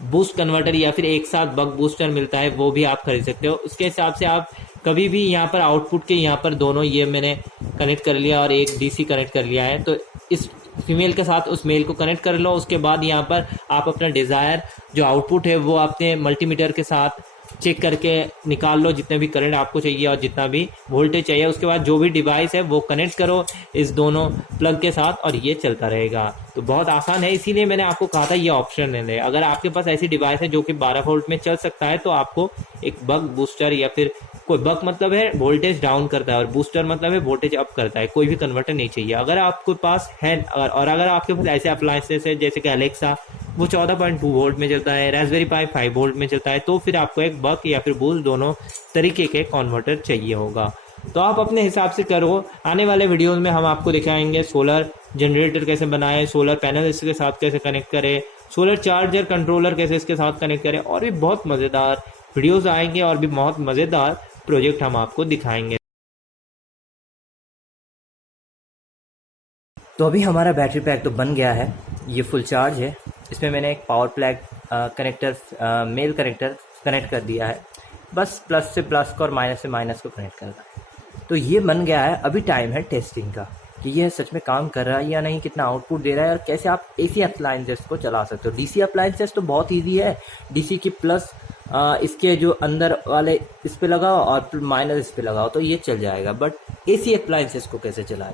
बूस्ट कन्वर्टर या फिर एक साथ बक बूस्टर मिलता है वो भी आप खरीद सकते हो। उसके हिसाब से आप कभी भी यहाँ पर आउटपुट के यहाँ पर दोनों ये मैंने कनेक्ट कर लिया और एक डीसी कनेक्ट कर लिया है। तो इस फीमेल के साथ उस मेल को कनेक्ट कर लो। उसके बाद यहाँ पर आप अपना डिज़ायर जो आउटपुट है वो अपने मल्टीमीटर के साथ चेक करके निकाल लो, जितने भी करंट आपको चाहिए और जितना भी वोल्टेज चाहिए। उसके बाद जो भी डिवाइस है वो कनेक्ट करो इस दोनों प्लग के साथ और ये चलता रहेगा। तो बहुत आसान है, इसीलिए मैंने आपको कहा था ये ऑप्शन ले लें। अगर आपके पास ऐसी डिवाइस है जो कि 12 वोल्ट में चल सकता है तो आपको एक बक बूस्टर या फिर कोई बक मतलब है वोल्टेज डाउन करता है और बूस्टर मतलब है वोल्टेज अप करता है, कोई भी कन्वर्टर नहीं चाहिए। अगर आपके पास है और अगर आपके पास ऐसे अप्लायंसेस है जैसे कि एलेक्सा, वो 14.2 वोल्ट में चलता है, रास्पबेरी पाई 5 वोल्ट में चलता है, तो फिर आपको एक बक या फिर बूस्ट दोनों तरीके के कन्वर्टर चाहिए होगा। तो आप अपने हिसाब से करो। आने वाले वीडियोस में हम आपको दिखाएंगे सोलर जनरेटर कैसे बनाएं, सोलर पैनल इसके साथ कैसे कनेक्ट करें, सोलर चार्जर कंट्रोलर कैसे इसके साथ कनेक्ट करें, और भी बहुत मज़ेदार वीडियोस आएंगे और भी बहुत मज़ेदार प्रोजेक्ट हम आपको दिखाएंगे। तो अभी हमारा बैटरी पैक तो बन गया है, ये फुल चार्ज है। इसमें मैंने एक power plug connector male connector connect कर दिया है, बस प्लस से प्लस को और माइनस से माइनस को कनेक्ट करना है। तो ये बन गया है। अभी टाइम है टेस्टिंग का कि ये सच में काम कर रहा है या नहीं, कितना आउटपुट दे रहा है और कैसे आप एसी अप्लायंसेस को चला सकते हो। डीसी अप्लायंसेस तो बहुत ईजी है, डीसी की प्लस इसके जो अंदर वाले इस पे लगाओ और माइनस इस पे लगाओ तो ये चल जाएगा। बट एसी अप्लायंसेस को कैसे चलाएं,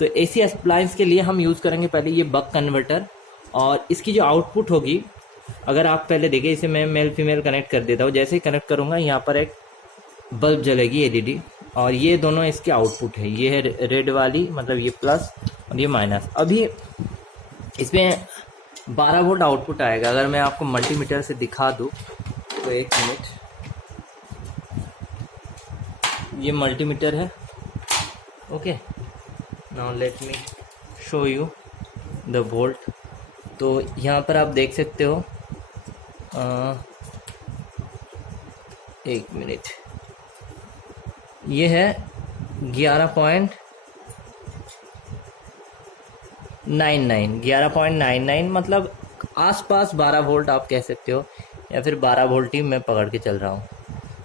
तो एसी अप्लायंस के लिए हम यूज़ करेंगे पहले ये बक कन्वर्टर, और इसकी जो आउटपुट होगी, अगर आप पहले देखें, इसे मैं मेल फीमेल कनेक्ट कर देता हूँ। जैसे ही कनेक्ट करूँगा यहाँ पर एक बल्ब जलेगी एलईडी, और ये दोनों इसके आउटपुट है। ये है रेड वाली, मतलब ये प्लस और ये माइनस। अभी इसमें 12 वोल्ट आउटपुट आएगा। अगर मैं आपको मल्टीमीटर से दिखा दूँ तो एक मिनट, ये मल्टीमीटर है। Okay, now let me show you the volt. तो यहाँ पर आप देख सकते हो, एक मिनट, ये है 11.99 मतलब आसपास 12 वोल्ट आप कह सकते हो, या फिर 12 वोल्ट ही मैं पकड़ के चल रहा हूँ।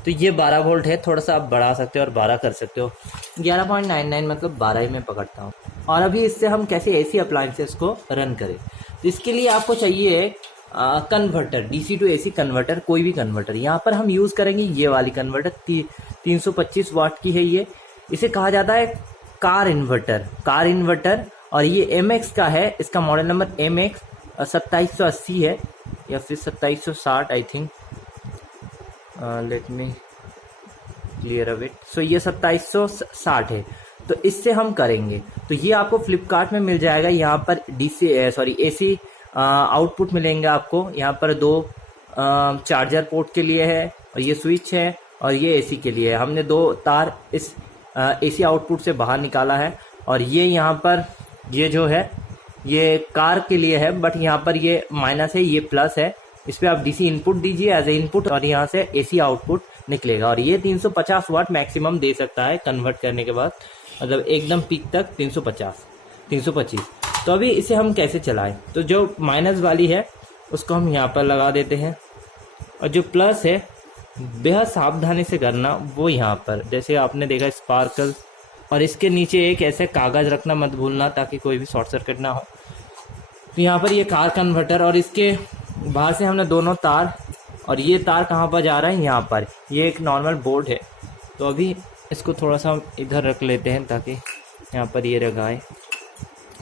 तो ये 12 वोल्ट है, थोड़ा सा आप बढ़ा सकते हो और 12 कर सकते हो। 11.99 मतलब 12 ही मैं पकड़ता हूँ। और अभी इससे हम कैसे एसी अप्लायंसेस को रन करें, तो इसके लिए आपको चाहिए converter, DC to AC converter, कोई भी कन्वर्टर। यहाँ पर हम यूज़ करेंगे ये वाली कन्वर्टर, 325 वाट की है ये। इसे कहा जाता है कार इन्वर्टर, और ये MX का है। इसका मॉडल नंबर MX 2780 है या फिर 2760 I think. Let me clear a bit. So ये 2760 है। तो इससे हम करेंगे, तो ये आपको फ्लिपकार्ट में मिल जाएगा। यहाँ पर एसी आउटपुट मिलेंगे आपको। यहाँ पर 2 चार्जर पोर्ट के लिए है, और ये स्विच है, और ये एसी के लिए है। हमने 2 तार इस एसी आउटपुट से बाहर निकाला है, और ये यहाँ पर ये जो है ये कार के लिए है, बट यहाँ पर ये माइनस है, ये प्लस है। इस पर आप डीसी इनपुट दीजिए एज ए इनपुट, और यहाँ से एसी आउटपुट निकलेगा। और ये 350 वाट मैक्सिमम दे सकता है कन्वर्ट करने के बाद, मतलब एकदम पीक तक 325। तो अभी इसे हम कैसे चलाएं, तो जो माइनस वाली है उसको हम यहाँ पर लगा देते हैं, और जो प्लस है बेहद सावधानी से करना, वो यहाँ पर जैसे आपने देखा स्पार्कल, और इसके नीचे एक ऐसे कागज़ रखना मत भूलना ताकि कोई भी शॉर्ट सर्किट ना हो। तो यहाँ पर ये कार कन्वर्टर, और इसके बाहर से हमने दोनों तार, और ये तार कहाँ पर जा रहा है, यहाँ पर ये एक नॉर्मल बोर्ड है। तो अभी इसको थोड़ा सा इधर रख लेते हैं ताकि यहाँ पर ये लगाए।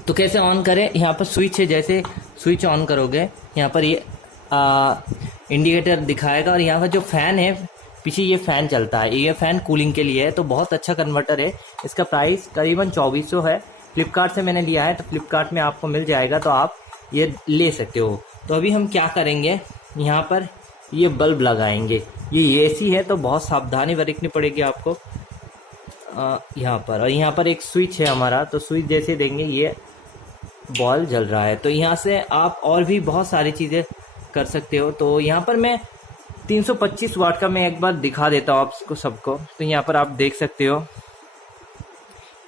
तो कैसे ऑन करें, यहाँ पर स्विच है, जैसे स्विच ऑन करोगे यहाँ पर ये इंडिकेटर दिखाएगा, और यहाँ पर जो फ़ैन है पीछे, ये फ़ैन चलता है, ये फ़ैन कूलिंग के लिए है। तो बहुत अच्छा कन्वर्टर है। इसका प्राइस करीबन 2400 है। फ्लिपकार्ट से मैंने लिया है, तो फ्लिपकार्ट में आपको मिल जाएगा, तो आप ये ले सकते हो। तो अभी हम क्या करेंगे, यहाँ पर ये बल्ब लगाएंगे। ये एसी है तो बहुत सावधानी बरतनी पड़ेगी आपको यहाँ पर। और यहाँ पर एक स्विच है हमारा, तो स्विच जैसे देंगे ये बॉल जल रहा है। तो यहाँ से आप और भी बहुत सारी चीज़ें कर सकते हो। तो यहाँ पर मैं 325 वाट का मैं एक बार दिखा देता हूँ आपको सबको। तो यहाँ पर आप देख सकते हो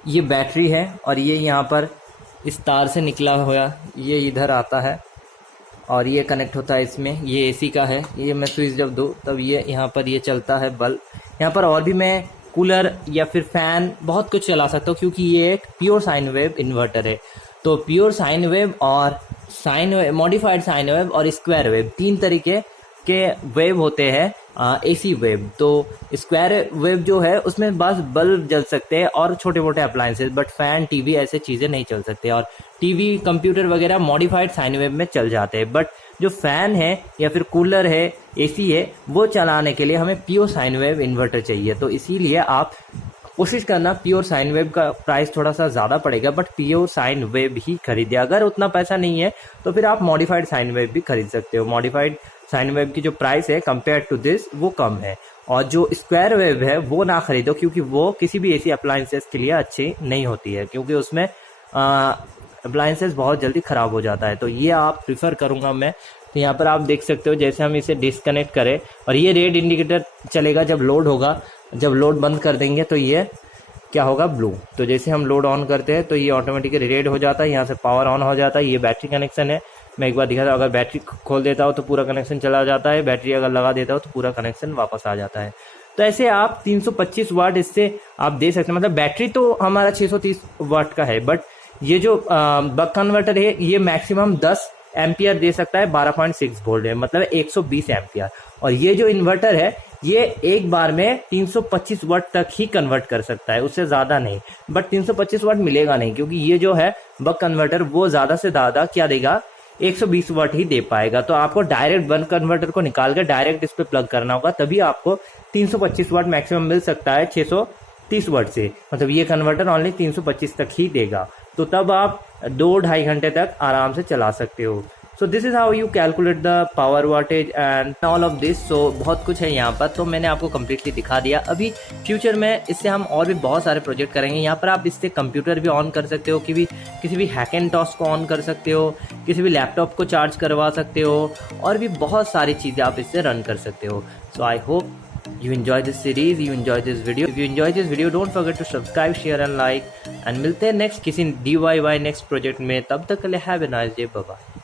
ये बैटरी है, और ये यहाँ पर इस तार से निकला हुआ ये इधर आता है, और ये कनेक्ट होता है इसमें। ये एसी का है, ये मैं स्विच जब दूँ तब ये यहाँ पर ये चलता है बल्ब। यहाँ पर और भी मैं कूलर या फिर फ़ैन बहुत कुछ चला सकता हूँ, क्योंकि ये एक प्योर साइन वेव इन्वर्टर है। तो प्योर साइन वेव और मॉडिफाइड साइन वेव और स्क्वायर वेव, 3 तरीके के वेव होते हैं एसी वेव। तो स्क्वायर वेव जो है उसमें बस बल्ब जल सकते हैं और छोटे मोटे अप्लायंसेस, बट फैन टीवी ऐसे चीज़ें नहीं चल सकते। और टीवी कंप्यूटर वगैरह मॉडिफाइड साइन वेव में चल जाते हैं, बट जो फैन है या फिर कूलर है, एसी है, वो चलाने के लिए हमें प्योर साइन वेव इन्वर्टर चाहिए। तो इसीलिए आप कोशिश करना, प्योर साइन वेव का प्राइस थोड़ा सा ज़्यादा पड़ेगा, बट प्योर साइन वेव ही खरीदे। अगर उतना पैसा नहीं है तो फिर आप मॉडिफाइड साइन वेव भी खरीद सकते हो। मॉडिफाइड साइन वेव की जो प्राइस है कंपेयर टू दिस वो कम है। और जो स्क्वायर वेव है वो ना खरीदो, क्योंकि वो किसी भी एसी अप्लायंसेस के लिए अच्छी नहीं होती है, क्योंकि उसमें अप्लायंसेस बहुत जल्दी ख़राब हो जाता है। तो ये आप प्रीफर करूँगा मैं। तो यहाँ पर आप देख सकते हो जैसे हम इसे डिस्कनेक्ट करें, और ये रेड इंडिकेटर चलेगा जब लोड होगा। जब लोड बंद कर देंगे तो ये क्या होगा, ब्लू। तो जैसे हम लोड ऑन करते हैं तो ये ऑटोमेटिकली रेड हो जाता है, यहाँ से पावर ऑन हो जाता है। ये बैटरी कनेक्शन है, मैं एक बार दिखाता हूँ। अगर बैटरी खोल देता हो तो पूरा कनेक्शन चला जाता है, बैटरी अगर लगा देता हो तो पूरा कनेक्शन वापस आ जाता है। तो ऐसे आप 325 वाट इससे आप दे सकते हैं। मतलब बैटरी तो हमारा 630 वाट का है, बट ये जो बक कन्वर्टर है ये मैक्सिमम 10 एम्पियर दे सकता है। 12.6 वोल्ट है, मतलब 120 एम्पियर। और ये जो इन्वर्टर है ये एक बार में 325 वाट तक ही कन्वर्ट कर सकता है, उससे ज्यादा नहीं। बट 325 वाट मिलेगा नहीं, क्योंकि ये जो है बक कन्वर्टर वो ज्यादा से ज्यादा क्या देगा, 120 वाट ही दे पाएगा। तो आपको डायरेक्ट बक कन्वर्टर को निकाल कर डायरेक्ट इस पे प्लग करना होगा, तभी आपको 325 वाट मैक्सिमम मिल सकता है 630 वाट से। मतलब ये कन्वर्टर ओनली 325 तक ही देगा, तो तब आप 2-2.5 घंटे तक आराम से चला सकते हो। So this is how you calculate the power wattage and all of this. So बहुत कुछ है यहाँ पर, तो मैंने आपको कम्प्लीटली दिखा दिया। अभी फ्यूचर में इससे हम और भी बहुत सारे प्रोजेक्ट करेंगे। यहाँ पर आप इससे कंप्यूटर भी ऑन कर सकते हो, किसी भी हैकेंटॉस को ऑन कर सकते हो, किसी भी लैपटॉप को चार्ज करवा सकते हो, और भी बहुत सारी चीज़ें आप इससे रन कर सकते हो। So I hope you enjoy this series, you enjoy this video. If you enjoy this video, don't forget to subscribe, share and like, and मिलते हैं नेक्स्ट किसी DIY नेक्स्ट प्रोजेक्ट में। तब तक के लिए have a nice day, bye bye.